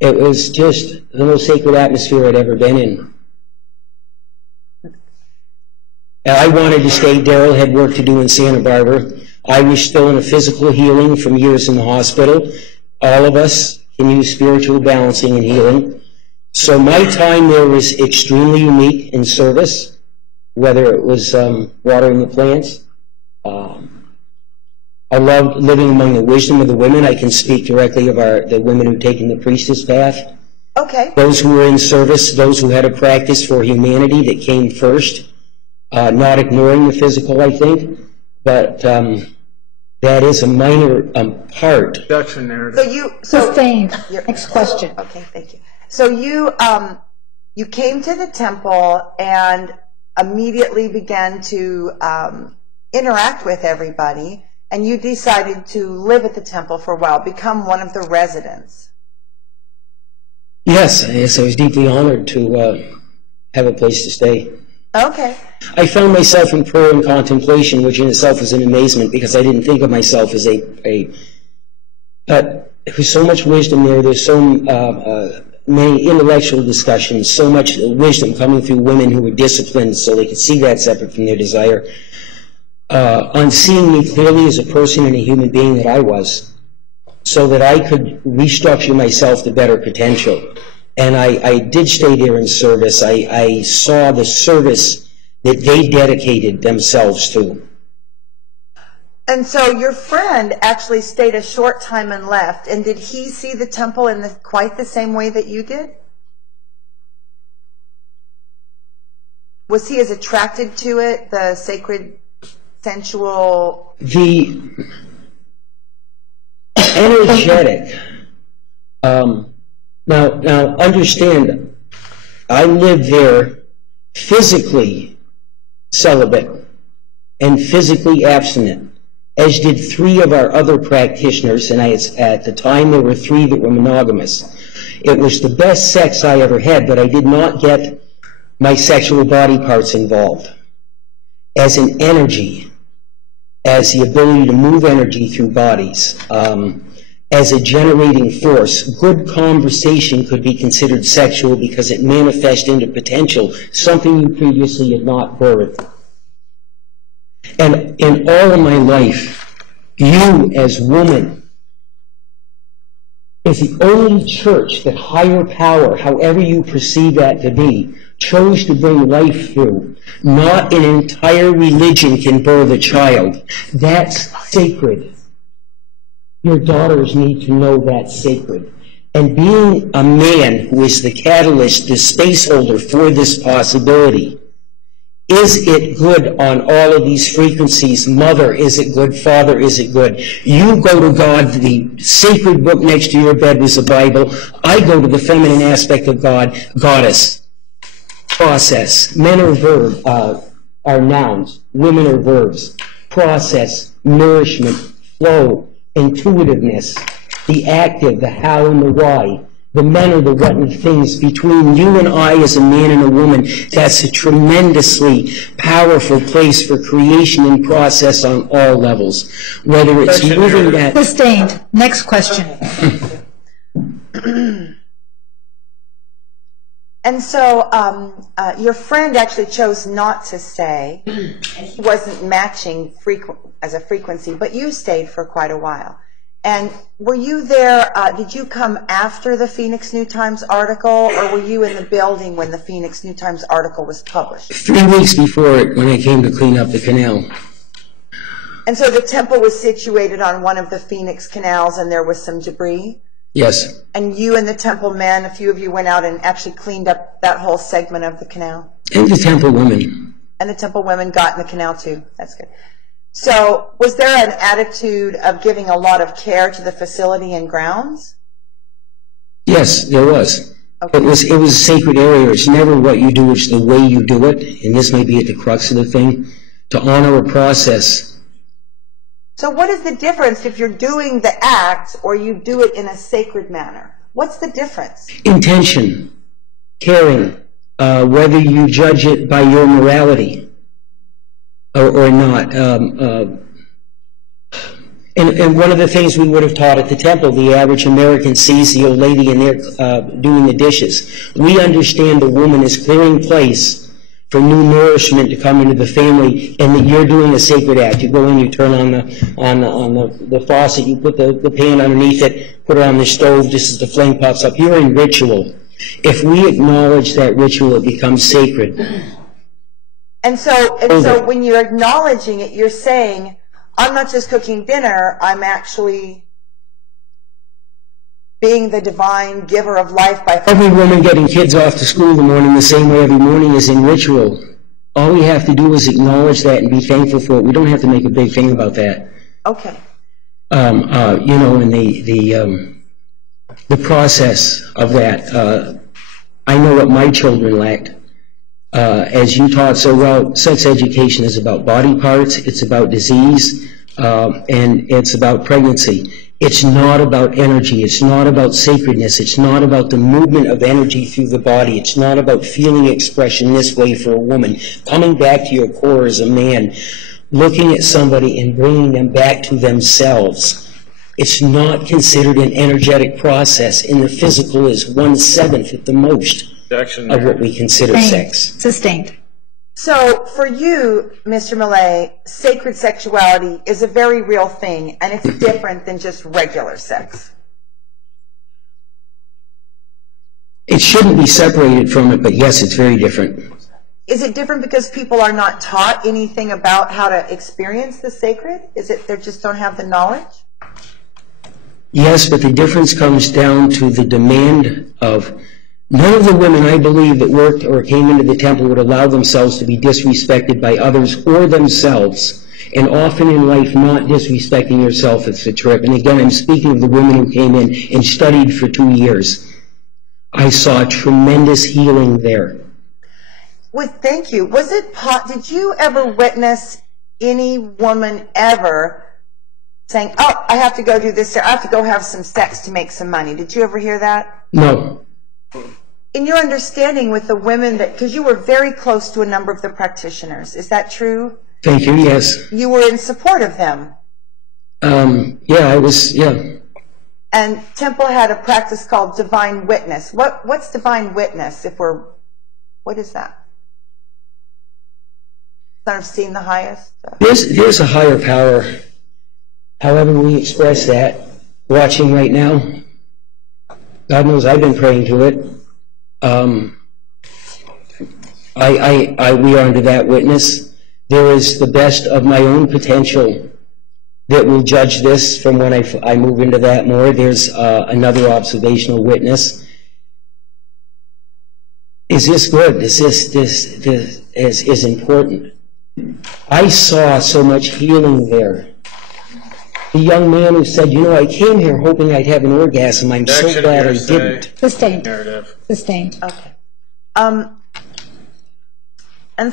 It was just the most sacred atmosphere I'd ever been in. I wanted to stay. Daryl had work to do in Santa Barbara. I was still in a physical healing from years in the hospital. All of us can use spiritual balancing and healing. So my time there was extremely unique in service, whether it was watering the plants. I loved living among the wisdom of the women. I can speak directly of the women who've taken the priestess path. Okay. Those who were in service, those who had a practice for humanity that came first. Not ignoring the physical, I think, but that is a minor part. Production narrative. Sustained. Next question. Okay, thank you. So you came to the temple and immediately began to interact with everybody, and you decided to live at the temple for a while, become one of the residents. Yes, I was deeply honored to have a place to stay. Okay. I found myself in prayer and contemplation, which in itself was an amazement because I didn't think of myself as there's so much wisdom there. There's so many intellectual discussions, so much wisdom coming through women who were disciplined so they could see that separate from their desire. On seeing me clearly as a person and a human being that I was, so that I could restructure myself to better potential. And I did stay there in service. I saw the service that they dedicated themselves to. And so your friend actually stayed a short time and left. And did he see the temple in quite the same way that you did? Was he as attracted to it, the sacred, sensual? The energetic. Now understand, I lived there physically celibate and physically abstinent, as did 3 of our other practitioners, and at the time there were 3 that were monogamous. It was the best sex I ever had, but I did not get my sexual body parts involved. As an energy, as the ability to move energy through bodies, as a generating force, good conversation could be considered sexual because it manifests into potential, something you previously had not birthed. And in all of my life, you as woman, is the only church that higher power, however you perceive that to be, chose to bring life through. Not an entire religion can birth a child. That's sacred. Your daughters need to know that's sacred. And being a man who is the catalyst, the space holder for this possibility, is it good on all of these frequencies? Mother, is it good? Father, is it good? You go to God, the sacred book next to your bed was the Bible. I go to the feminine aspect of God, goddess. Process. Men are nouns. Women are verbs. Process, nourishment, flow, intuitiveness, the active, the how and the why. The men are the what and things. Between you and I as a man and a woman, that's a tremendously powerful place for creation and process on all levels. Whether it's moving that... Sustained. Next question. And so your friend actually chose not to stay. He wasn't matching as a frequency, but you stayed for quite a while. And were you there, did you come after the Phoenix New Times article, or were you in the building when the Phoenix New Times article was published? 3 weeks before it, when I came to clean up the canal. And so the temple was situated on one of the Phoenix canals and there was some debris? Yes. And you and the temple men, a few of you went out and actually cleaned up that whole segment of the canal? And the temple women. And the temple women got in the canal too. That's good. So was there an attitude of giving a lot of care to the facility and grounds? Yes, there was. Okay. It was a sacred area. It's never what you do, it's the way you do it. And this may be at the crux of the thing. To honor a process. So what is the difference if you're doing the act or you do it in a sacred manner? What's the difference? Intention, caring, whether you judge it by your morality or not. And one of the things we would have taught at the temple, the average American sees the old lady in there doing the dishes. We understand the woman is clearing place for new nourishment to come into the family, and that you're doing a sacred act. You go in, you turn on the faucet, you put the pan underneath it, put it on the stove just as the flame pops up. You're in ritual. If we acknowledge that ritual, it becomes sacred. And so when you're acknowledging it, you're saying, I'm not just cooking dinner, I'm actually being the divine giver of life by... Every woman getting kids off to school in the morning the same way every morning is in ritual. all we have to do is acknowledge that and be thankful for it. We don't have to make a big thing about that. Okay. You know, and the process of that. I know what my children lacked. As you taught so well, sex education is about body parts, it's about disease, and it's about pregnancy. It's not about energy, it's not about sacredness, it's not about the movement of energy through the body, it's not about feeling expression this way for a woman. Coming back to your core as a man, looking at somebody and bringing them back to themselves. It's not considered an energetic process, and the physical is 1/7 at the most of what we consider sex. Sustained. So for you, Mr. Millay, sacred sexuality is a very real thing, and it's different than just regular sex. It shouldn't be separated from it, but yes, it's very different. Is it different because people are not taught anything about how to experience the sacred? Is it they just don't have the knowledge? Yes, but the difference comes down to the demand of none of the women, I believe, that worked or came into the temple would allow themselves to be disrespected by others or themselves, and often in life not disrespecting yourself is the trip. And again, I'm speaking of the women who came in and studied for 2 years. I saw tremendous healing there. Well, thank you. Did you ever witness any woman ever saying, oh, I have to go do this, I have to go have some sex to make some money? Did you ever hear that? No. In your understanding with the women because you were very close to a number of the practitioners, is that true? Thank you, yes. You were in support of them? Yeah, I was, yeah. And Temple had a practice called divine witness. What's divine witness what is that? Son of seeing the highest? There's a higher power. However we express that, watching right now, God knows I've been praying to it. We are under that witness. There is the best of my own potential that will judge this from when I move into that more. There's another observational witness. Is this good? Is this is important? I saw so much healing there. The young man who said, you know, I came here hoping I'd have an orgasm. I'm so glad I didn't. Sustained. Narrative. Sustained. Okay. And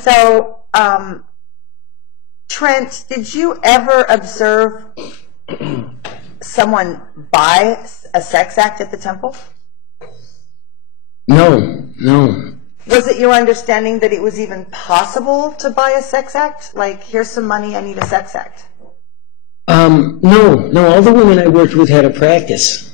so, Trent, did you ever observe someone buy a sex act at the temple? No, no. Was it your understanding that it was even possible to buy a sex act? Like, here's some money, I need a sex act. No. All the women I worked with had a practice.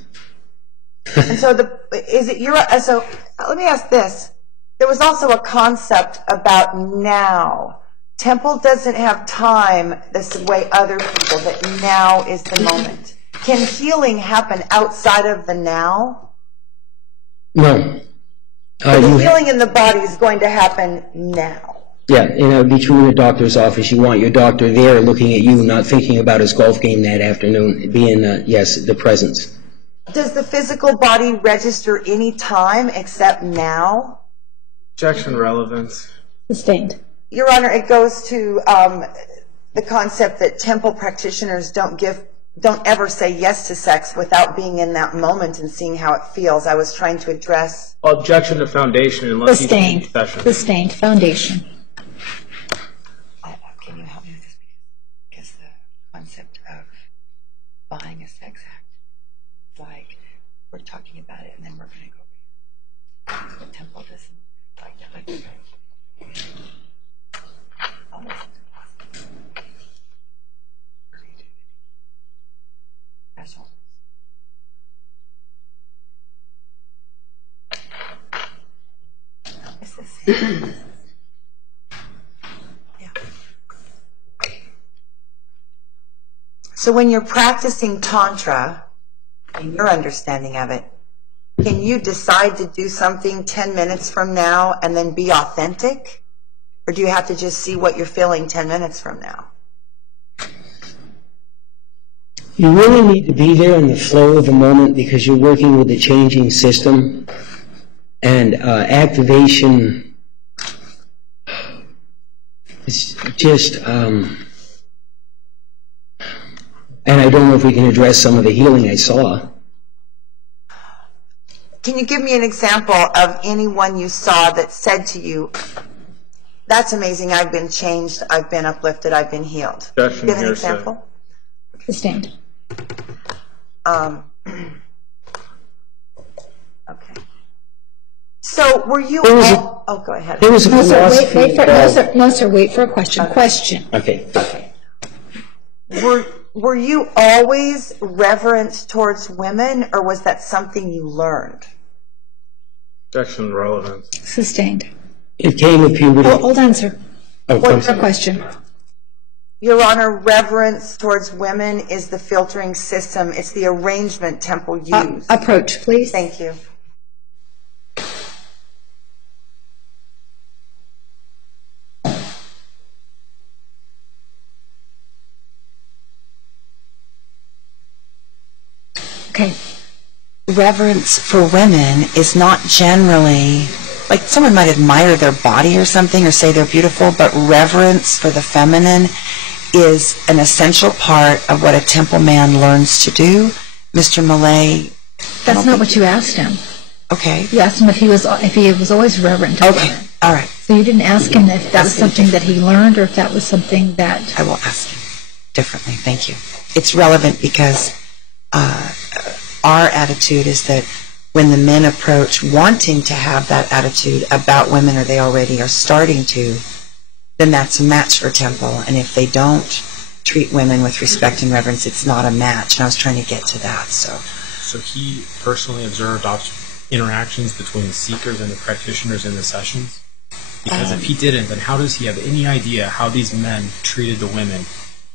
And so so let me ask this. There was also a concept about now. Temple doesn't have time the way other people, that now is the moment. Can healing happen outside of the now? No. The healing in the body is going to happen now. Yeah, and it would be true in a doctor's office. You want your doctor there looking at you, not thinking about his golf game that afternoon, being, yes, the presence. Does the physical body register any time except now? Objection relevance. Sustained. Your Honor, it goes to the concept that temple practitioners don't ever say yes to sex without being in that moment and seeing how it feels. I was trying to address. Objection to foundation unless Sustained. you session. Sustained. Foundation. Can you help me with this? Because the concept of buying a sex act, it's like we're talking about it and then we're going to go. The temple doesn't like that. Yeah. So when you're practicing Tantra, in your understanding of it, can you decide to do something 10 minutes from now and then be authentic? Or do you have to just see what you're feeling 10 minutes from now? You really need to be there in the flow of the moment because you're working with a changing system. And activation, I don't know, It's just, and I don't know if we can address some of the healing I saw. Can you give me an example of anyone you saw that said to you, that's amazing, I've been changed, I've been uplifted, I've been healed? Give an example? Sustained. Okay. So were you all... Oh, go ahead. There was a No, sir, philosophy. no, sir, wait for a question. Okay. Question. Okay. Were you always reverent towards women, or was that something you learned? Objection, relevance. Sustained. It came with puberty. Oh, hold on, sir. Oh, What's your question? Your Honor, reverence towards women is the filtering system. It's the arrangement Temple used. Approach, please. Thank you. Okay. Reverence for women is not generally, like someone might admire their body or something or say they're beautiful, but reverence for the feminine is an essential part of what a Temple man learns to do. Mr. Millay. That's not what you asked him. Okay. You asked him if he was always reverent to Okay. women. All right. So you didn't ask him if that was something that he learned or if that was something that... I will ask you differently. Thank you. It's relevant because our attitude is that when the men approach wanting to have that attitude about women, or they already are starting to, then that's a match for Temple. And if they don't treat women with respect and reverence, it's not a match. And I was trying to get to that. So he personally observed interactions between the seekers and the practitioners in the sessions? Because if he didn't, then how does he have any idea how these men treated the women?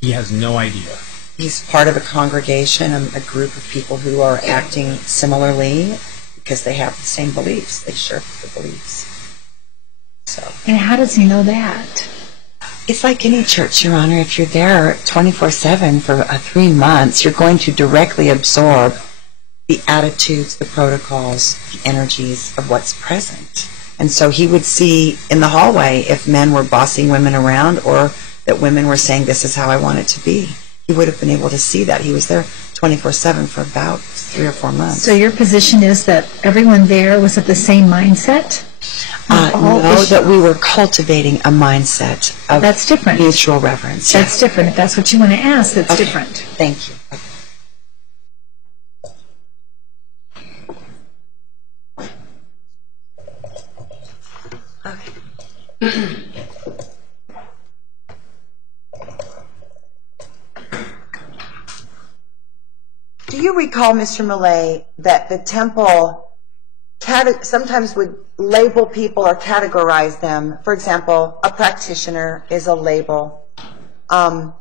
He has no idea. He's part of a congregation, a group of people who are acting similarly because they have the same beliefs. They share the beliefs. So. And how does he know that? It's like any church, Your Honor. If you're there 24/7 for 3 months, you're going to directly absorb the attitudes, the protocols, the energies of what's present. And so he would see in the hallway if men were bossing women around or that women were saying, this is how I want it to be. He would have been able to see that. He was there 24/7 for about 3 or 4 months. So your position is that everyone there was at the same mindset? No, that we were cultivating a mindset of That's different. mutual reverence. That's different. If that's what you want to ask, that's Okay. different. Thank you. Okay. Do you recall, Mr. Millay, that the Temple sometimes would label people or categorize them? For example, a practitioner is a label. A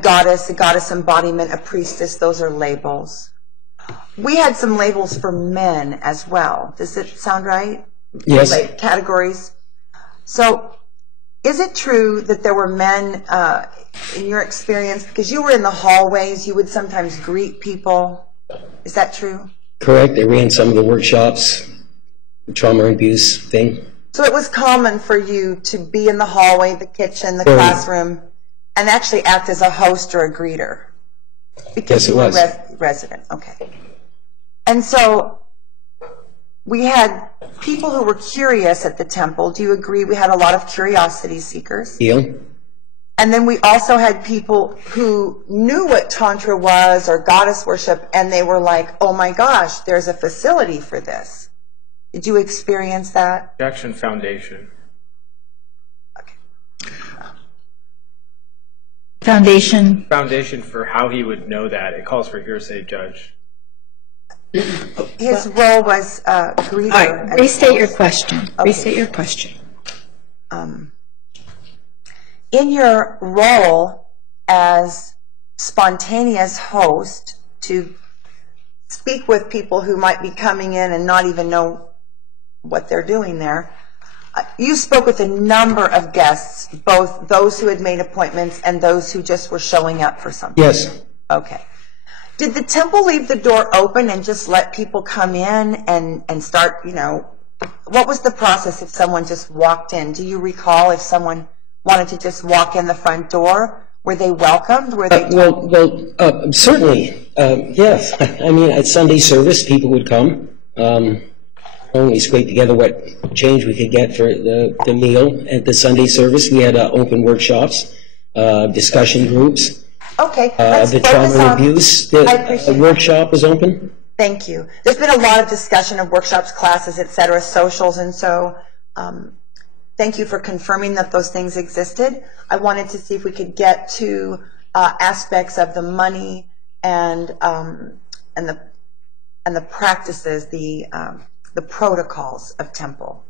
goddess embodiment, a priestess, those are labels. We had some labels for men as well. Does it sound right? Yes. Like categories. So, is it true that there were men, in your experience, because you were in the hallways, you would sometimes greet people? Is that true? Correct. I ran some of the workshops, the trauma and abuse thing. So it was common for you to be in the hallway, the kitchen, the classroom, and actually act as a host or a greeter? Because Yes, it you were was. resident. Okay. And so we had people who were curious at the Temple. Do you agree we had a lot of curiosity seekers? Heal. And then we also had people who knew what Tantra was or goddess worship, and they were like, oh my gosh, there's a facility for this. Did you experience that? Objection, foundation. Okay. Foundation. Foundation for how he would know that. It calls for hearsay, Judge. His role was greeter. All right, restate your question. Okay. Restate your question. In your role as spontaneous host to speak with people who might be coming in and not even know what they're doing there, you spoke with a number of guests, both those who had made appointments and those who just were showing up for something. Yes. Okay. Did the Temple leave the door open and just let people come in and start, what was the process if someone just walked in? Do you recall if someone wanted to just walk in the front door? Were they welcomed? Were they certainly, yes. I mean, at Sunday service, people would come. We scraped together what change we could get for the meal at the Sunday service. We had open workshops, discussion groups. Okay. The trauma and abuse the workshop was open. Thank you. There's been a lot of discussion of workshops, classes, etc., socials, and so thank you for confirming that those things existed. I wanted to see if we could get to aspects of the money and the practices, the protocols of temple.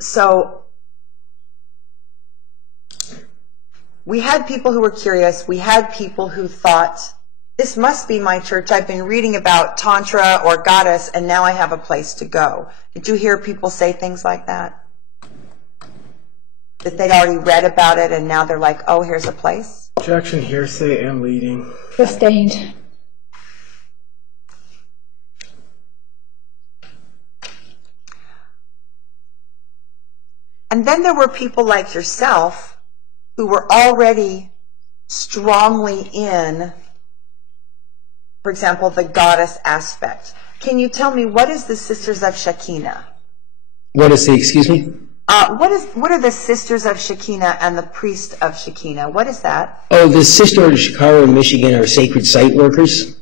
So we had people who were curious. We had people who thought, this must be my church. I've been reading about Tantra or Goddess, and now I have a place to go. Did you hear people say things like that? That they'd already read about it, and now they're like, oh, here's a place? Objection, hearsay, and leading. Sustained. And then there were people like yourself who were already strongly in, for example, the goddess aspect. Can you tell me, what is the Sisters of Shekinah? What is the, excuse me? What are the Sisters of Shekinah and the Priest of Shekinah? What is that? Oh, the Sisters of Chicago in Michigan are sacred site workers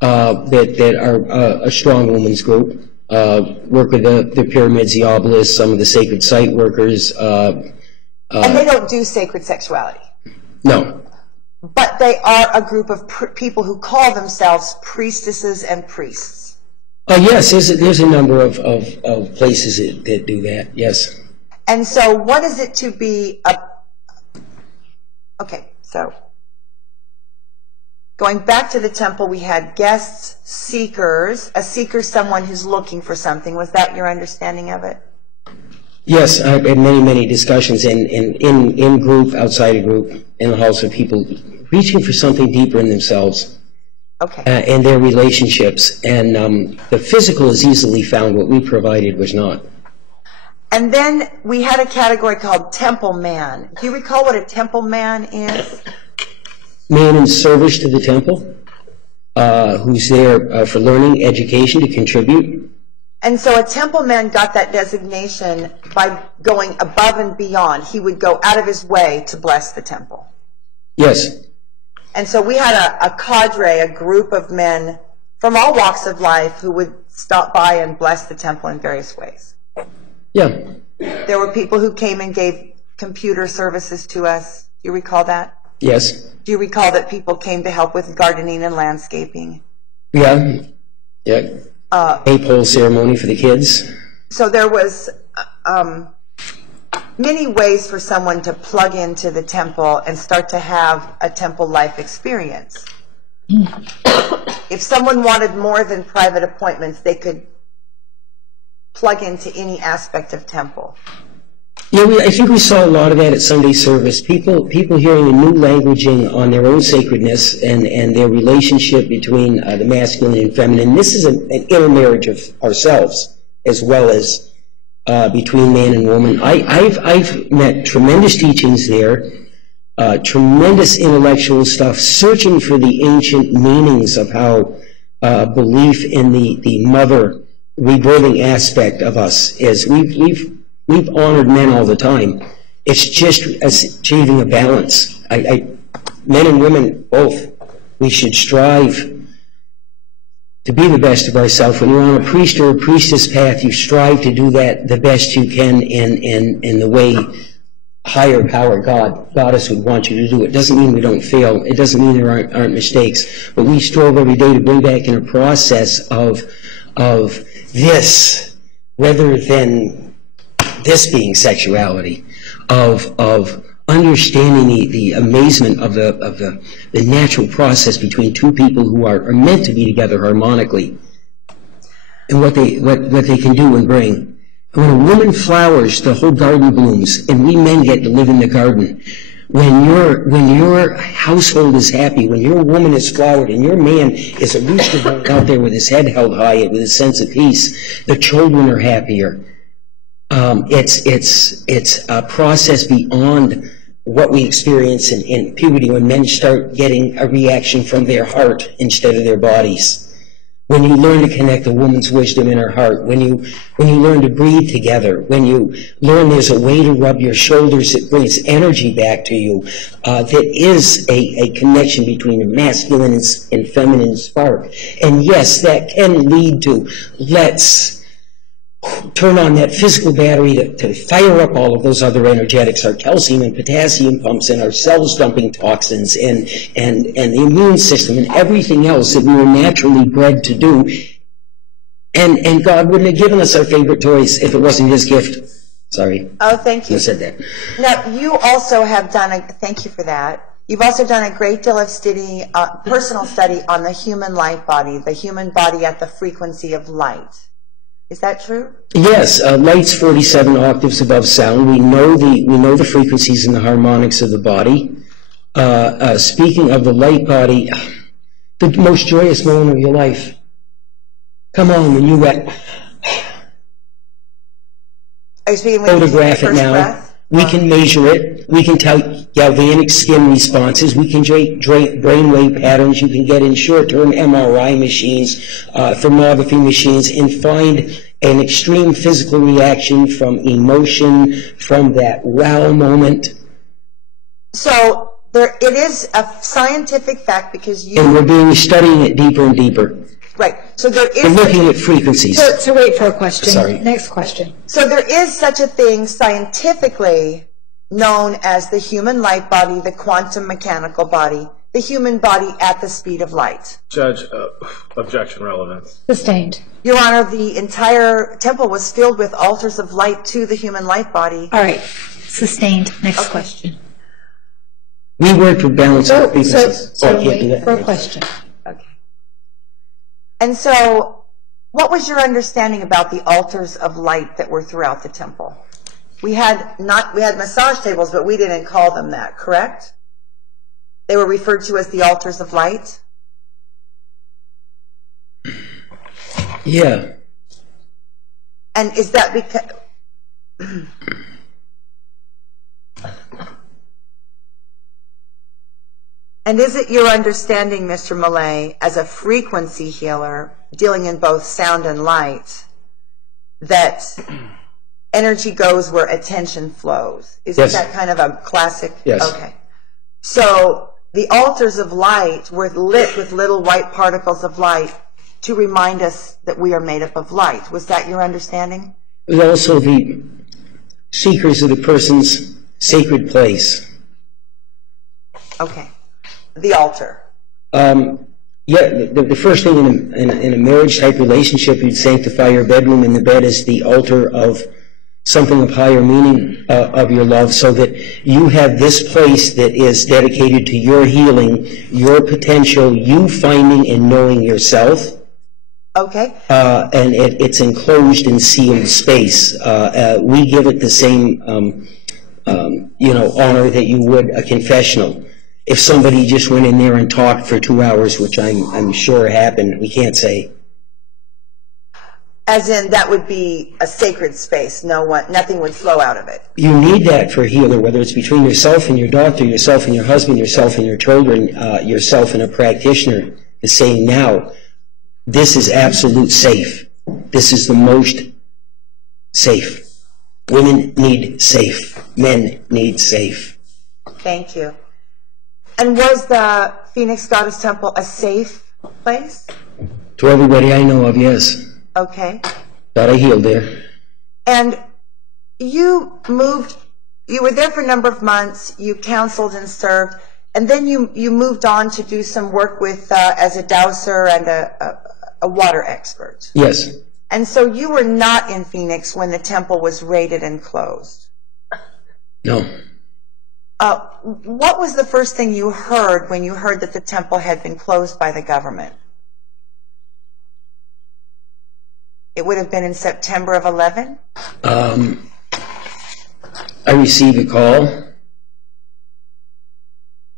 that are a strong women's group. Work with the pyramids, the obelisks, some of the sacred site workers. And they don't do sacred sexuality? No. But they are a group of people who call themselves priestesses and priests. Yes, there's a number of places that do that, yes. And so what is it to be okay, so going back to the temple, we had guests, seekers. A seeker is someone who's looking for something. Was that your understanding of it? Yes, I've had many discussions in group, outside a group, in the halls of people reaching for something deeper in themselves. Okay. And their relationships. And the physical is easily found. What we provided was not. And then we had a category called temple man. Do you recall what a temple man is? Man in service to the temple, who's there for learning, education, to contribute. And so a temple man got that designation by going above and beyond. He would go out of his way to bless the temple. Yes. And so we had a cadre, a group of men from all walks of life who would stop by and bless the temple in various ways. Yeah. There were people who came and gave computer services to us. Do you recall that? Yes. Do you recall that people came to help with gardening and landscaping? Yeah. Yeah. Maypole ceremony for the kids. So there was many ways for someone to plug into the temple and start to have a temple life experience. If someone wanted more than private appointments, they could plug into any aspect of temple. Yeah, I think we saw a lot of that at Sunday service. People hearing a new languaging on their own sacredness and their relationship between the masculine and feminine. This is an intermarriage of ourselves as well as between man and woman. I've met tremendous teachings there, tremendous intellectual stuff, searching for the ancient meanings of how belief in the mother rebirthing aspect of us is. We've honored men all the time. It's just achieving a balance. Men and women both, we should strive to be the best of ourselves. When you're on a priest or a priestess path, you strive to do that the best you can in the way higher power, Goddess would want you to do it. It doesn't mean we don't fail. It doesn't mean there aren't mistakes. But we strove every day to bring back in a process of this, rather than this being sexuality, of understanding the amazement of the natural process between two people who are meant to be together harmonically, and what they can do and bring. And when a woman flowers, the whole garden blooms, and we men get to live in the garden. when your household is happy, when your woman is flowered, and your man is a rooster out there with his head held high, with a sense of peace, the children are happier. It's a process beyond what we experience in puberty when men start getting a reaction from their heart instead of their bodies. When you learn to connect a woman's wisdom in her heart, when you learn to breathe together, when you learn there's a way to rub your shoulders that brings energy back to you, that is a connection between a masculine and feminine spark. And yes, that can lead to, let's turn on that physical battery to fire up all of those other energetics, our calcium and potassium pumps and our cells dumping toxins and the immune system and everything else that we were naturally bred to do. And God wouldn't have given us our favorite toys if it wasn't His gift. Sorry. Oh, thank you. I said that. Now, you also have done thank you for that. You've also done a great deal of study, personal study on the human light body, the human body at the frequency of light. Is that true? Yes, light's 47 octaves above sound. We know the frequencies and the harmonics of the body. Speaking of the light body, the most joyous moment of your life. Come on, when you went. Are you speaking Photograph it now. Breath? We can measure it. We can tell galvanic skin responses. We can brainwave patterns. You can get in short-term MRI machines, thermography machines, and find an extreme physical reaction from emotion, from that wow moment. So it is a scientific fact because you... And we're studying it deeper and deeper. Right. So there is... We're looking at frequencies. So wait for a question. Sorry. Next question. So there is such a thing scientifically known as the human light body, the quantum mechanical body, the human body at the speed of light. Judge, objection relevance. Sustained. Your Honor, the entire temple was filled with altars of light to the human light body. All right. Sustained. Next question. We work for balance of frequencies. So wait for a question. Okay. And so, what was your understanding about the altars of light that were throughout the temple? We had massage tables, but we didn't call them that, correct? They were referred to as the altars of light? Yeah. And is that because... And is it your understanding, Mr. Millay, as a frequency healer, dealing in both sound and light, that energy goes where attention flows? Isn't that kind of a classic? Yes. Okay. So the altars of light were lit with little white particles of light to remind us that we are made up of light. Was that your understanding? It was also the seekers of the person's sacred place. Okay. The altar. Yeah, the first thing in a marriage-type relationship, you'd sanctify your bedroom, and the bed is the altar of something of higher meaning of your love, so that you have this place that is dedicated to your healing, your potential, you finding and knowing yourself. Okay. And it's enclosed in sealed space. We give it the same, honor that you would a confessional. If somebody just went in there and talked for 2 hours, which I'm sure happened, we can't say. As in, that would be a sacred space. Nothing would flow out of it. You need that for a healer, whether it's between yourself and your doctor, yourself and your husband, yourself and your children, yourself and a practitioner, is saying now, this is absolute safe. This is the most safe. Women need safe. Men need safe. Thank you. And was the Phoenix Goddess Temple a safe place? To everybody I know of, yes. Okay. Got I healed there. And you were there for a number of months, you counseled and served, and then you moved on to do some work with as a dowser and a water expert. Yes. And so you were not in Phoenix when the temple was raided and closed. No. What was the first thing you heard when you heard that the temple had been closed by the government? It would have been in September of 11? I received a call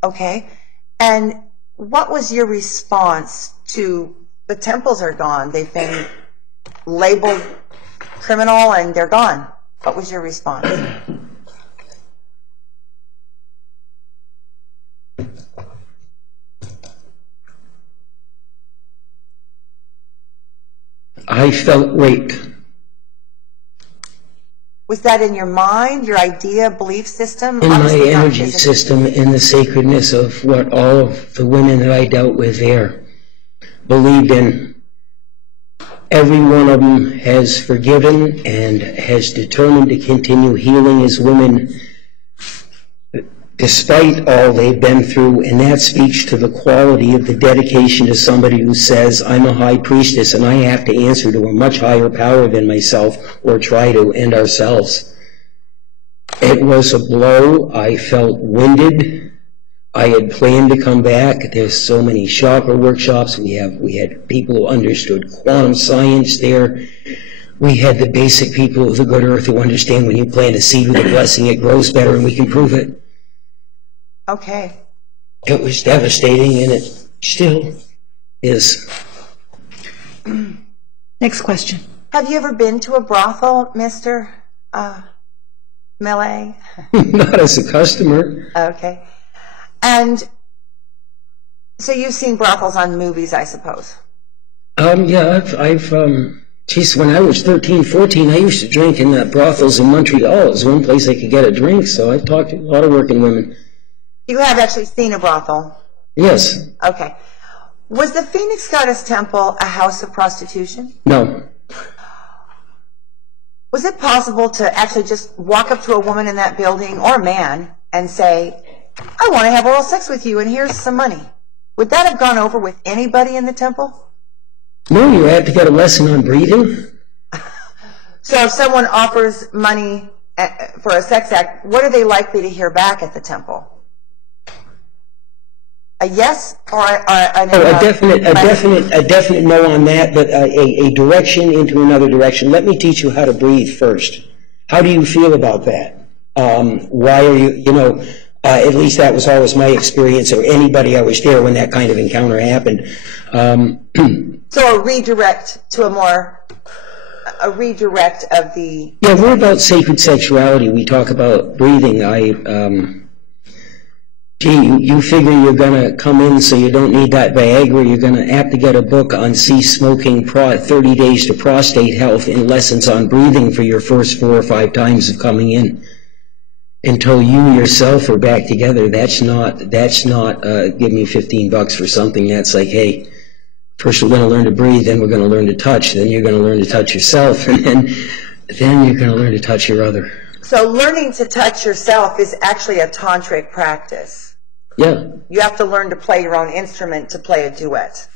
Okay? And what was your response to the temples are gone? They've been labeled criminal and they're gone. What was your response? I felt raped. Was that in your mind, your idea, belief system? In my Obviously not energy physically. system, in the sacredness of what all of the women that I dealt with there believed in. Every one of them has forgiven and has determined to continue healing as women despite all they've been through, and that speaks to the quality of the dedication to somebody who says, I'm a high priestess and I have to answer to a much higher power than myself, or try to, and ourselves. It was a blow. I felt winded. I had planned to come back. There's so many chakra workshops. We had people who understood quantum science there. We had the basic people of the good earth who understand when you plant a seed with a blessing, it grows better, and we can prove it. Okay. It was devastating, and it still is. Next question. Have you ever been to a brothel, Mr. Millet? Not as a customer. Okay. And so you've seen brothels on movies, I suppose? Yeah, geez, when I was 13, 14, I used to drink in brothels in Montreal. It was one place I could get a drink, so I've talked to a lot of working women. You have actually seen a brothel? Yes. Okay. Was the Phoenix Goddess Temple a house of prostitution? No. Was it possible to actually just walk up to a woman in that building, or a man, and say, I want to have oral sex with you and here's some money? Would that have gone over with anybody in the temple? No, you have to get a lesson on breathing. So if someone offers money for a sex act, what are they likely to hear back at the temple? A yes or a no? A definite no on that, but a direction into another direction. Let me teach you how to breathe first. How do you feel about that? Why are you, at least that was always my experience, or anybody I was there when that kind of encounter happened. So a redirect of the... Yeah, we're about sacred sexuality. We talk about breathing. You figure you're going to come in so you don't need that Viagra. You're going to have to get a book on cease smoking, 30 days to prostate health, and lessons on breathing for your first 4 or 5 times of coming in. Until you yourself are back together, that's not give me $15 for something. That's like, hey, first we're going to learn to breathe, then we're going to learn to touch, then you're going to learn to touch yourself, and then you're going to learn to touch your other. So learning to touch yourself is actually a tantric practice. Yeah. You have to learn to play your own instrument to play a duet.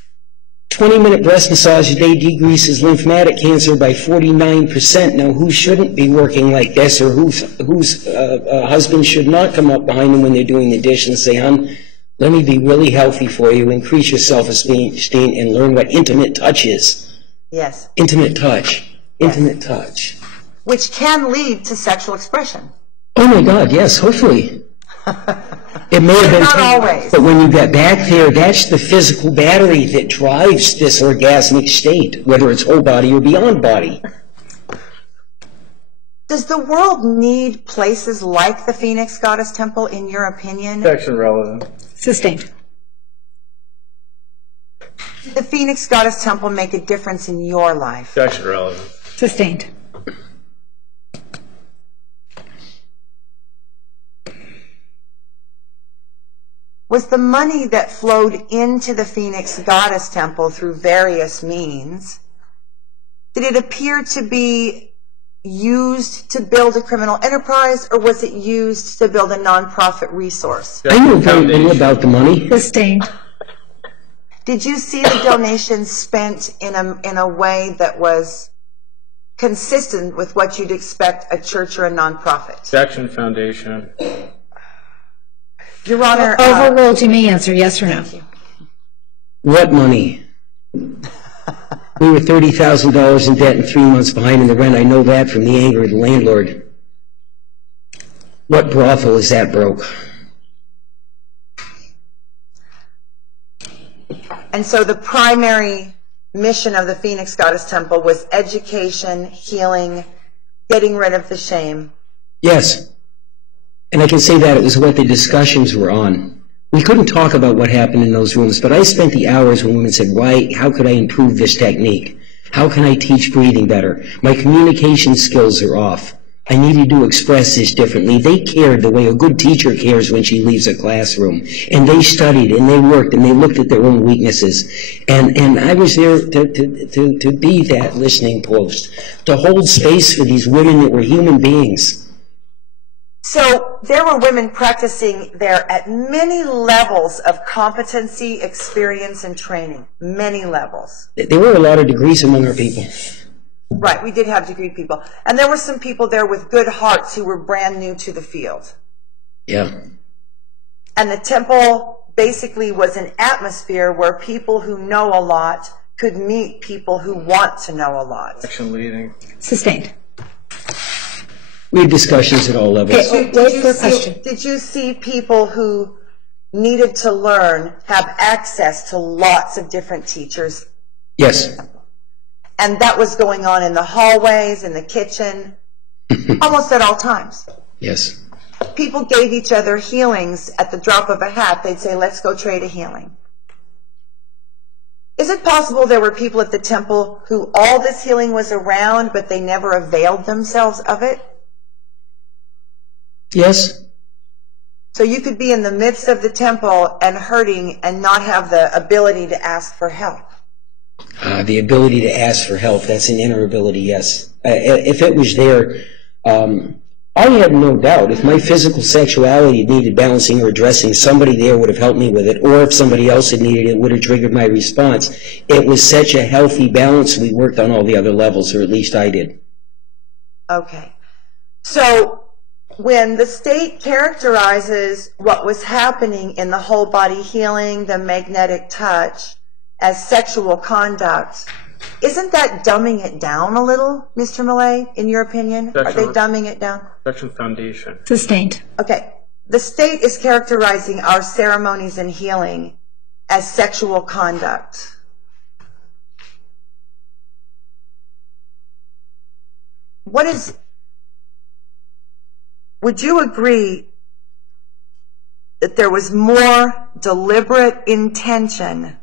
20-minute breast massage a day decreases lymphatic cancer by 49%. Now, who shouldn't be working like this, or whose husband should not come up behind them when they're doing the dish and say, hon, let me be really healthy for you, increase your self-esteem, and learn what intimate touch is. Yes. Intimate touch. Intimate touch. Which can lead to sexual expression. Oh my God, yes, hopefully. It may have been not always. But when you get back there, that's the physical battery that drives this orgasmic state, whether it's whole body or beyond body. Does the world need places like the Phoenix Goddess Temple, in your opinion? Section relevant. Sustained. Did the Phoenix Goddess Temple make a difference in your life? Section relevant. Sustained. Was the money that flowed into the Phoenix Goddess Temple through various means, did it appear to be used to build a criminal enterprise, or was it used to build a nonprofit resource? I know very little about the money. Sustained. Did you see the donations spent in a way that was consistent with what you'd expect a church or a nonprofit? Section foundation. Your Honor... Overruled, you may answer yes or no. What money? We were $30,000 in debt and 3 months behind in the rent. I know that from the anger of the landlord. What brothel is that broke? And so the primary mission of the Phoenix Goddess Temple was education, healing, getting rid of the shame. Yes. And I can say that it was what the discussions were on. We couldn't talk about what happened in those rooms, but I spent the hours when women said, how could I improve this technique? How can I teach breathing better? My communication skills are off. I needed to express this differently. They cared the way a good teacher cares when she leaves a classroom. And they studied, and they worked, and they looked at their own weaknesses. And I was there to be that listening post, to hold space for these women that were human beings. So there were women practicing there at many levels of competency, experience, and training. Many levels. There were a lot of degrees among our people. Right, we did have degree people. And there were some people there with good hearts who were brand new to the field. Yeah. And the temple basically was an atmosphere where people who know a lot could meet people who want to know a lot. Action leading. Sustained. We had discussions at all levels. Okay, wait for a question. Did you see people who needed to learn have access to lots of different teachers? Yes. And that was going on in the hallways, in the kitchen, almost at all times. Yes. People gave each other healings at the drop of a hat. They'd say, let's go trade a healing. Is it possible there were people at the temple who all this healing was around, but they never availed themselves of it? Yes. So you could be in the midst of the temple and hurting and not have the ability to ask for help. The ability to ask for help, that's an inner ability, yes. If it was there, I had no doubt. If my physical sexuality needed balancing or addressing, somebody there would have helped me with it, or if somebody else had needed it, it would have triggered my response. It was such a healthy balance, we worked on all the other levels, or at least I did. Okay. So when the state characterizes what was happening in the whole body healing, the magnetic touch, as sexual conduct, isn't that dumbing it down a little, Mr. Millay, in your opinion? Are they dumbing it down? Sexual foundation. Sustained. Okay. The state is characterizing our ceremonies and healing as sexual conduct. Would you agree that there was more deliberate intention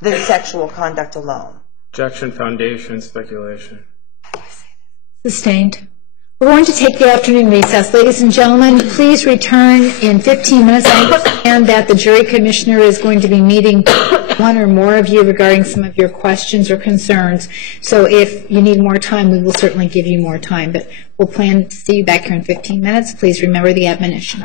than sexual conduct alone? Objection, foundation, speculation. Sustained. We're going to take the afternoon recess. Ladies and gentlemen, please return in 15 minutes. I understand that the jury commissioner is going to be meeting one or more of you regarding some of your questions or concerns. So if you need more time, we will certainly give you more time. But we'll plan to see you back here in 15 minutes. Please remember the admonition.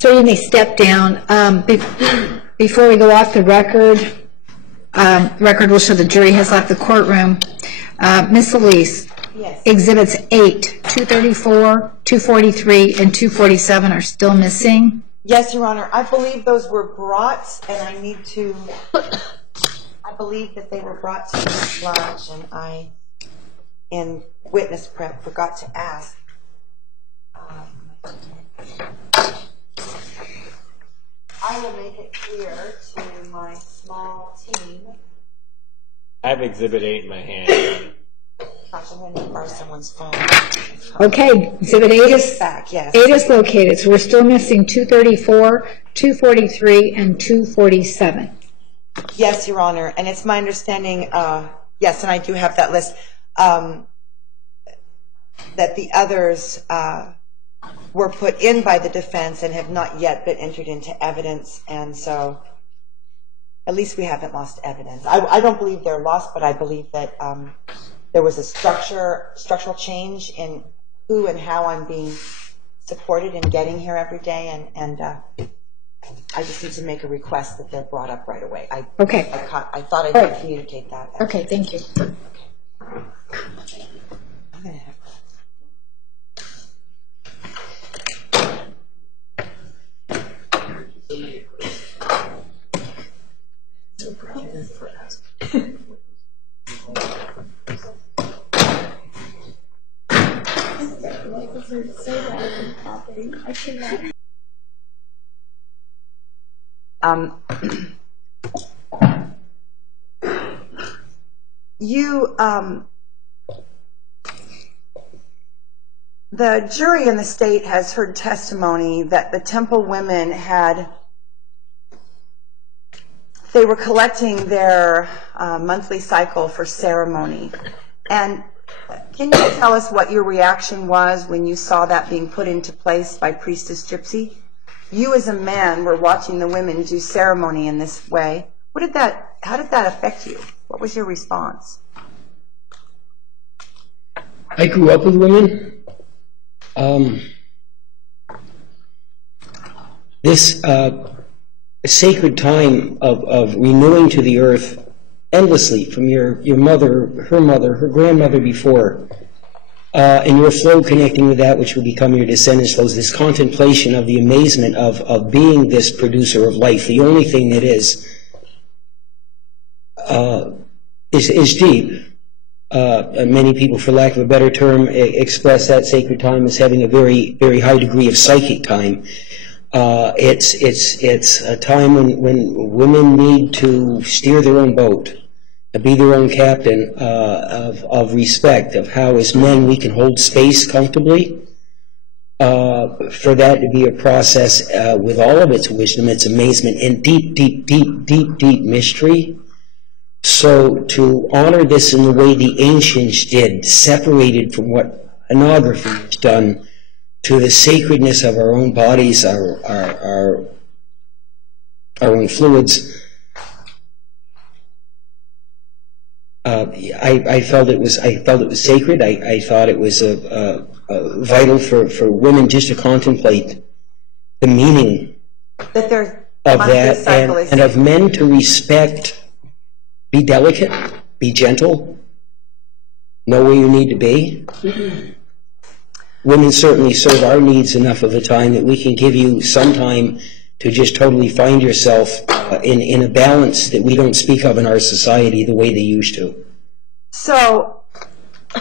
So you may step down. Before we go off the record, record will show the jury has left the courtroom. Ms. Elise, Yes. Exhibits 8, 234, 243, and 247 are still missing. Yes, Your Honor. I believe those were brought, and I need to, I believe that they were brought to Ms. Lodge, and I, in witness prep, forgot to ask. I will make it clear to my small team. I have Exhibit 8 in my hand. Gosh, I'm going to borrow someone's phone. Okay, Exhibit 8 is back, yes. 8 is located, so we're still missing 234, 243, and 247. Yes, Your Honor, and it's my understanding, yes, and I do have that list, that the others were put in by the defense and have not yet been entered into evidence, and so at least we haven't lost evidence. I don't believe they're lost, but I believe that there was a structural change in who and how I'm being supported in getting here every day, and I just need to make a request that they're brought up right away. Okay. I thought I did communicate that. Okay, thank you. I'm gonna have the jury in the state has heard testimony that the Temple women they were collecting their monthly cycle for ceremony. And can you tell us what your reaction was when you saw that being put into place by Priestess Gypsy? You as a man were watching the women do ceremony in this way. How did that affect you? What was your response? I grew up with women. This sacred time of renewing to the earth endlessly from your mother, her grandmother before, and your flow connecting with that which will become your descendants' flows, this contemplation of the amazement of being this producer of life, the only thing that is deep. Many people, for lack of a better term, express that sacred time as having a very, very high degree of psychic time. It's a time when women need to steer their own boat, be their own captain, of respect, of how as men we can hold space comfortably. For that to be a process with all of its wisdom, its amazement, and deep, deep, deep, deep, deep mystery. So to honor this in the way the ancients did, separated from what ethnography has done, to the sacredness of our own bodies, our own fluids, I felt it was sacred. I thought it was vital for women just to contemplate the meaning of that, and of men to respect. Be delicate, be gentle, know where you need to be. Women certainly serve our needs enough of the time that we can give you some time to just totally find yourself in a balance that we don't speak of in our society the way they used to. So,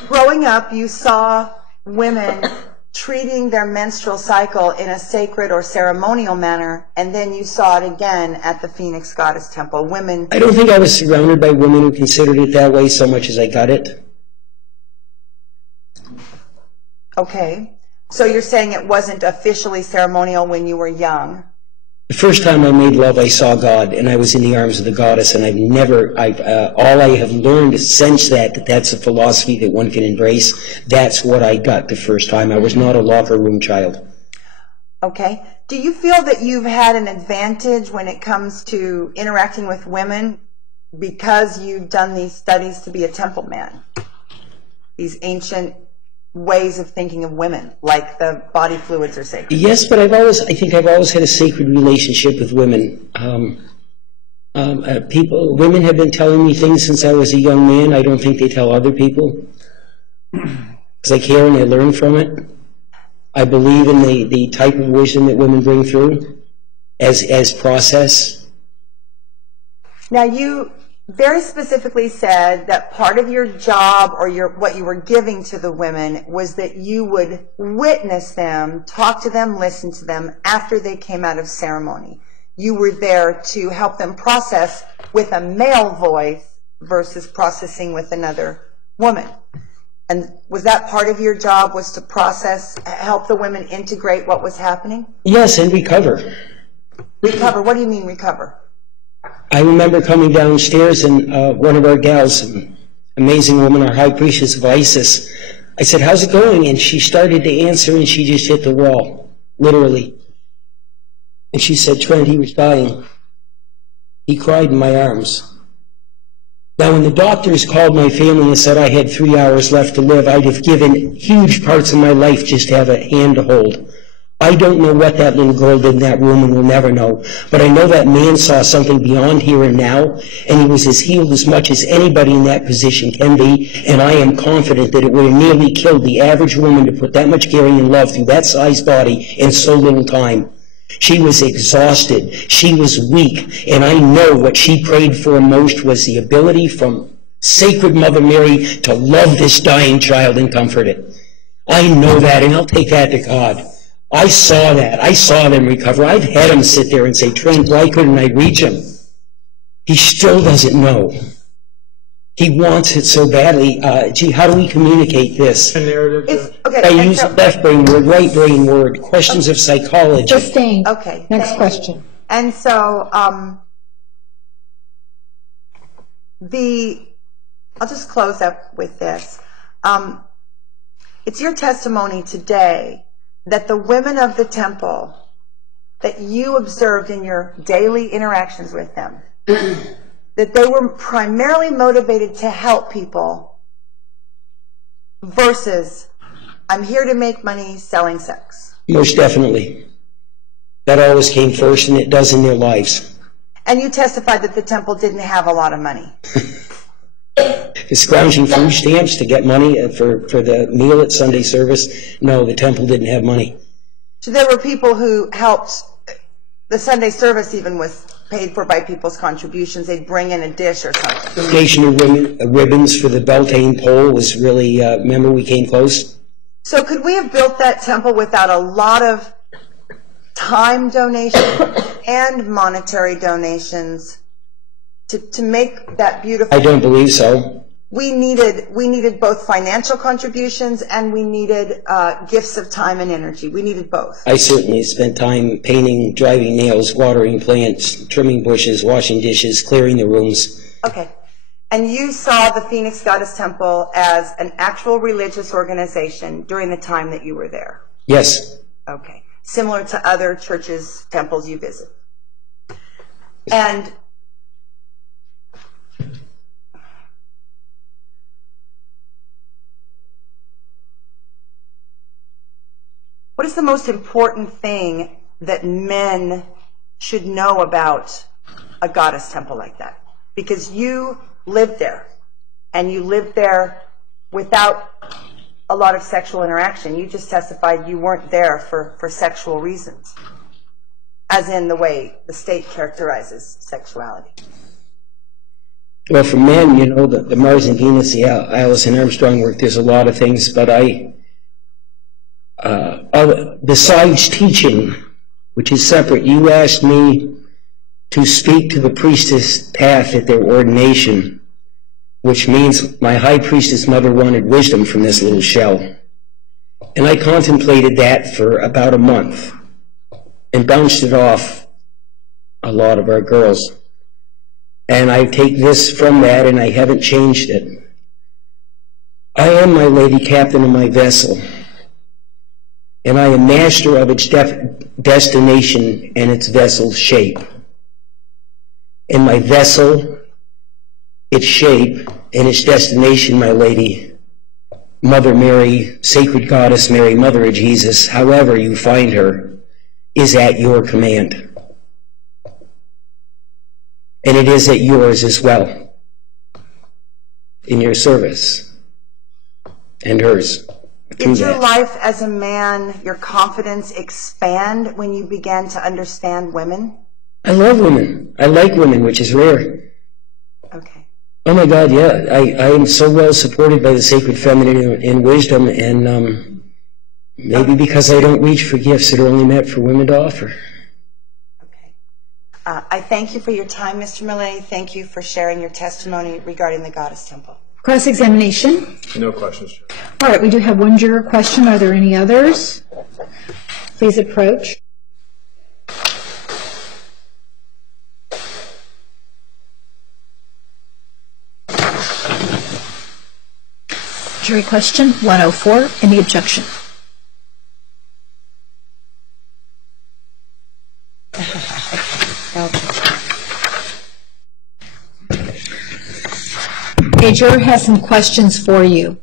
growing up, you saw women treating their menstrual cycle in a sacred or ceremonial manner, and then you saw it again at the Phoenix Goddess Temple. Women... I don't think I was surrounded by women who considered it that way so much as I got it. Okay. So you're saying it wasn't officially ceremonial when you were young? The first time I made love, I saw God, and I was in the arms of the goddess, and all I have learned since that's a philosophy that one can embrace. That's what I got the first time. I was not a locker room child. Okay. Do you feel that you've had an advantage when it comes to interacting with women because you've done these studies to be a temple man? These ancient ways of thinking of women, like the body fluids are sacred. Yes, but I think I've always had a sacred relationship with women. Women have been telling me things since I was a young man. I don't think they tell other people, because I care and I learn from it. I believe in the type of wisdom that women bring through as process. Now, you very specifically said that part of your job or what you were giving to the women was that you would witness them, talk to them, listen to them after they came out of ceremony. You were there to help them process with a male voice versus processing with another woman. And was that part of your job, was to process, help the women integrate what was happening? Yes, and recover. Recover? What do you mean recover? I remember coming downstairs and one of our gals, an amazing woman, our high priestess of Isis, I said, "How's it going?" And she started to answer and she just hit the wall, literally. And she said, "Trent, he was dying. He cried in my arms." Now, when the doctors called my family and said I had 3 hours left to live, I'd have given huge parts of my life just to have a hand to hold. I don't know what that little girl did in that room, and we'll never know. But I know that man saw something beyond here and now, and he was as healed as much as anybody in that position can be, and I am confident that it would have nearly killed the average woman to put that much caring and love through that size body in so little time. She was exhausted. She was weak. And I know what she prayed for most was the ability from Sacred Mother Mary to love this dying child and comfort it. I know that, and I'll take that to God. I saw that. I saw them recover. I've had him sit there and say, Trent, why couldn't I reach him? He still doesn't know. He wants it so badly. Gee, how do we communicate this? I use left brain word, right brain word, questions of psychology. Justine. Okay. Next question. And so, I'll just close up with this. It's your testimony today that the women of the temple that you observed in your daily interactions with them, that they were primarily motivated to help people versus, I'm here to make money selling sex. Most definitely. That always came first, and it does in their lives. And you testified that the temple didn't have a lot of money. Scrounging food stamps to get money for the meal at Sunday service. No, the temple didn't have money. So there were people who helped. The Sunday service even was paid for by people's contributions. They'd bring in a dish or something. Donation of ribbons for the Beltane pole was really, remember we came close? So could we have built that temple without a lot of time donation and monetary donations to make that beautiful? I don't believe so. We needed both financial contributions and we needed gifts of time and energy. We needed both. I certainly spent time painting, driving nails, watering plants, trimming bushes, washing dishes, clearing the rooms. Okay. And you saw the Phoenix Goddess Temple as an actual religious organization during the time that you were there? Yes. Okay. Similar to other churches, temples you visit. And what is the most important thing that men should know about a goddess temple like that? Because you lived there, and you lived there without a lot of sexual interaction. You just testified you weren't there for sexual reasons, as in the way the state characterizes sexuality. Well, for men, you know, the Mars and Venus, the Alison Armstrong work, there's a lot of things, but besides teaching, which is separate, you asked me to speak to the priestess path at their ordination, which means my high priestess mother wanted wisdom from this little shell. And I contemplated that for about a month and bounced it off a lot of our girls. And I take this from that, and I haven't changed it. I am, my lady, captain of my vessel, and I am master of its destination and its vessel's shape. And my vessel, its shape, and its destination, my lady, Mother Mary, Sacred Goddess Mary, Mother of Jesus, however you find her, is at your command. And it is at yours as well, in your service, and hers. Did your life as a man, your confidence expand when you began to understand women? I love women. I like women, which is rare. Okay. Oh my God, yeah. I am so well supported by the sacred feminine and wisdom, and maybe because I don't reach for gifts that are only meant for women to offer. Okay. I thank you for your time, Mr. Millet. Thank you for sharing your testimony regarding the Goddess Temple. Cross-examination? No questions. All right, we do have one juror question. Are there any others? Please approach. Jury question 104. Any objection? Major has some questions for you.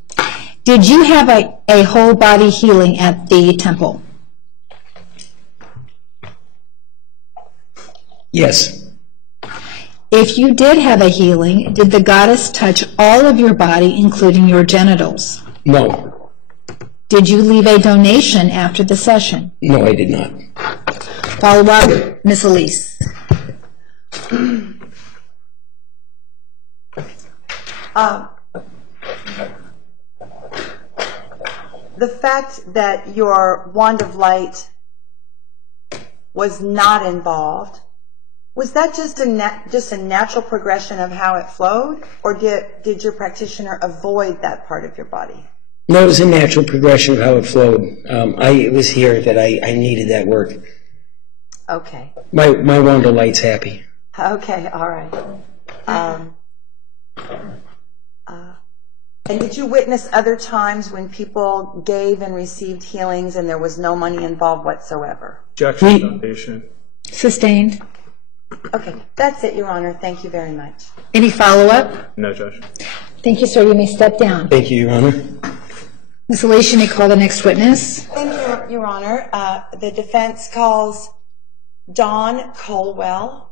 Did you have a whole body healing at the temple? Yes. If you did have a healing, did the goddess touch all of your body, including your genitals? No. Did you leave a donation after the session? No, I did not. Follow up, Miss Elise. The fact that your wand of light was not involved, was that just a natural progression of how it flowed, or did your practitioner avoid that part of your body? No, it was a natural progression of how it flowed. It was here that I needed that work. Okay. My wand of light's happy. Okay, all right. And did you witness other times when people gave and received healings and there was no money involved whatsoever? Objection, Foundation. Sustained. Okay, that's it, Your Honor. Thank you very much. Any follow-up? No, Judge. Thank you, sir. You may step down. Thank you, Your Honor. Ms. Elise, you may call the next witness. Thank you, Your Honor. The defense calls Don Colwell.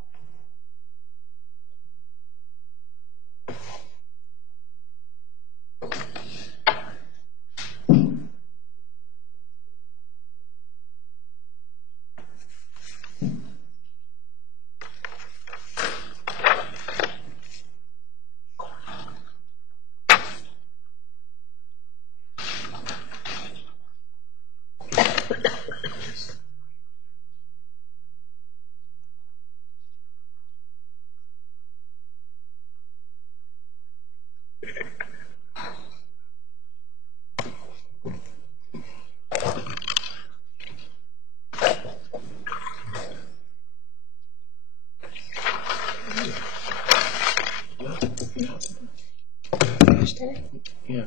Yeah.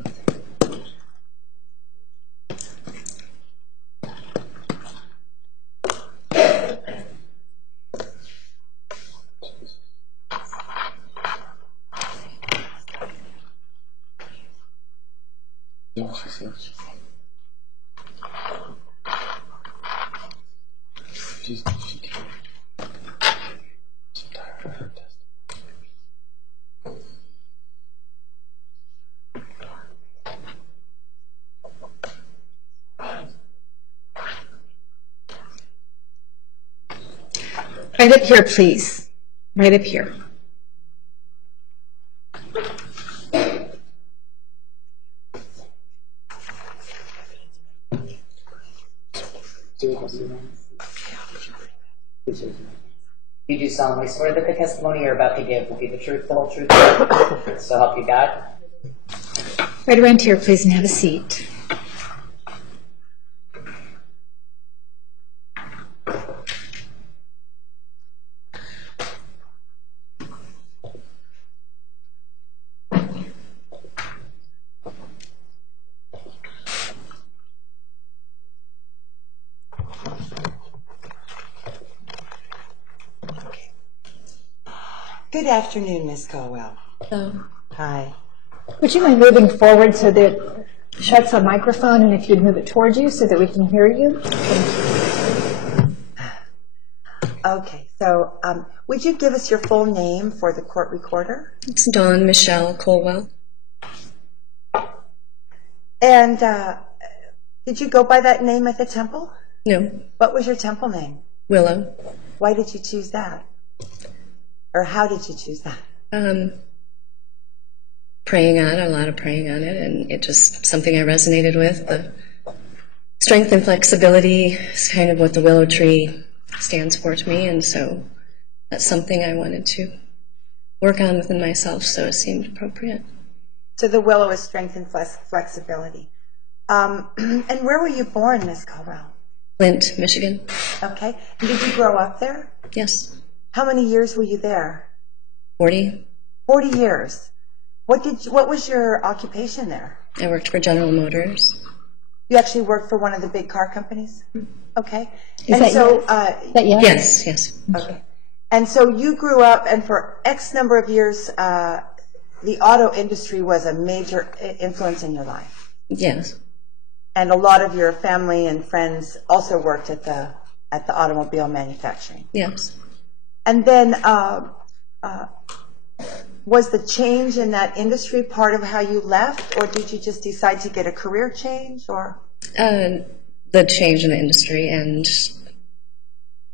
Right up here, please. Right up here. You do solemnly swear that the testimony you're about to give will be the truth, the whole truth, so help you God? Right around here, please, and have a seat. Good afternoon, Ms. Colwell. Hello. Hi. Would you mind moving forward so that it shuts the microphone, and if you'd move it towards you so that we can hear you? Okay, so would you give us your full name for the court recorder? It's Dawn Michelle Colwell. And did you go by that name at the temple? No. What was your temple name? Willow. Why did you choose that? Or how did you choose that? Praying on it, a lot of praying on it, and it just something I resonated with. The strength and flexibility is kind of what the willow tree stands for to me, and so that's something I wanted to work on within myself, so it seemed appropriate. So the willow is strength and flexibility. And where were you born, Miss Colwell? Flint, Michigan. Okay. And did you grow up there? Yes. How many years were you there? 40. 40 years. What was your occupation there? I worked for General Motors. You actually worked for one of the big car companies? Okay. Is that yes? Yes. Okay. And so you grew up, and for X number of years, the auto industry was a major influence in your life. Yes. And a lot of your family and friends also worked at the automobile manufacturing. Yes. And then was the change in that industry part of how you left, or did you just decide to get a career change, or? The change in the industry and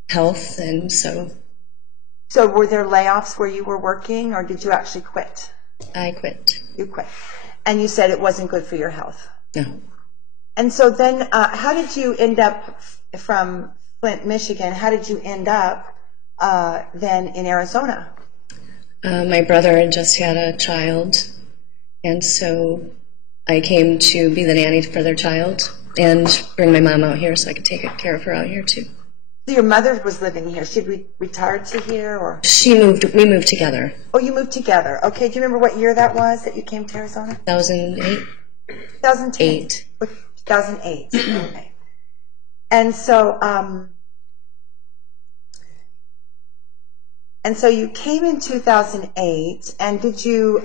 health, and so. So were there layoffs where you were working, or did you actually quit? I quit. You quit. And you said it wasn't good for your health. No. And so then how did you end up from Flint, Michigan, how did you end up then in Arizona? My brother had just had a child, and so I came to be the nanny for their child and bring my mom out here so I could take care of her out here too. So your mother was living here. She retired to here, or? We moved together. Oh, you moved together. Okay, do you remember what year that was that you came to Arizona? 2008. 2008. 2008, okay. And so you came in 2008, and did you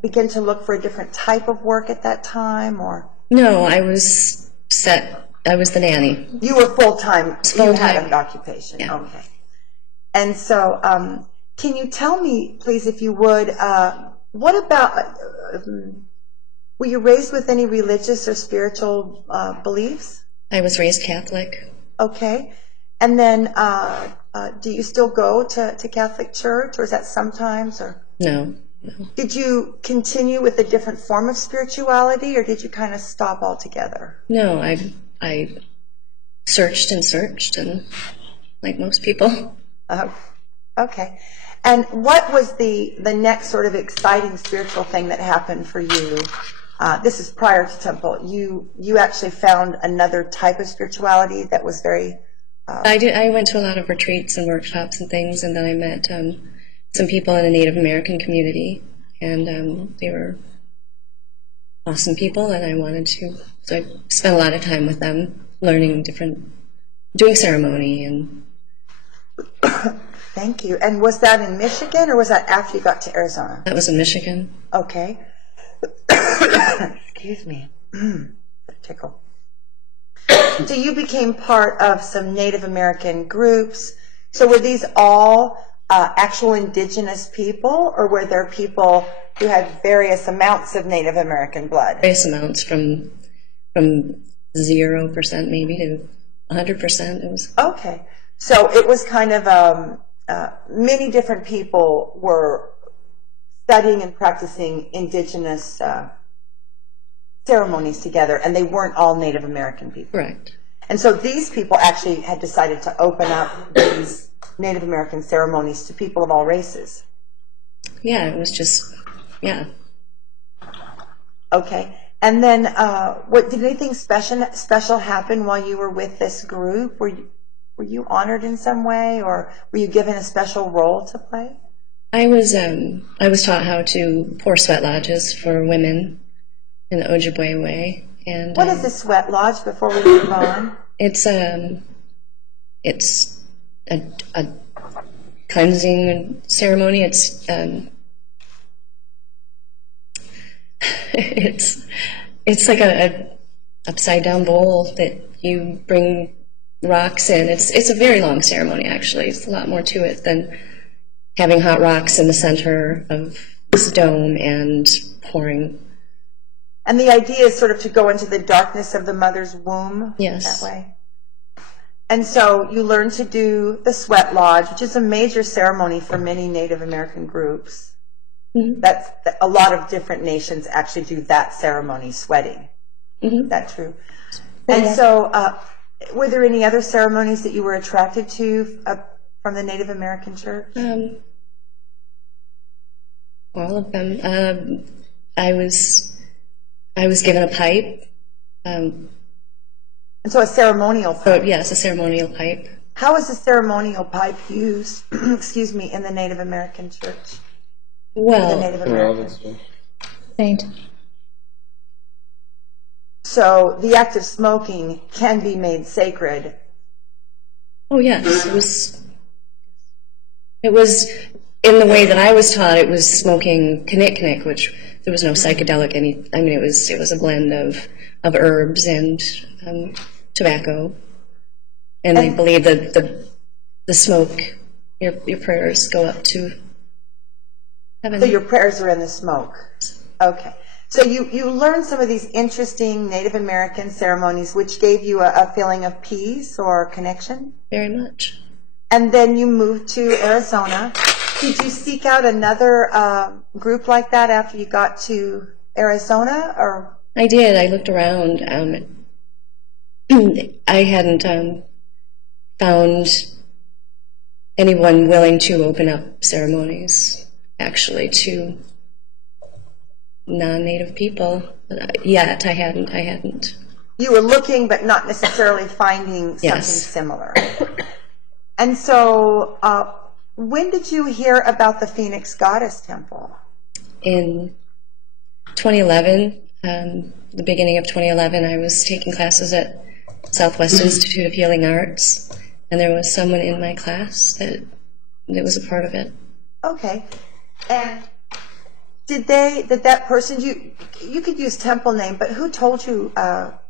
begin to look for a different type of work at that time, or? No, I was the nanny. You were full-time. Full-time. You had an occupation. Yeah. Okay. And so can you tell me, please, if you would, what about, were you raised with any religious or spiritual beliefs? I was raised Catholic. Okay. And then do you still go to Catholic church, or is that sometimes? Or No. did you continue with a different form of spirituality, or did you kind of stop altogether? No, I searched and like most people. Okay. And what was the next sort of exciting spiritual thing that happened for you? This is prior to Temple. You actually found another type of spirituality that was very... I went to a lot of retreats and workshops and things, and then I met some people in a Native American community, and they were awesome people, and I wanted to... So I spent a lot of time with them, learning doing ceremony and... Thank you. And was that in Michigan, or was that after you got to Arizona? That was in Michigan. Okay. Excuse me. Tickle. So you became part of some Native American groups. So were these all actual indigenous people, or were there people who had various amounts of Native American blood? Various amounts, from 0% maybe to 100%. It was okay. So it was kind of many different people were studying and practicing indigenous ceremonies together, and they weren't all Native American people. Correct. And so these people actually had decided to open up these Native American ceremonies to people of all races. Yeah, it was just, yeah. Okay. And then did anything special happen while you were with this group? Were you honored in some way, or were you given a special role to play? I was taught how to pour sweat lodges for women in the Ojibwe way. And what is a sweat lodge before we move on? It's a cleansing ceremony. It's like a upside down bowl that you bring rocks in. It's a very long ceremony, actually. It's a lot more to it than having hot rocks in the center of this dome and pouring. And the idea is sort of to go into the darkness of the mother's womb. Yes. That way. And so you learn to do the sweat lodge, which is a major ceremony for many Native American groups. Mm-hmm. That's a lot of different nations actually do that ceremony, sweating. Mm-hmm. Is that true? And so were there any other ceremonies that you were attracted to from the Native American church? All of them. I was given a pipe. And so a ceremonial pipe? Yes, a ceremonial pipe. How is a ceremonial pipe used, excuse me, in the Native American church? Well, the Native Americans. Saint. So the act of smoking can be made sacred. Oh yes, it was in the way that I was taught, it was smoking knik, which there was no psychedelic. I mean, it was a blend of herbs and tobacco, and they believe that the smoke, your prayers go up to heaven. So your prayers are in the smoke. Okay. So you learned some of these interesting Native American ceremonies, which gave you a feeling of peace or connection? Very much. And then you moved to Arizona. Did you seek out another group like that after you got to Arizona? Or I did. I looked around. I hadn't found anyone willing to open up ceremonies, actually, to non-Native people. Yet, I hadn't. You were looking, but not necessarily finding something similar. And so, when did you hear about the Phoenix Goddess Temple? In 2011, the beginning of 2011, I was taking classes at Southwest Institute of Healing Arts, and there was someone in my class that was a part of it. Okay. And did that person, you could use temple name, but who told you about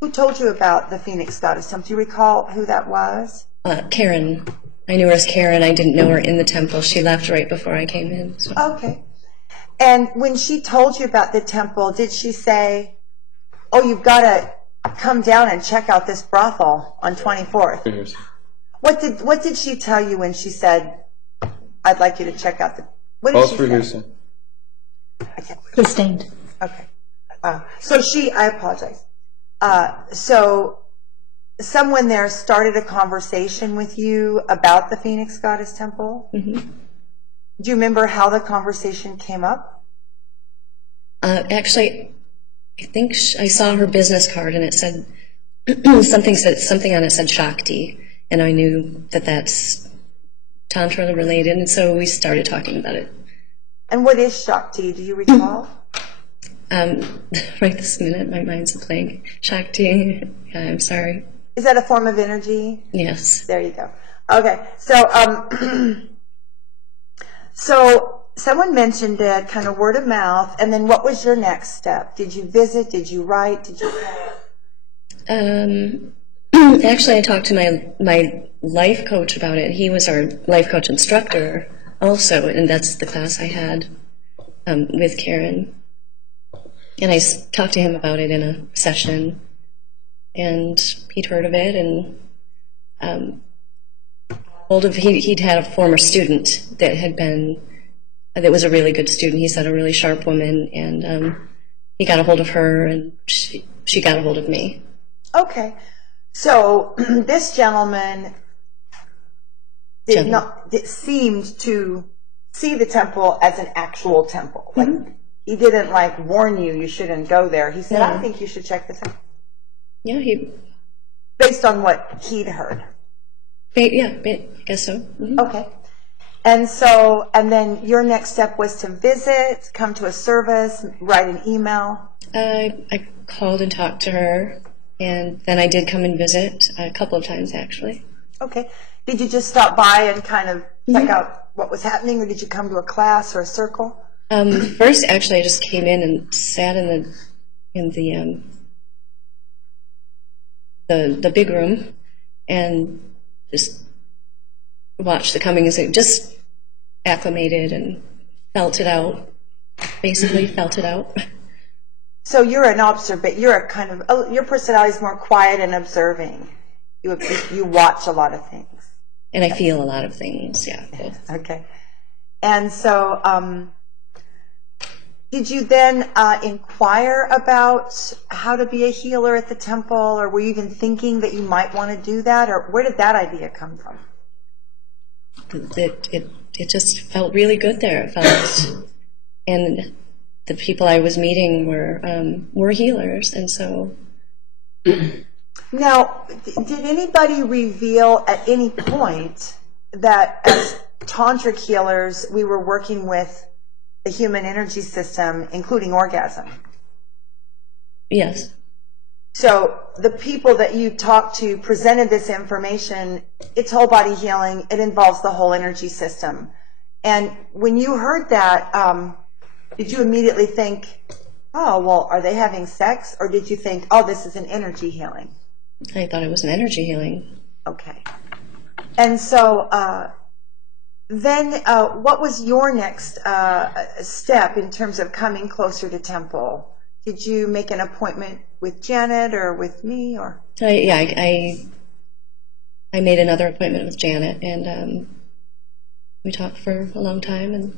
the Phoenix Goddess Temple? Do you recall who that was? Karen. I knew her as Karen. I didn't know her in the temple. She left right before I came in. So. Okay. And when she told you about the temple, did she say, "Oh, you've got to come down and check out this brothel on 24th"? What did she tell you when she said, "I'd like you to check out the"? What did she say? Sustained. Okay. So I apologize. So someone there started a conversation with you about the Phoenix Goddess Temple? Mm-hmm. Do you remember how the conversation came up? Actually, I think I saw her business card, and it said something on it said Shakti, and I knew that that's Tantra related, and so we started talking about it. And what is Shakti? Do you recall? Right this minute, my mind's a blank. Shakti. Yeah, I'm sorry. Is that a form of energy? Yes. There you go. Okay, so so someone mentioned it, kind of word of mouth, and then what was your next step? Did you visit? Did you write? Did you? Actually, I talked to my life coach about it. He was our life coach instructor also, and that's the class I had with Karen. And I talked to him about it in a session, and he'd heard of it, and he'd had a former student that was a really good student. He said a really sharp woman, and he got a hold of her, and she got a hold of me. Okay, so this gentleman seemed to see the temple as an actual temple. Like, he didn't warn you shouldn't go there. He said, I think you should check this out. Yeah, based on what he'd heard. I guess so. Mm-hmm. Okay. And then your next step was to visit, come to a service, write an email. I called and talked to her, and then I did come and visit a couple of times, actually. Okay. Did you just stop by and kind of check out what was happening, or did you come to a class or a circle? First, actually, I just came in and sat in the big room and just watched the coming and just acclimated and felt it out. Basically, felt it out. So you're an observer. You're a kind of your personality is more quiet and observing. You watch a lot of things. And I feel a lot of things. Yeah. Okay. And so, did you then inquire about how to be a healer at the temple, or were you even thinking that you might want to do that, or where did that idea come from? It just felt really good there. It felt, and the people I was meeting were healers, and so. Now, did anybody reveal at any point that as tantric healers we were working with the human energy system, including orgasm? Yes. So the people that you talked to presented this information. It's whole body healing. It involves the whole energy system. And when you heard that, did you immediately think, oh, well, are they having sex? Or did you think, oh, this is an energy healing? I thought it was an energy healing. Okay. And so then what was your next step in terms of coming closer to Temple? Did you make an appointment with Janet or with me? Or I made another appointment with Janet, and we talked for a long time, and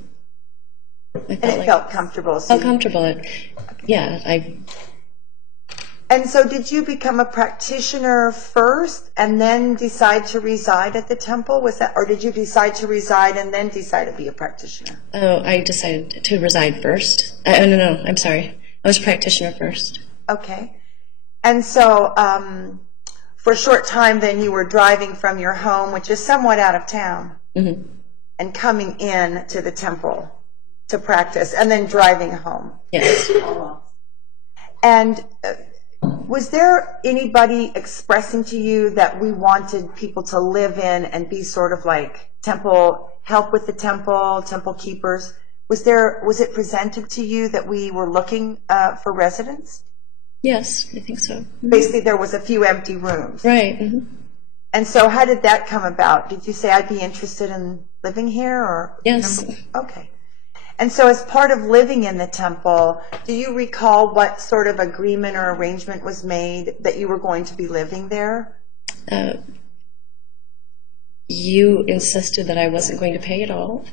felt comfortable. Felt comfortable. And so did you become a practitioner first and then decide to reside at the temple? Was that, or did you decide to reside and then decide to be a practitioner? Oh, I decided to reside first. No, I'm sorry. I was a practitioner first. Okay. And so for a short time then you were driving from your home, which is somewhat out of town, mm-hmm. and coming in to the temple to practice, and then driving home. Yes. And was there anybody expressing to you that we wanted people to live in and be sort of like temple, help with the temple keepers? Was it presented to you that we were looking for residents? Yes, I think so. Mm-hmm. Basically, there was a few empty rooms. Right. Mm-hmm. And so how did that come about? Did you say, I'd be interested in living here? Or yes. Okay. And so as part of living in the temple, do you recall what sort of agreement or arrangement was made that you were going to be living there? You insisted that I wasn't going to pay at all.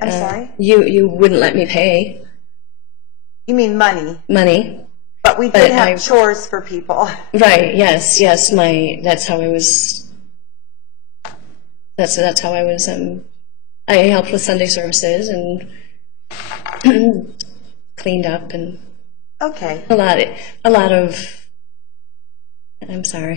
I'm sorry? You wouldn't let me pay. You mean money? Money. But we did have chores for people. Right, yes. That's how I was, that's how I was, I helped with Sunday services and cleaned up and okay. a lot of I'm sorry.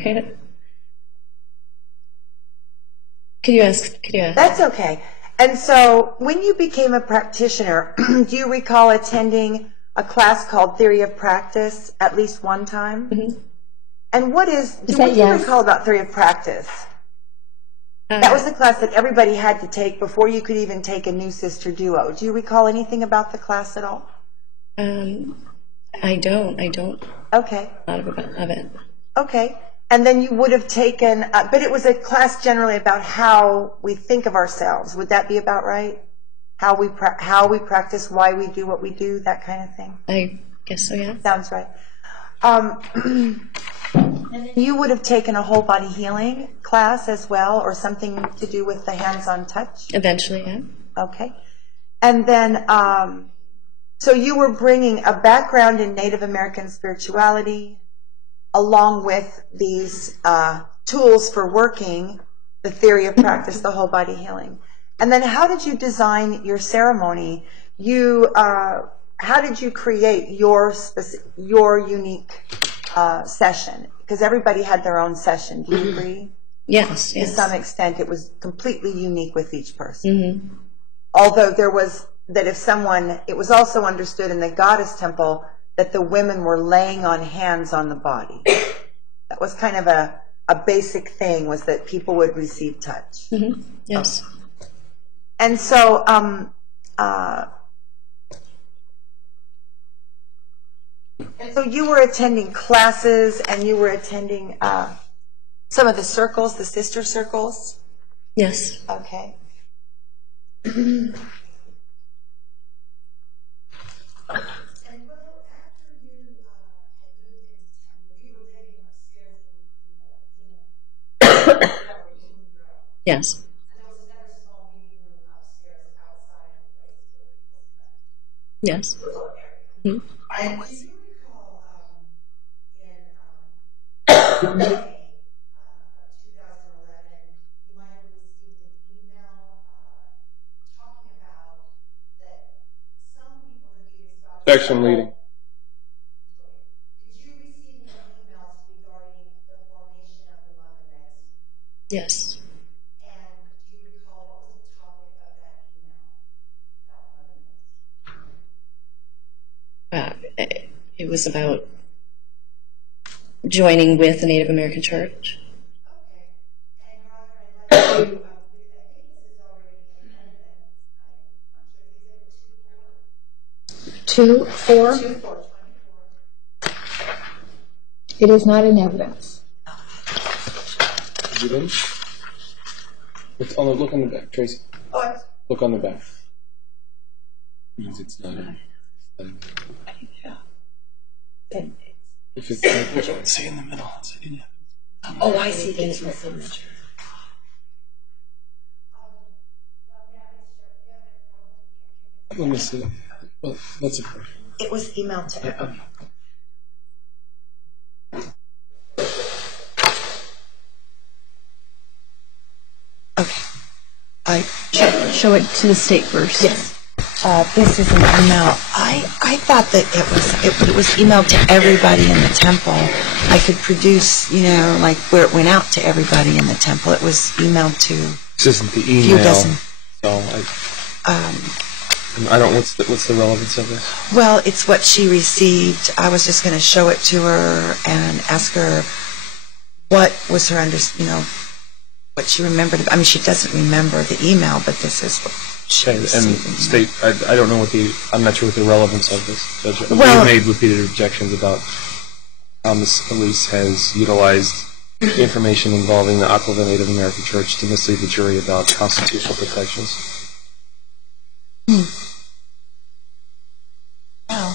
Could you ask? That's okay. And so when you became a practitioner, do you recall attending a class called Theory of Practice at least one time? Mm-hmm. And what do you recall about Theory of Practice? That was the class that everybody had to take before you could even take a New Sister Duo. Do you recall anything about the class at all? I don't. Okay. A lot of it. Okay. And then you would have taken, but it was a class generally about how we think of ourselves. Would that be about right? How we practice, why we do what we do, that kind of thing? I guess so, yeah. Sounds right. And then you would have taken a whole body healing class as well, or something to do with the hands-on touch? Eventually, yeah. Okay. And then, so you were bringing a background in Native American spirituality along with these tools for working the theory of practice, the whole body healing. And then how did you design your ceremony? How did you create your unique session? Because everybody had their own session. Do you agree? Yes. To some extent, it was completely unique with each person. Mm-hmm. Although it was also understood in the goddess temple that the women were laying on hands on the body. That was kind of a basic thing, was that people would receive touch. Mm-hmm. Yes. And so, you were attending classes, and you were attending some of the circles, the sister circles? Yes. Okay. Yes. Yes. Mm-hmm. And do you recall in May of 2011, you might have received an email talking about that some people in the Section leading. Did you receive any emails regarding the formation of the Mother Medicine? Yes. And do you recall what was the topic of that email about Mother Medicine? It was about joining with the Native American Church. Okay. And I'd like to, I think this is already in evidence. 2-4? It is not in evidence. Is it in? Look on the back, Tracy. Look on the back. Means it's not in. If it's say in the middle, it's in evidence. Oh, I see. There's my signature. Let me see. Well, that's a. It was emailed to everyone. Okay. Show it to the state first. Yes. This is an email. I thought that it was emailed to everybody in the temple. I could produce, like where it went out to everybody in the temple. It was emailed to. This isn't the email. Few dozen. So I don't. What's the relevance of this? Well, it's what she received. I was just going to show it to her and ask her what was her what she remembered. I mean, she doesn't remember the email, but this is what she received. And state, I don't know I'm not sure what the relevance of this. Judge. Well, we've made repeated objections about how Ms. Elise has utilized information involving the Aquila Native American Church to mislead the jury about constitutional protections. Wow.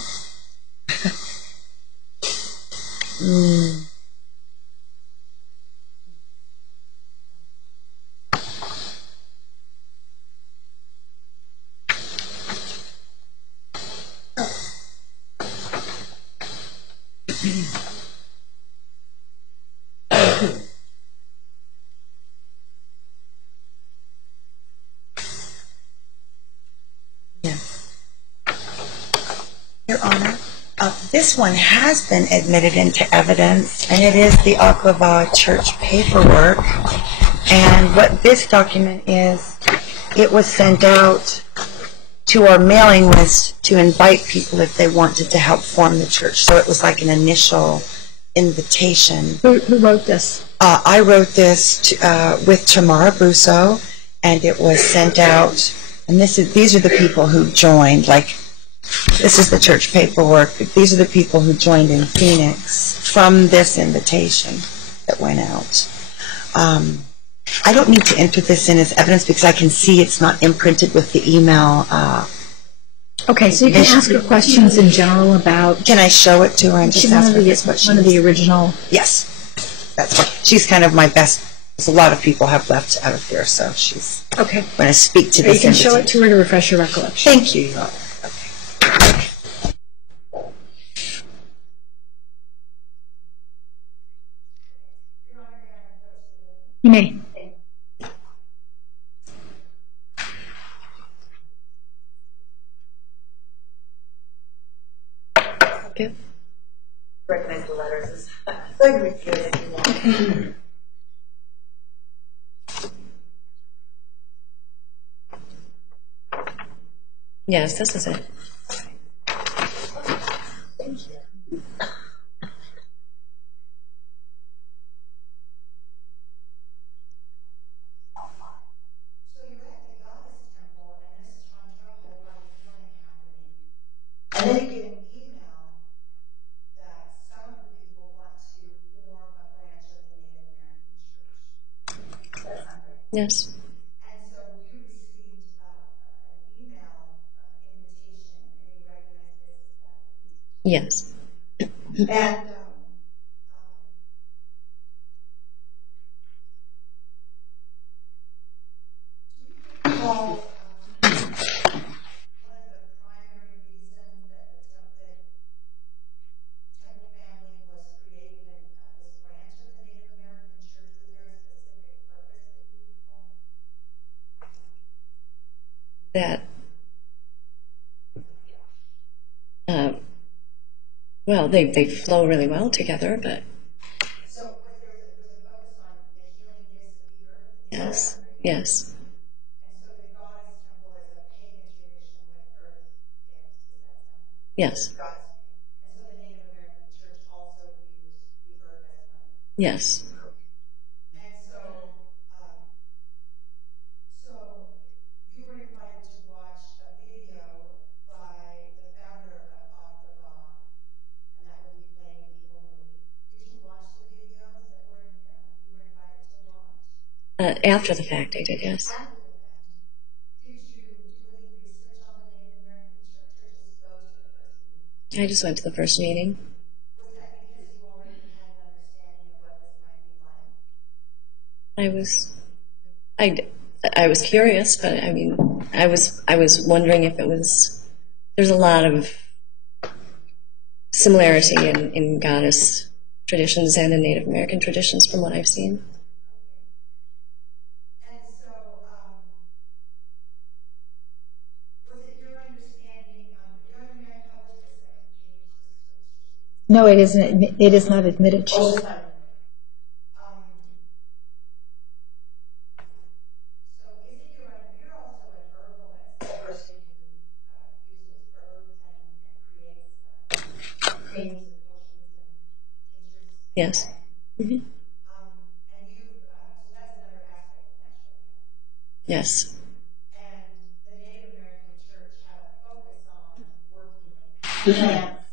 Your Honor, this one has been admitted into evidence, and it is the Aquila Church paperwork. And what this document is, it was sent out to our mailing list to invite people if they wanted to help form the church. So it was like an initial invitation. Who wrote this? I wrote this with Tamara Brusso, and it was sent out. And these are the people who joined. Like, this is the church paperwork. These are the people who joined in Phoenix from this invitation that went out. I don't need to enter this in as evidence because I can see it's not imprinted with the email. Okay, so you can ask her questions in general about... Can I show it to her and just ask her this question? One of the original... Yes. That's what, she's kind of my best... There's a lot of people have left out of here, so she's okay. Going to speak to this. You can show it to her to refresh your recollection. Thank you, Your Honor. Okay. You may. Okay. Recognize the letters. Okay. Yes, this is it. Thank you. And then you get an email that some of the people want to form a branch of the Native American Church. Yes. And so you received an email invitation, and you recognize this as that. Yes. And Paul, one of the primary reasons that the Temple family was creating this branch of the Native American Church, was there a specific purpose that you recall? Well, they flow really well together, but... So was there a focus on the healing gifts of the earth? Yes, yes. And so the Goddess Temple is a pagan tradition with earth gifts, is that something? Yes. And so the Native American Church also used the earth as well? Yes. And so you were invited to watch a video by the founder of After the fact, I did, yes. I just went to the first meeting. I was curious, but I mean, I was wondering if it was. There's a lot of similarity in goddess traditions and in Native American traditions, from what I've seen. And so, was it your understanding? Your understanding published this second? No, it isn't. It is not admitted. Yes. Mm-hmm. And you, so that's another aspect of natural. Yes. And the Native American Church had a focus on working with plants,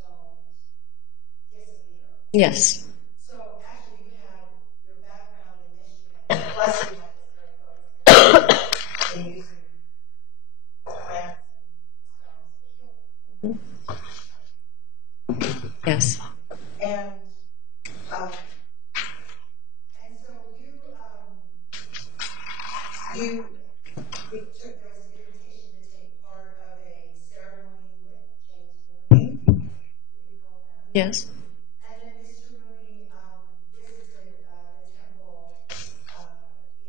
stones, gifts of the earth. Yes. So actually you had your background in Michigan, plus you had this very focus in using plants and stones to heal. Yes. And so you took, there was an invitation to take part of a ceremony with James Mooney. Yes. And then Mr. Mooney visited the temple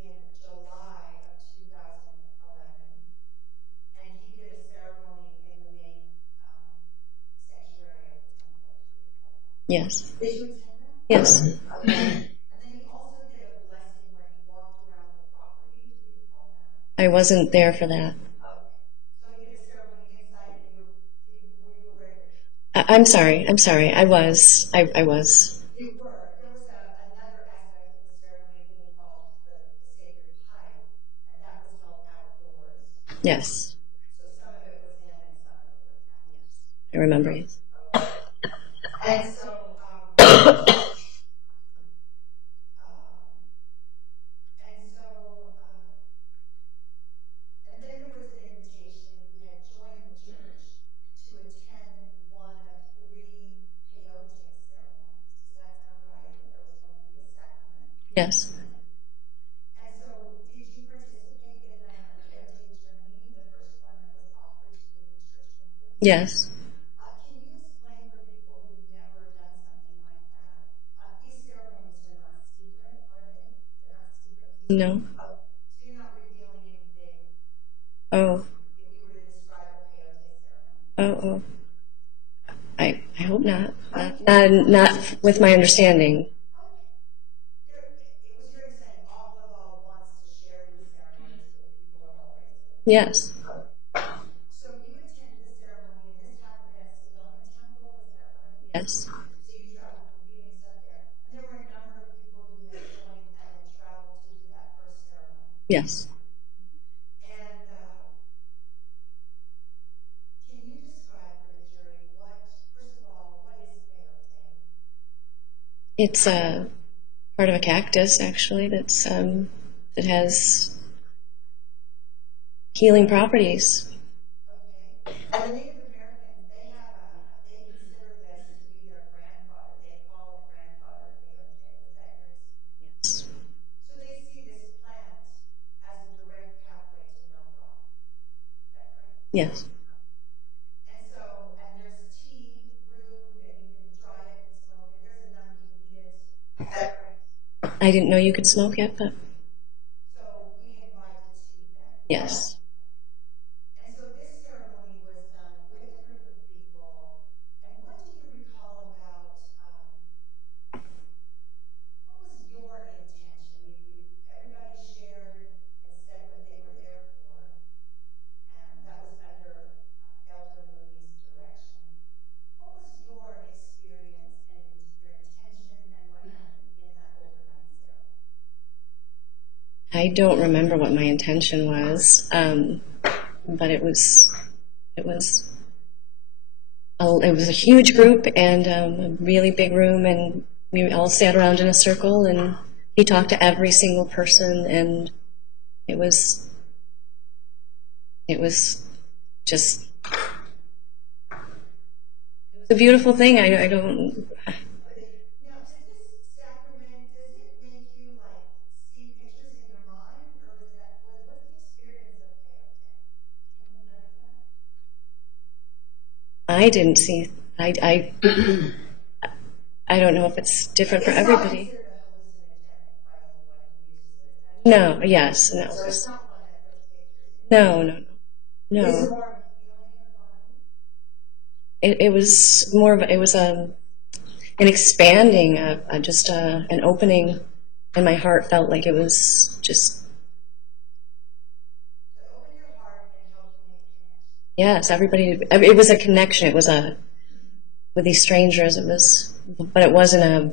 in July of 2011, and he did a ceremony in the main sanctuary of the temple. Yes. Did you attend that? Yes. Okay. And then he also did a blessing where he walked around the property. Do you recall that? I wasn't there for that. Okay. So he did a ceremony inside, and were you aware? I'm sorry. I was. You were. There was another aspect of the ceremony that involved the sacred pipe, and that was held outdoors. Yes. So some of it was in and some of it was out. I remember. Yes. And so, and then there was an invitation. You had joined the church to attend one of 3 peyote ceremonies. Does that sound right? There was going to be a sacrament. Yes. And so, did you participate in that peyote journey, the first one that was offered to the new church members? Yes. Can you explain for people who've never done something like that? These ceremonies are not secret, are they? They're not secret? No. So you're not revealing anything Oh. if you were to describe a peyote ceremony? Oh. I hope not. Not with my understanding. It was your understanding all wants to share these ceremonies with people of all races. Yes. So you attended the ceremony, and this happened at Sedona Temple, is that right? Yes. So you traveled from Phoenix up there. And there were a number of people who had joined and then traveled to do that first ceremony. Yes. And can you describe for the jury first of all, what is peyote? It's a part of a cactus, actually, that's that has healing properties. Okay. And the Native Americans, they consider this to be their grandfather. They call it grandfather peyote. Is that your experience? Yes. So they see this plant as a direct pathway to know God. Is that correct? Yes. And there's tea brewed, and you can dry it and smoke it. There's enough you can eat it. Is that correct? I didn't know you could smoke yet, but So we invite the tea then. yes. And so this ceremony was done with a group of people. And what do you recall about, what was your intention? Everybody shared and said what they were there for. And that was under Elder Mooney's direction. What was your experience and your intention and what happened in that overnight ceremony? I don't remember what my intention was, but it was a huge group and a really big room, and we all sat around in a circle and he talked to every single person, and it was just, it was a beautiful thing. I don't. I didn't see. I don't know if it's different for everybody. No. Yes. No. No. It was more of it was an expanding, just an opening, and my heart felt like it was just. Yes, everybody. It was a connection. It was with these strangers. It was, but it wasn't a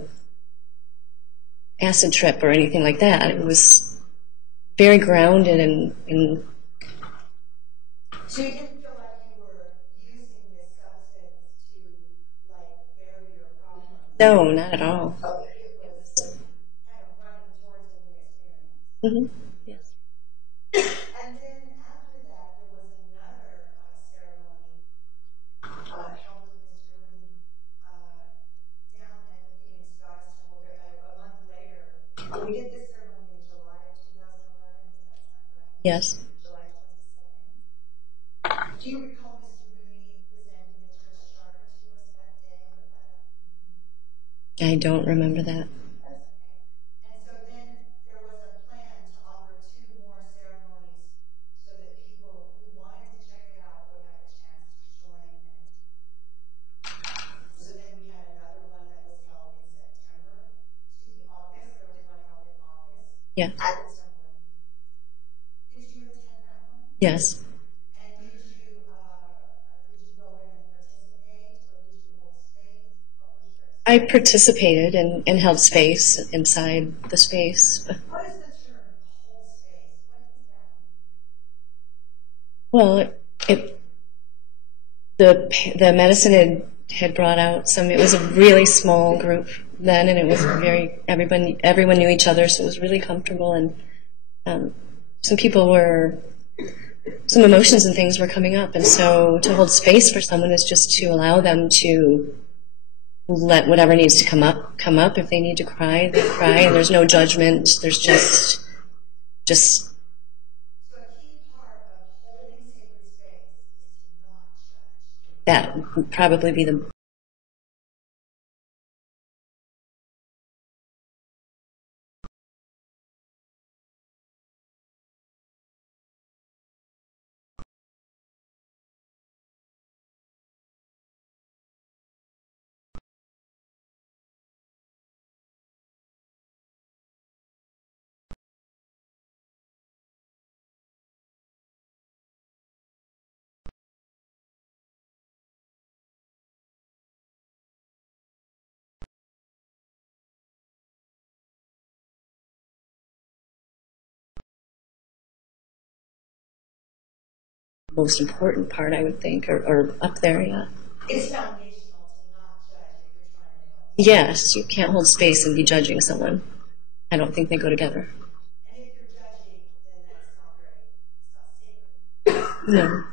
acid trip or anything like that. It was very grounded and. So you didn't feel like you were using this substance to bury your problem? No, not at all. So it was kind of running towards a new experience. Mm-hmm. Yes. And then after that, there was another ceremony held with Ms. Rooney down at the Phoenix Goddess Temple a month later. We did this ceremony in July of 2011. Does that sound right? Yes. July 22nd. Do you recall Ms. Rooney presenting the church charter to us that day? I don't remember that. That's okay. And so then there was a plan to offer 2 more ceremonies so that people who wanted to check it out would have a chance to join and attend. So then we had another one that was held in August. There was one held in August. Yeah. At the temple. Did you attend that one? Yes. And did you go in and participate, or did you hold space? What was your experience? I participated and held space inside the space. What is the term hold space? What does that mean? Well, the medicine had brought out some. It was a really small group then, and it was everyone knew each other, so it was really comfortable. And some emotions and things were coming up, and so to hold space for someone is just to allow them to let whatever needs to come up. If they need to cry, they cry, and there's no judgment. There's just. So a key part of holding sacred space is to not judge. That would probably be the. Most important part, I would think, or up there, yeah. It's foundational to not judge if you're trying to help. Yes, you can't hold space and be judging someone. I don't think they go together. And if you're judging, then that's not sacred. No.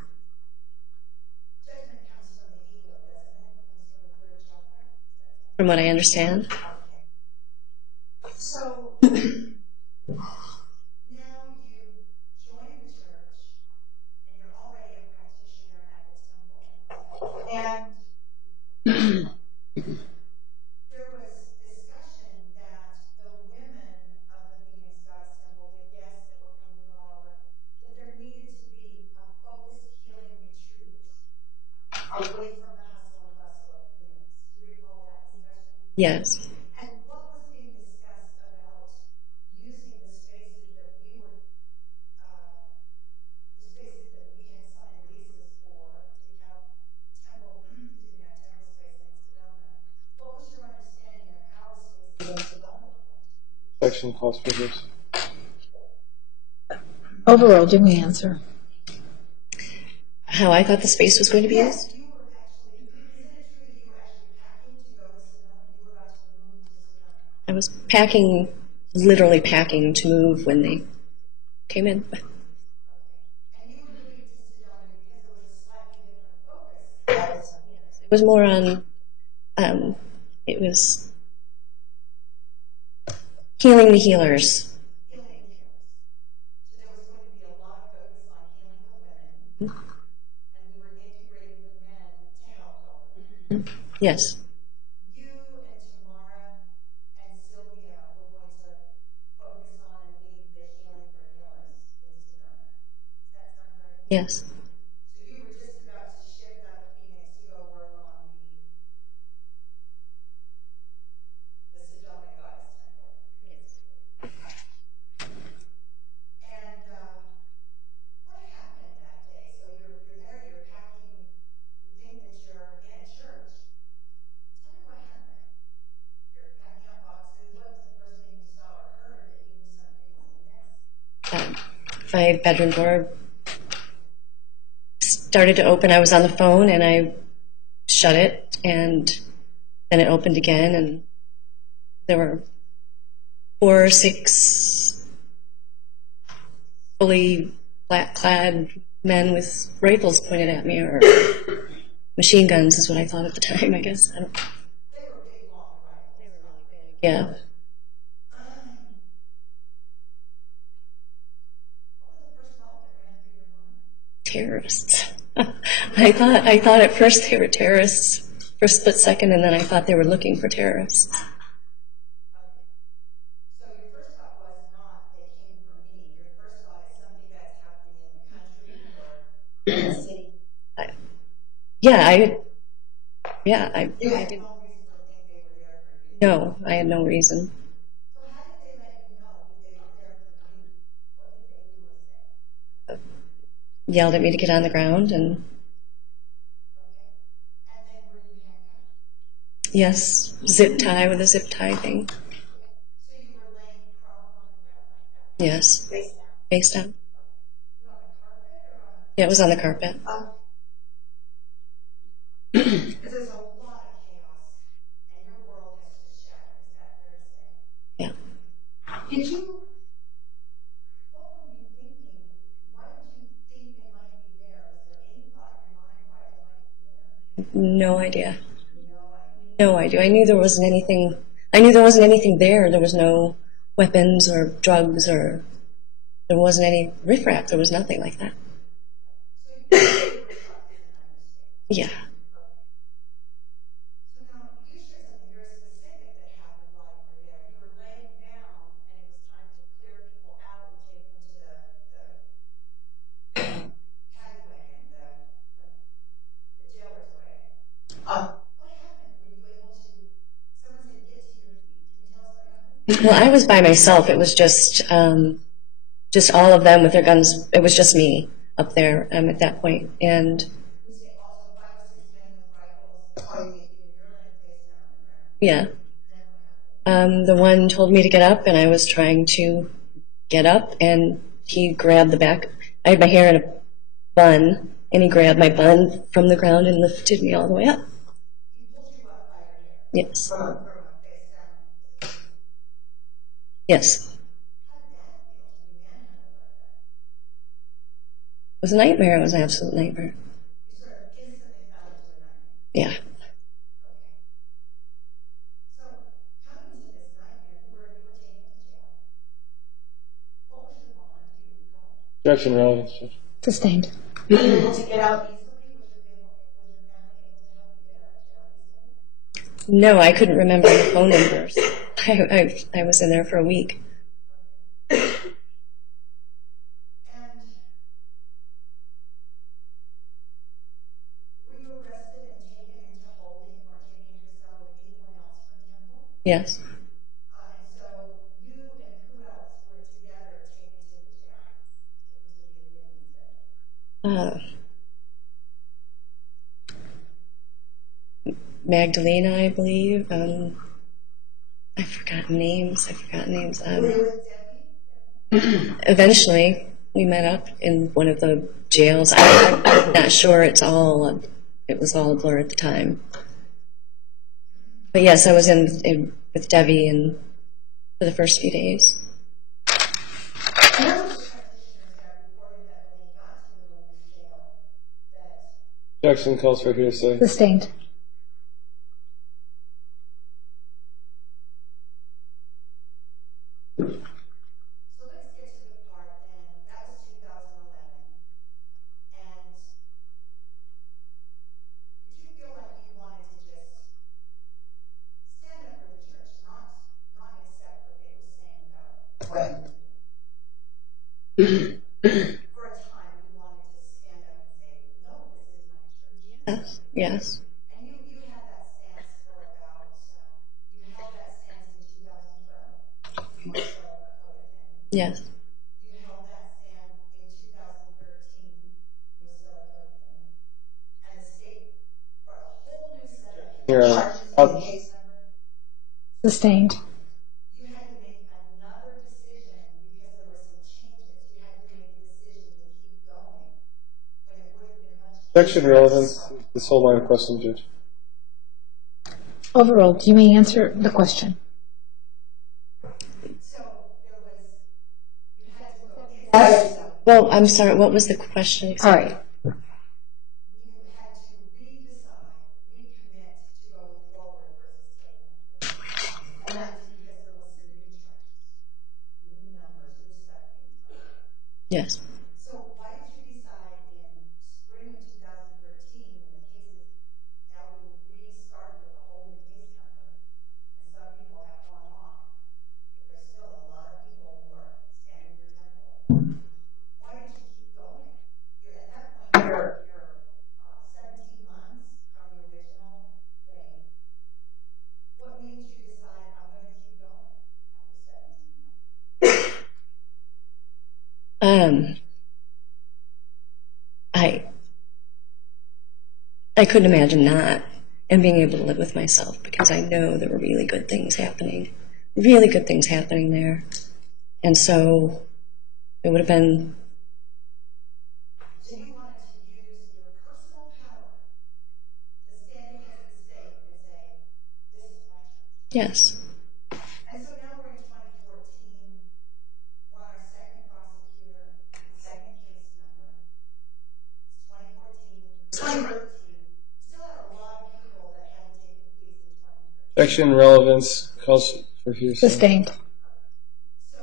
Judgment comes from the ego, doesn't it? It comes from the third chakra. From what I understand. Okay. So now you join the church, and you're already a practitioner at the temple. And there was discussion that the women of the Phoenix Goddess Temple, the guests that were coming from all over, that there needed to be a focused healing retreat away from the hustle and bustle of Phoenix. Do you recall that discussion? Yes. And what was being discussed about using the spaces that we had signed leases for to have temple space in Sedona? What was your understanding of how the spaces in Sedona were? Section cost figures. Overall, give me an answer. How I thought the space was going to be used? Isn't it true that you were actually packing to go to Sedona? You were about to move to Sedona. I was packing literally packing to move when they came in. It was more on, it was healing the healers. Yes. You and Tamara and Sylvia were going to focus on and lead the Healing for Healers in Sedona. Does that sound right? Yes. So you were just about to shift out of Phoenix to go work on the Sedona Goddess Temple. Yes. And what happened that day? So you're there, you're packing, you think that you're in a church. Tell me what happened. You're packing up boxes. What was the first thing you saw or heard that you knew something was amiss? My bedroom door started to open. I was on the phone and I shut it, and then it opened again, and there were 4 or 6 fully black-clad men with rifles pointed at me, or machine guns is what I thought at the time, I guess. I don't, They were big, long rifles. they were really big. Yeah. What was the first thought that ran through your mind? Terrorists. I thought at first they were terrorists for a split second, and then I thought they were looking for terrorists. So your first thought was not they came from me. Your first thought is something that's happening in the country or in the city. I You had didn't. no reason to think they were there for you. No, I had no reason. So how did they let you know that they were there for you? What did they do or say? Yelled at me to get on the ground, and Okay. And then were you handcuffed? yes, zip tie with a zip tie thing. So you were laying prone on the ground like that? Yes, Face down? face down. You on the carpet or on Yeah, it was on the carpet. Because there's a lot of chaos, and your world has just shattered. Is that fair to say? Yeah. Did you? What were you thinking? Why did you think they might be there? Was there any thought in your mind why they might be there? No idea. No idea. No idea. I knew there wasn't anything. I knew there wasn't anything there. There was no weapons or drugs, or there wasn't any riffraff. There was nothing like that. So you were taught this and understand. Yeah. So now you shared something very specific that happened while you were there. You were laying down, and it was time to clear people out and take them to the paddy wagon, the jailer's wagon. What happened? Were you able to? Someone said get to your feet. Can you tell us what happened? Well, I was by myself. It was just all of them with their guns. It was just me up there at that point, and You say also 5 or 6 men with rifles pointing at you, and you're laying face down on the ground. yeah. And then what happened? The one told me to get up, and I was trying to get up, and he grabbed the back. I had my hair in a bun, and he grabbed my bun from the ground and lifted me all the way up. He pulled you up by your hair. Yes. From a face down. Yes. How did that feel to be manhandled like that? It was a nightmare. It was an absolute nightmare. You sort of instantly fell into a nightmare. Yeah. Okay. So, coming to this nightmare, you were taken to jail. What was your bond? Do you recall? Objection, relevance, Judge. Sustained. Were you able to get out easily? Was your family able to help you get out of jail easily? No, I couldn't remember the phone numbers. I was in there for a week. And were you arrested and taken into holding or taken into a cell with anyone else from Temple? Yes. And so you and who else were together taken to the jail? It was the Magdalena, I believe. I've forgotten names. Were you with Debbie? Eventually, we met up in one of the jails. I'm not sure. It was all a blur at the time. But yes, I was in with Debbie, and for the first few days. Objection calls for hearsay. Sustained. Yes. Yes. And you had that stance for about, you held that stance in 2012. You were still a co-defendant. Yes. You held that stance in 2013. You were still a co-defendant. And the state brought a whole new set of charges in the case number. Sustained. You had to make another decision because there were some changes. You had to make a decision to keep going when it would have been much easier. Objection relevance. This whole line of question, Judge. Overruled. You may answer the question. So there was, you had to go. Well, I'm sorry. What was the question exactly? All right. You had to re-decide, recommit to going forward versus staying. And that's because there was some new charges, new numbers, new stuff being tried. Yes. So why did you decide in spring of 2013 when the case is now being restarted with a whole new case number, and some people have gone off, but there's still a lot of people who are standing for temple. Why did you keep going? You're at that point, you're 17 months from the original thing. What made you decide I'm going to keep going after 17 months? I couldn't imagine not and being able to live with myself because I know there were really good things happening there. And so it would have been. So you wanted to use your personal power to stand against the state and say, this is my church. Yes. And so now we're in 2014. We're on our second prosecutor, second case number. It's 2014. 2013. We still had a lot of people that had to take the pleas in 2013. Objection relevance calls for hearsay. Sustained. So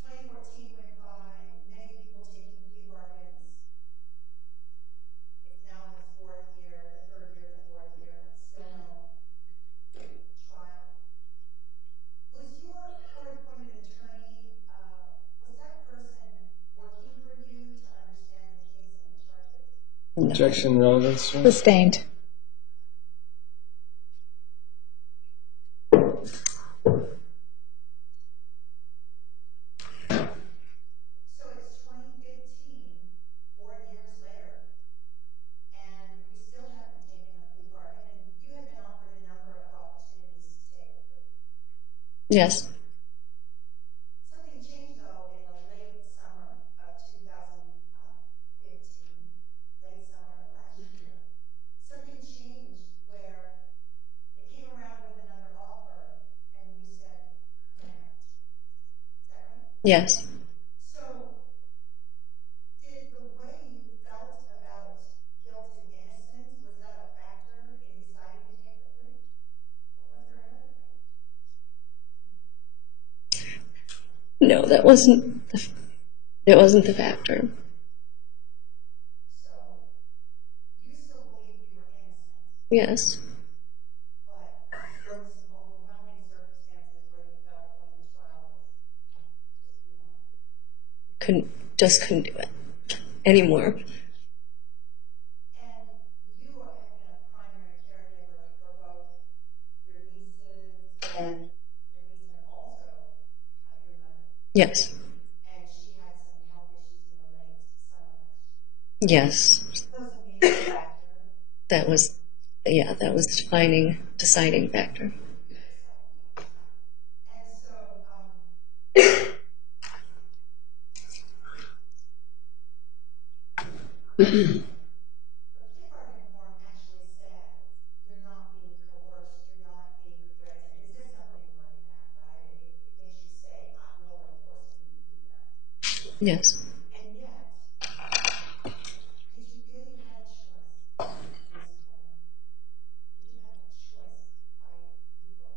2014 went by, many people taking plea bargains. It's now in the fourth year, the third year, the fourth year. Still no trial. Was your court-appointed attorney, was that person working for you to understand the case and the charges? No. Objection relevance. Sustained. So it's 2015, 4 years later, and you still haven't taken a plea bargain, and you have been offered a number of opportunities to take a plea. Yes. Something changed, though, in the late summer of 2015, late summer of last year. Something changed where it came around with another offer, and you said, no. Is that right? Yes. So, did the way you felt about guilt and innocence, was that a factor in deciding to take the plea? Or was there another thing? No, that wasn't the factor. So, you still believe you were innocent, Yes. but there were some overwhelming circumstances where you felt when the trial was just Couldn't do it anymore. And you have been a primary caregiver for both your nieces and also your mother. Yes. And she had some health issues in the late summer. Yes. Those are the factor. That was the deciding factor. And so, the plea bargain form actually says you're not being coerced, you're not being threatened. It says something like that, right? It Yes. And yet, did you feel you had a choice? Did you have a choice to fight people?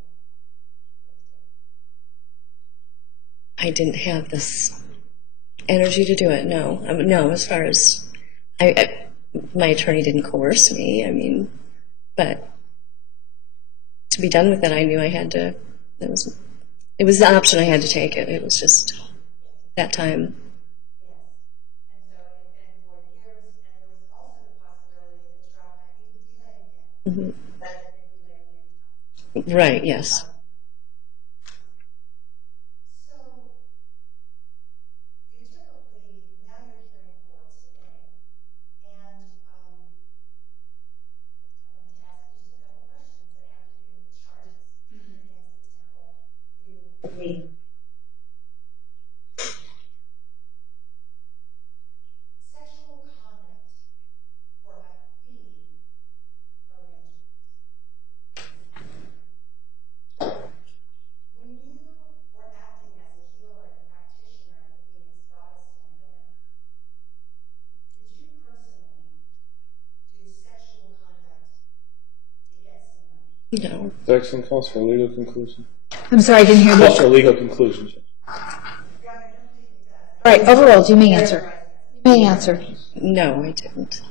I didn't have this energy to do it. No, no. As far as my attorney didn't coerce me. I mean, but to be done with it, I knew I had to. It was the option I had to take. It was just that time. And so it's been 4 years, and there was also the possibility that the trial might be delayed again. Mm-hmm. Right. Yes. So you took a plea. Now you're here in court today, and I want to ask you just a couple questions that have to do with the charges against the temple. You. Sexual conduct for a fee arrangement. When you were acting as a healer and practitioner at the Phoenix Goddess Temple, did you personally do sexual conduct to get some money? No. Section calls for a legal conclusion. I'm sorry, I didn't hear Calls that. for a legal conclusion. All right, overruled. You may answer. You may answer. No, I didn't.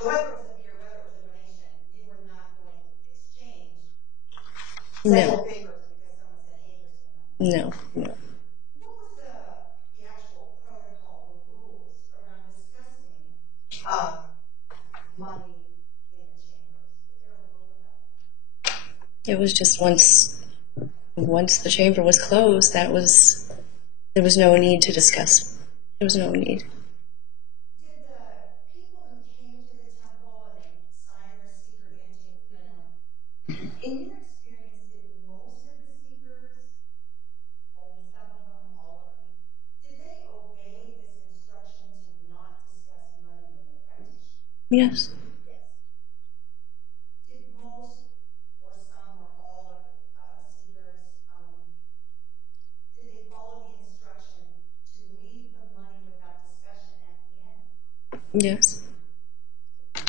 Whether it was a peer, whether it was a donation, you were not going to exchange No. sexual favors because someone said, hey, here's some money. No. No. What was the actual protocol or rules around discussing money in the chambers? Was there a rule about that? It was just once the chamber was closed, there was no need to discuss. There was no need. Did the people who came to the temple and they signed their seeker intake form, in your experience, did most of the seekers, only some of them, all of them, did they obey this instruction to not discuss money with the practitioner? Yes. Yes. Did most or some or all of the seekers, did they follow the instruction to leave the money without discussion at the end? Yes.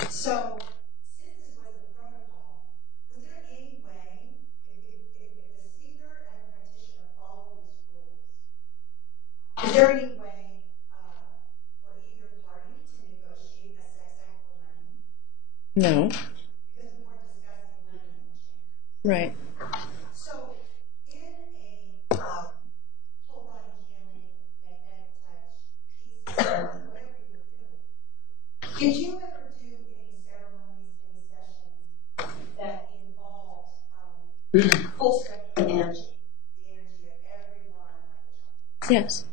So, since this was the protocol, was there any way, if the seeker and the practitioner follow these rules, is there any way for either party to negotiate a sex act for money? No. Because we weren't discussing money in the chamber. Right. So, in a whole body healing, magnetic touch, peace, whatever you're doing, did you ever do any ceremonies, any sessions that involved full spectrum energy, the energy of everyone at the chakra? Yes.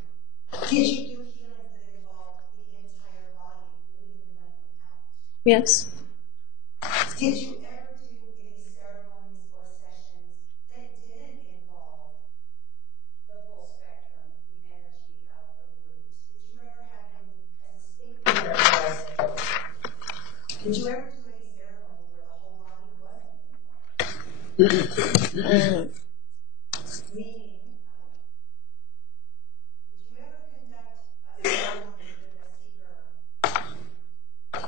Did you do healings that involved the entire body, leaving them out? Yes. Did you ever do any ceremonies or sessions that didn't involve the full spectrum, the energy of the roots? Did you ever have any escape? Did you ever do any ceremony where the whole body wasn't involved? Meaning, did you ever conduct a ceremony with a seeker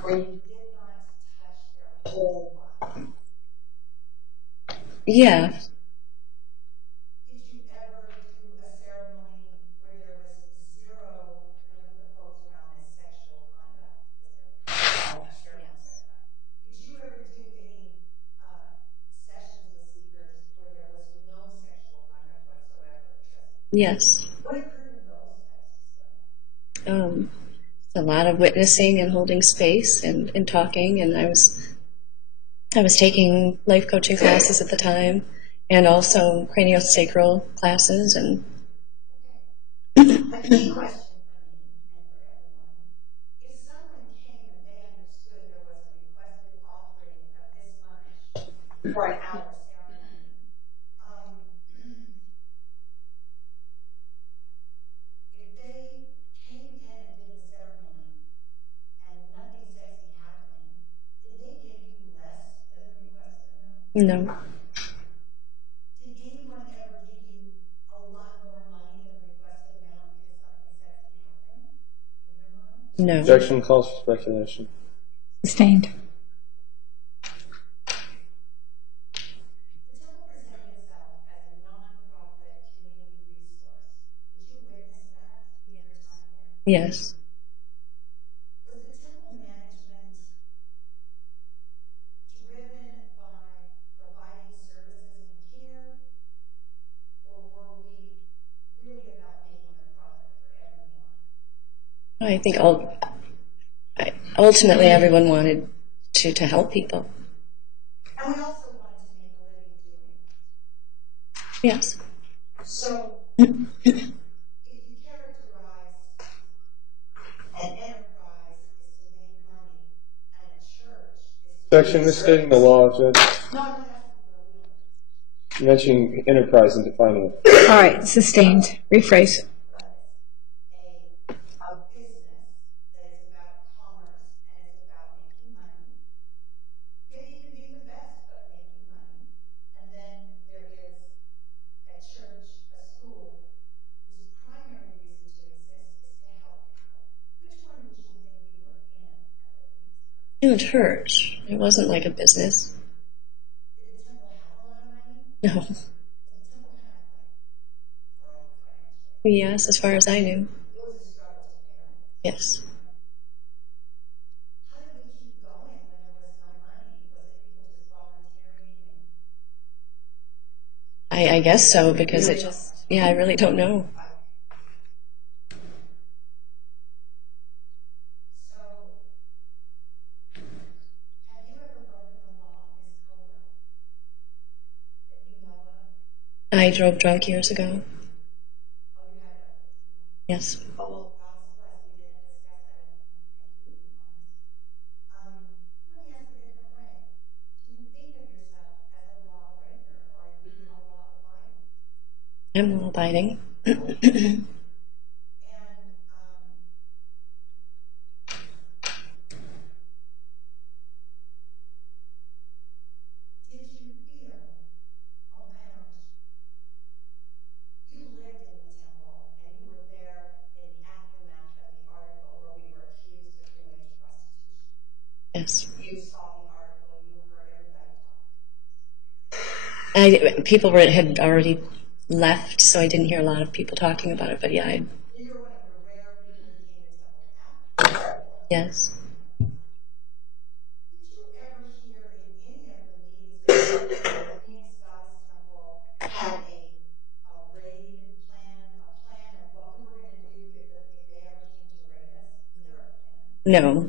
where you did not touch their whole body? Yeah. Did you ever do a ceremony where there was zero, none of the folks around this sexual conduct? Yes. Did you ever do any sessions with seekers where there was no sexual conduct whatsoever? Yes. What occurred in those types of ceremonies? A lot of witnessing and holding space and talking, and I was taking life coaching classes at the time, and also craniosacral classes, and A key question for me and for everyone. If someone came and they understood there was a requested offering of this much for an hour ceremony, if they came in and did the ceremony and nothing sexy happened, did they give you less than the requested amount? no, Did anyone ever give you a lot more money than the requested amount because something sexy happened? No. Objection calls for speculation. Sustained. Yes. Was the temple management driven by providing services and care, or were we really about making a profit for everyone? I think ultimately everyone wanted to help people. And we also wanted to make a living doing it. Yes. So, if you characterize an enterprise is to make money, and a church is to Objection, misstating the law, Judge. No, I'm not asking for a You mentioned enterprise and defining it. All right, sustained. Rephrase. a business that is about commerce and is about making money. Could even be the best, but making money. And then there is a church, a school, whose primary reason to exist is to help people. Which one would you think you were in? In a church. It wasn't like a business. Did the temple have a lot of money? No. Did the temple have broke financially? Yes, as far as I knew. It was a struggle to pay rent. Yes. How did we keep going when there was no money? Was it people just volunteering? I guess so, because it just, I really don't know. So, have you ever broken the law, Ms. Caldwell? That you know of? I drove drunk years ago. Oh, you had that? Yes. Oh, well, God's blessed. We didn't discuss that and keep it honest. Let me ask a different way. Do you think of yourself as a lawbreaker, or are you a law-abiding? I'm law abiding. And did you feel, oh my gosh, you lived in the temple and you were there in the aftermath of the article where we were accused of doing prostitution. Yes. You saw the article, you heard everybody talk. People had already left, so I didn't hear a lot of people talking about it, but yeah, You were one of the rare people who came to temple after. yes. Did you ever hear in any of the meetings that the Phoenix Goddess Temple had a raid plan, a plan of what we were going to do if they ever came to raid us? Was there a plan? No.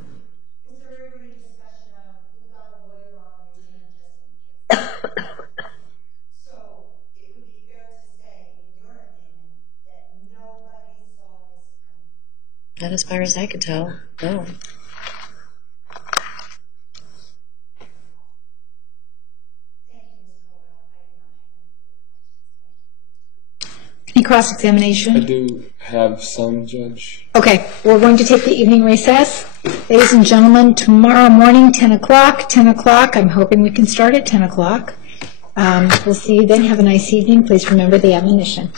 Was there ever any discussion of who got a lawyer on retainer just in case? So it would be fair to say, in your opinion, that nobody saw this coming. Not as far as I could tell. No. Thank you, Ms. Caldwell. I do not have any further questions. Any cross-examination? I do have some, Judge. Okay, we're going to take the evening recess. Ladies and gentlemen, tomorrow morning, 10 o'clock, 10 o'clock. I'm hoping we can start at 10 o'clock. We'll see you then. Have a nice evening. Please remember the admonition.